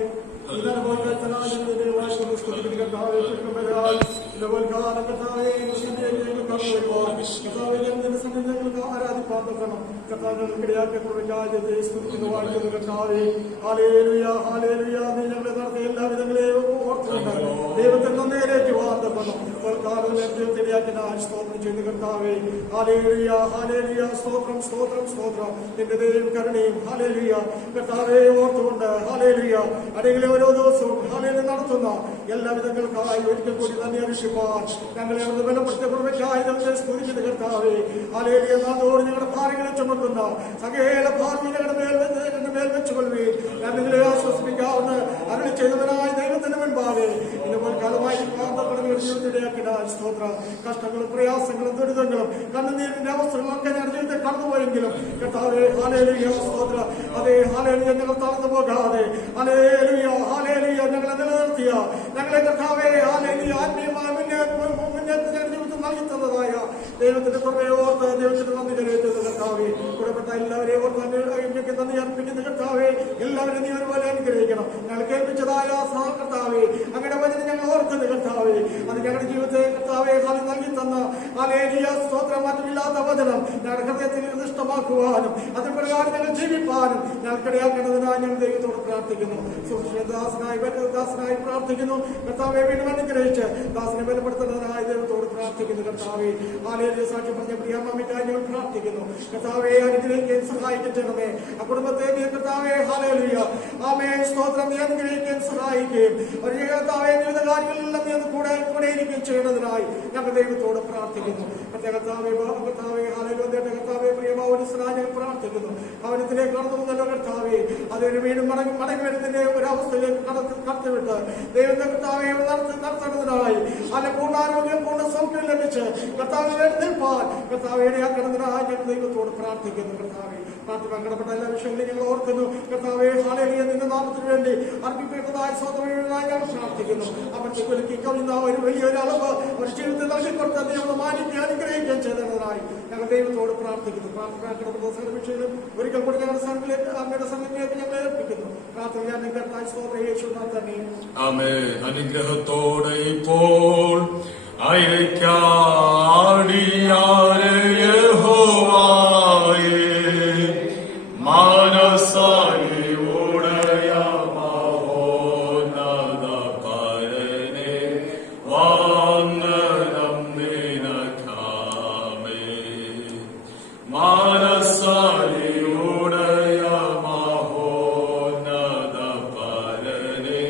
ദൈവത്തിൽ നന്നേരേക്ക് വാർത്തപ്പെടണം. സ്തോത്രം ചെയ്ത് കർത്താവേ. Hallelujah, hallelujah. സ്തോത്രം, സ്തോത്രം, സ്തോത്രം. നിന്റെ ദയയും കരുണയും ഹല്ലേലൂയ കർത്താവേ ഓർത്തുകൊണ്ട് ഹല്ലേലൂയ അടികളെ ഓരോ ദിവസവും ഹല്ലേലൂയ നടത്തുന്ന എല്ലാവിധങ്ങൾക്കായി ഒരിക്കൽ കൂടി നന്ദി അറിയിക്കുവാൻ ഞങ്ങളെ ഒന്ന് ബലപ്പെടുത്തിയ കുറവയ്ക്കായി ഞങ്ങളെ സ്തുതിക്കുന്ന കർത്താവേ. ഹല്ലേലൂയ. നാഥോട് ഞങ്ങളുടെ ഭാരങ്ങളെ ചുമക്കുന്ന സകല ഭാരം ഞങ്ങളുടെ മേൽ വെച്ചുകൊള്ളുകയും ഞാൻ നിങ്ങളെ ആശ്വസിപ്പിക്കാവുന്ന അരുളി ചെയ്തവനായ ദൈവത്തിന് മുൻപാകെ ഇതുപോലെ കാലമായി സ്തോത്രം. കഷ്ടങ്ങളും പ്രയാസങ്ങളും ദുരിതങ്ങളും കണ്ണുനീരിന്റെ അവസ്ഥകളൊക്കെ ഞാൻ ജീവിതത്തിൽ കടന്നുപോയെങ്കിലും കർത്താവേ ഹല്ലേലൂയ സ്തോത്രം. അതേ ഹല്ലേലൂയ ഞങ്ങൾ തളർന്നു പോകാതെ ഹല്ലേലൂയ ഹല്ലേലൂയ ഞങ്ങളെ നിലനിർത്തിയ ഞങ്ങളെ കർത്താവേ ഹല്ലേലൂയ ആത്മീയമായ മുന്നേറ്റം ജീവിതത്തിൽ നൽകി തന്നതായ ദൈവത്തിന്റെ കൃപയെ ഓർത്ത് ദൈവത്തിന്റെ നന്ദി കരയറ്റുന്ന കർത്താവേ. കൂടെപ്പെട്ട എല്ലാവരെയും ഓർത്ത് നന്ദി അർപ്പിക്കുന്ന കർത്താവേ. എല്ലാവരും നീ ഒരുപോലെ അനുഗ്രഹിക്കണം. ഞങ്ങൾ കേൾപ്പിച്ചതായ കർത്താവേ അങ്ങനെ വചനം ഞങ്ങൾ ഓർക്കുന്ന കർത്താവേ. അത് ഞങ്ങളുടെ ജീവിതത്തെ കർത്താവേ കാലം നൽകി തന്ന ഹല്ലേലൂയ സ്തോത്രം. മാറ്റമില്ലാത്ത വചനം ഞങ്ങളുടെ ഹൃദയത്തിൽ ഇഷ്ടമാക്കുവാനും അതിന് പ്രകാരം ഞങ്ങൾ ജീവിപ്പാനും ഞങ്ങൾക്കിടയാക്കേണ്ടതിനായി ഞങ്ങൾ ദൈവത്തോട് പ്രാർത്ഥിക്കുന്നു. ദാസനായി പ്രാർത്ഥിക്കുന്നു കർത്താവെ. വീണ്ടും അനുഗ്രഹിച്ച് ദാസനെ ബലപ്പെടുത്തുന്നതിനായി ദൈവത്തോട് പ്രാർത്ഥിക്കുന്നു കർത്താവെ. ഹല്ലേലൂയ. സാക്ഷി പറഞ്ഞ പ്രിയമ്മയ്ക്കായി ഞങ്ങൾ പ്രാർത്ഥിക്കുന്നു കർത്താവെ. അനുഗ്രഹിക്കുകയും സഹായിക്കണമേ ആ കുടുംബത്തെ കർത്താവെ. ഹല്ലേലൂയ ആമേൻ സ്തോത്രം. നീ അനുഗ്രഹിക്കുകയും സഹായിക്കുകയും ഒരു കർത്താവെ ജീവിത കാര്യങ്ങളിലെല്ലാം നീ കൂടെ ഇരിക്കുകയും ചെയ്യേണ്ടതിനായി ഞങ്ങൾ ദൈവത്തോട് പ്രാർത്ഥിക്കുന്നു കർത്താവെ. ഹല്ലേലൂയ കർത്താവെ. പ്രിയമാവനസ്സനായി ഞങ്ങൾ പ്രാർത്ഥിക്കുന്നു. ഭവനത്തിലേക്ക് കടന്നു വന്നല്ലോ കർത്താവെ. അതൊരു വീണ്ടും മടങ്ങി വരുന്നതിന്റെ ഒരു അവസ്ഥയിലേക്ക് കടത്തിവിട്ട് ദൈവത്തെ കർത്താവെ നടത്തുന്നതിനായി അല്ലെ പൂർണ്ണാരോഗ്യം പൂർണ്ണ സൗഖ്യം ലഭിച്ച് കർത്താവെ നിൽപ്പാൻ കർത്താവെ ഇടയാക്കുന്നതിനായി ഞങ്ങൾ ദൈവത്തോട് പ്രാർത്ഥിക്കുന്നു കർത്താവെ. പ്രാർത്ഥിക്കാൻ കടപ്പെട്ട എല്ലാ വിഷയങ്ങളും ഞങ്ങൾ ഓർക്കുന്നു കർത്താവെ. ഹല്ലേലൂയ നിന്റെ നാമത്തിന് വേണ്ടി അർപ്പിക്കുന്നതായ സ്വതന്ത്രമായി ഞങ്ങൾ പ്രാർത്ഥിക്കുന്നു. അവർക്ക് കുലുക്കി കവിയുന്ന ഒരു വലിയൊരു അളവ് ഒരു ജീവിതത്തിൽ നൽകിക്കൊടുത്ത ദൈവം മാനിക്കുക അനുഗ്രഹിക്കുകയും ചെയ്തതിനായി ഞങ്ങൾ ദൈവത്തോട് പ്രാർത്ഥിക്കുന്നു. പ്രാർത്ഥിക്കാൻ കടപ്പെട്ട സകല വിഷയങ്ങളും ഒരിക്കൽ കൂടി ഞങ്ങളുടെ സംഘത്തിലേക്ക് അങ്ങയുടെ സംഘത്തിലേക്ക് ഞങ്ങൾ ഏർപ്പിക്കുന്നു. പ്രാർത്ഥന നിങ്ങളുടെ സ്തോത്രം യേശുവിനാൽ തന്നെ ആമേൻ. അനുഗ്രഹത്തോടെ ഇപ്പോൾ അയക്കാടിയാരെ യഹോവായേ മാനസായി ഉടയ മഹോന്നത പരനെ വന്ദനം നിനക്കാമേ. മാനസായി ഉടയ മഹോന്നത പരനെ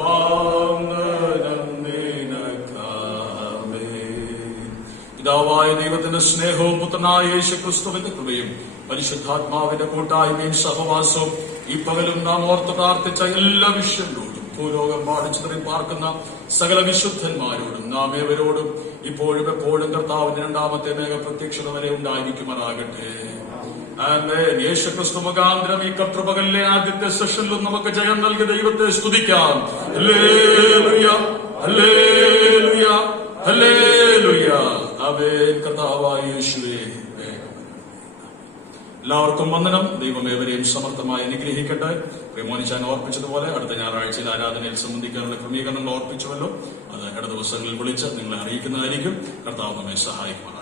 വന്ദനം നിനക്കാമേ. പിതാവായ ദൈവത്തിന്റെ സ്നേഹവും പുത്രനായ യേശു ക്രിസ്തുവിന്റെ കൃപയും പരിശുദ്ധാത്മാവിന്റെ കൂട്ടായ്മയും സഹവാസവും ഈ പകലും നാം ഓർത്ത് പ്രാർത്ഥിച്ച എല്ലാ വിഷയങ്ങളോടും ഭൂലോകം പാടിച്ചിതറി പാർക്കുന്ന സകല വിശുദ്ധന്മാരോടും നാം ഏവരോടും ഇപ്പോഴും എപ്പോഴും കർത്താവിന്റെ രണ്ടാമത്തെ മേഘപ്രത്യക്ഷത വരെ ഉണ്ടായിരിക്കുമാറാകട്ടെ. ആമേൻ. യേശുക്രിസ്തു മുഖാന്തരം ഈ കർത്തൃപകലിലെ ആദ്യത്തെ സെഷനിലും നമുക്ക് ജയം നൽകിയ ദൈവത്തെ സ്തുതിക്കാം. ഹല്ലേലൂയ, ഹല്ലേലൂയ, ഹല്ലേലൂയ. ആമേൻ. കർത്താവായ യേശുവേ എല്ലാവർക്കും വന്ദനം. ദൈവം ഏവരെയും സമർത്ഥമായി അനുഗ്രഹിക്കട്ടെ. പ്രിയമോനിച്ചാൻ ഓർപ്പിച്ചതുപോലെ അടുത്ത ഞായറാഴ്ചയിൽ ആരാധനയിൽ സംബന്ധിക്കാനുള്ള ക്രമീകരണങ്ങൾ ഓർപ്പിച്ചുവല്ലോ. അത് ഇട ദിവസങ്ങളിൽ വിളിച്ച് നിങ്ങളെ അറിയിക്കുന്നതായിരിക്കും. കർത്താവ് നമ്മെ സഹായിക്കും.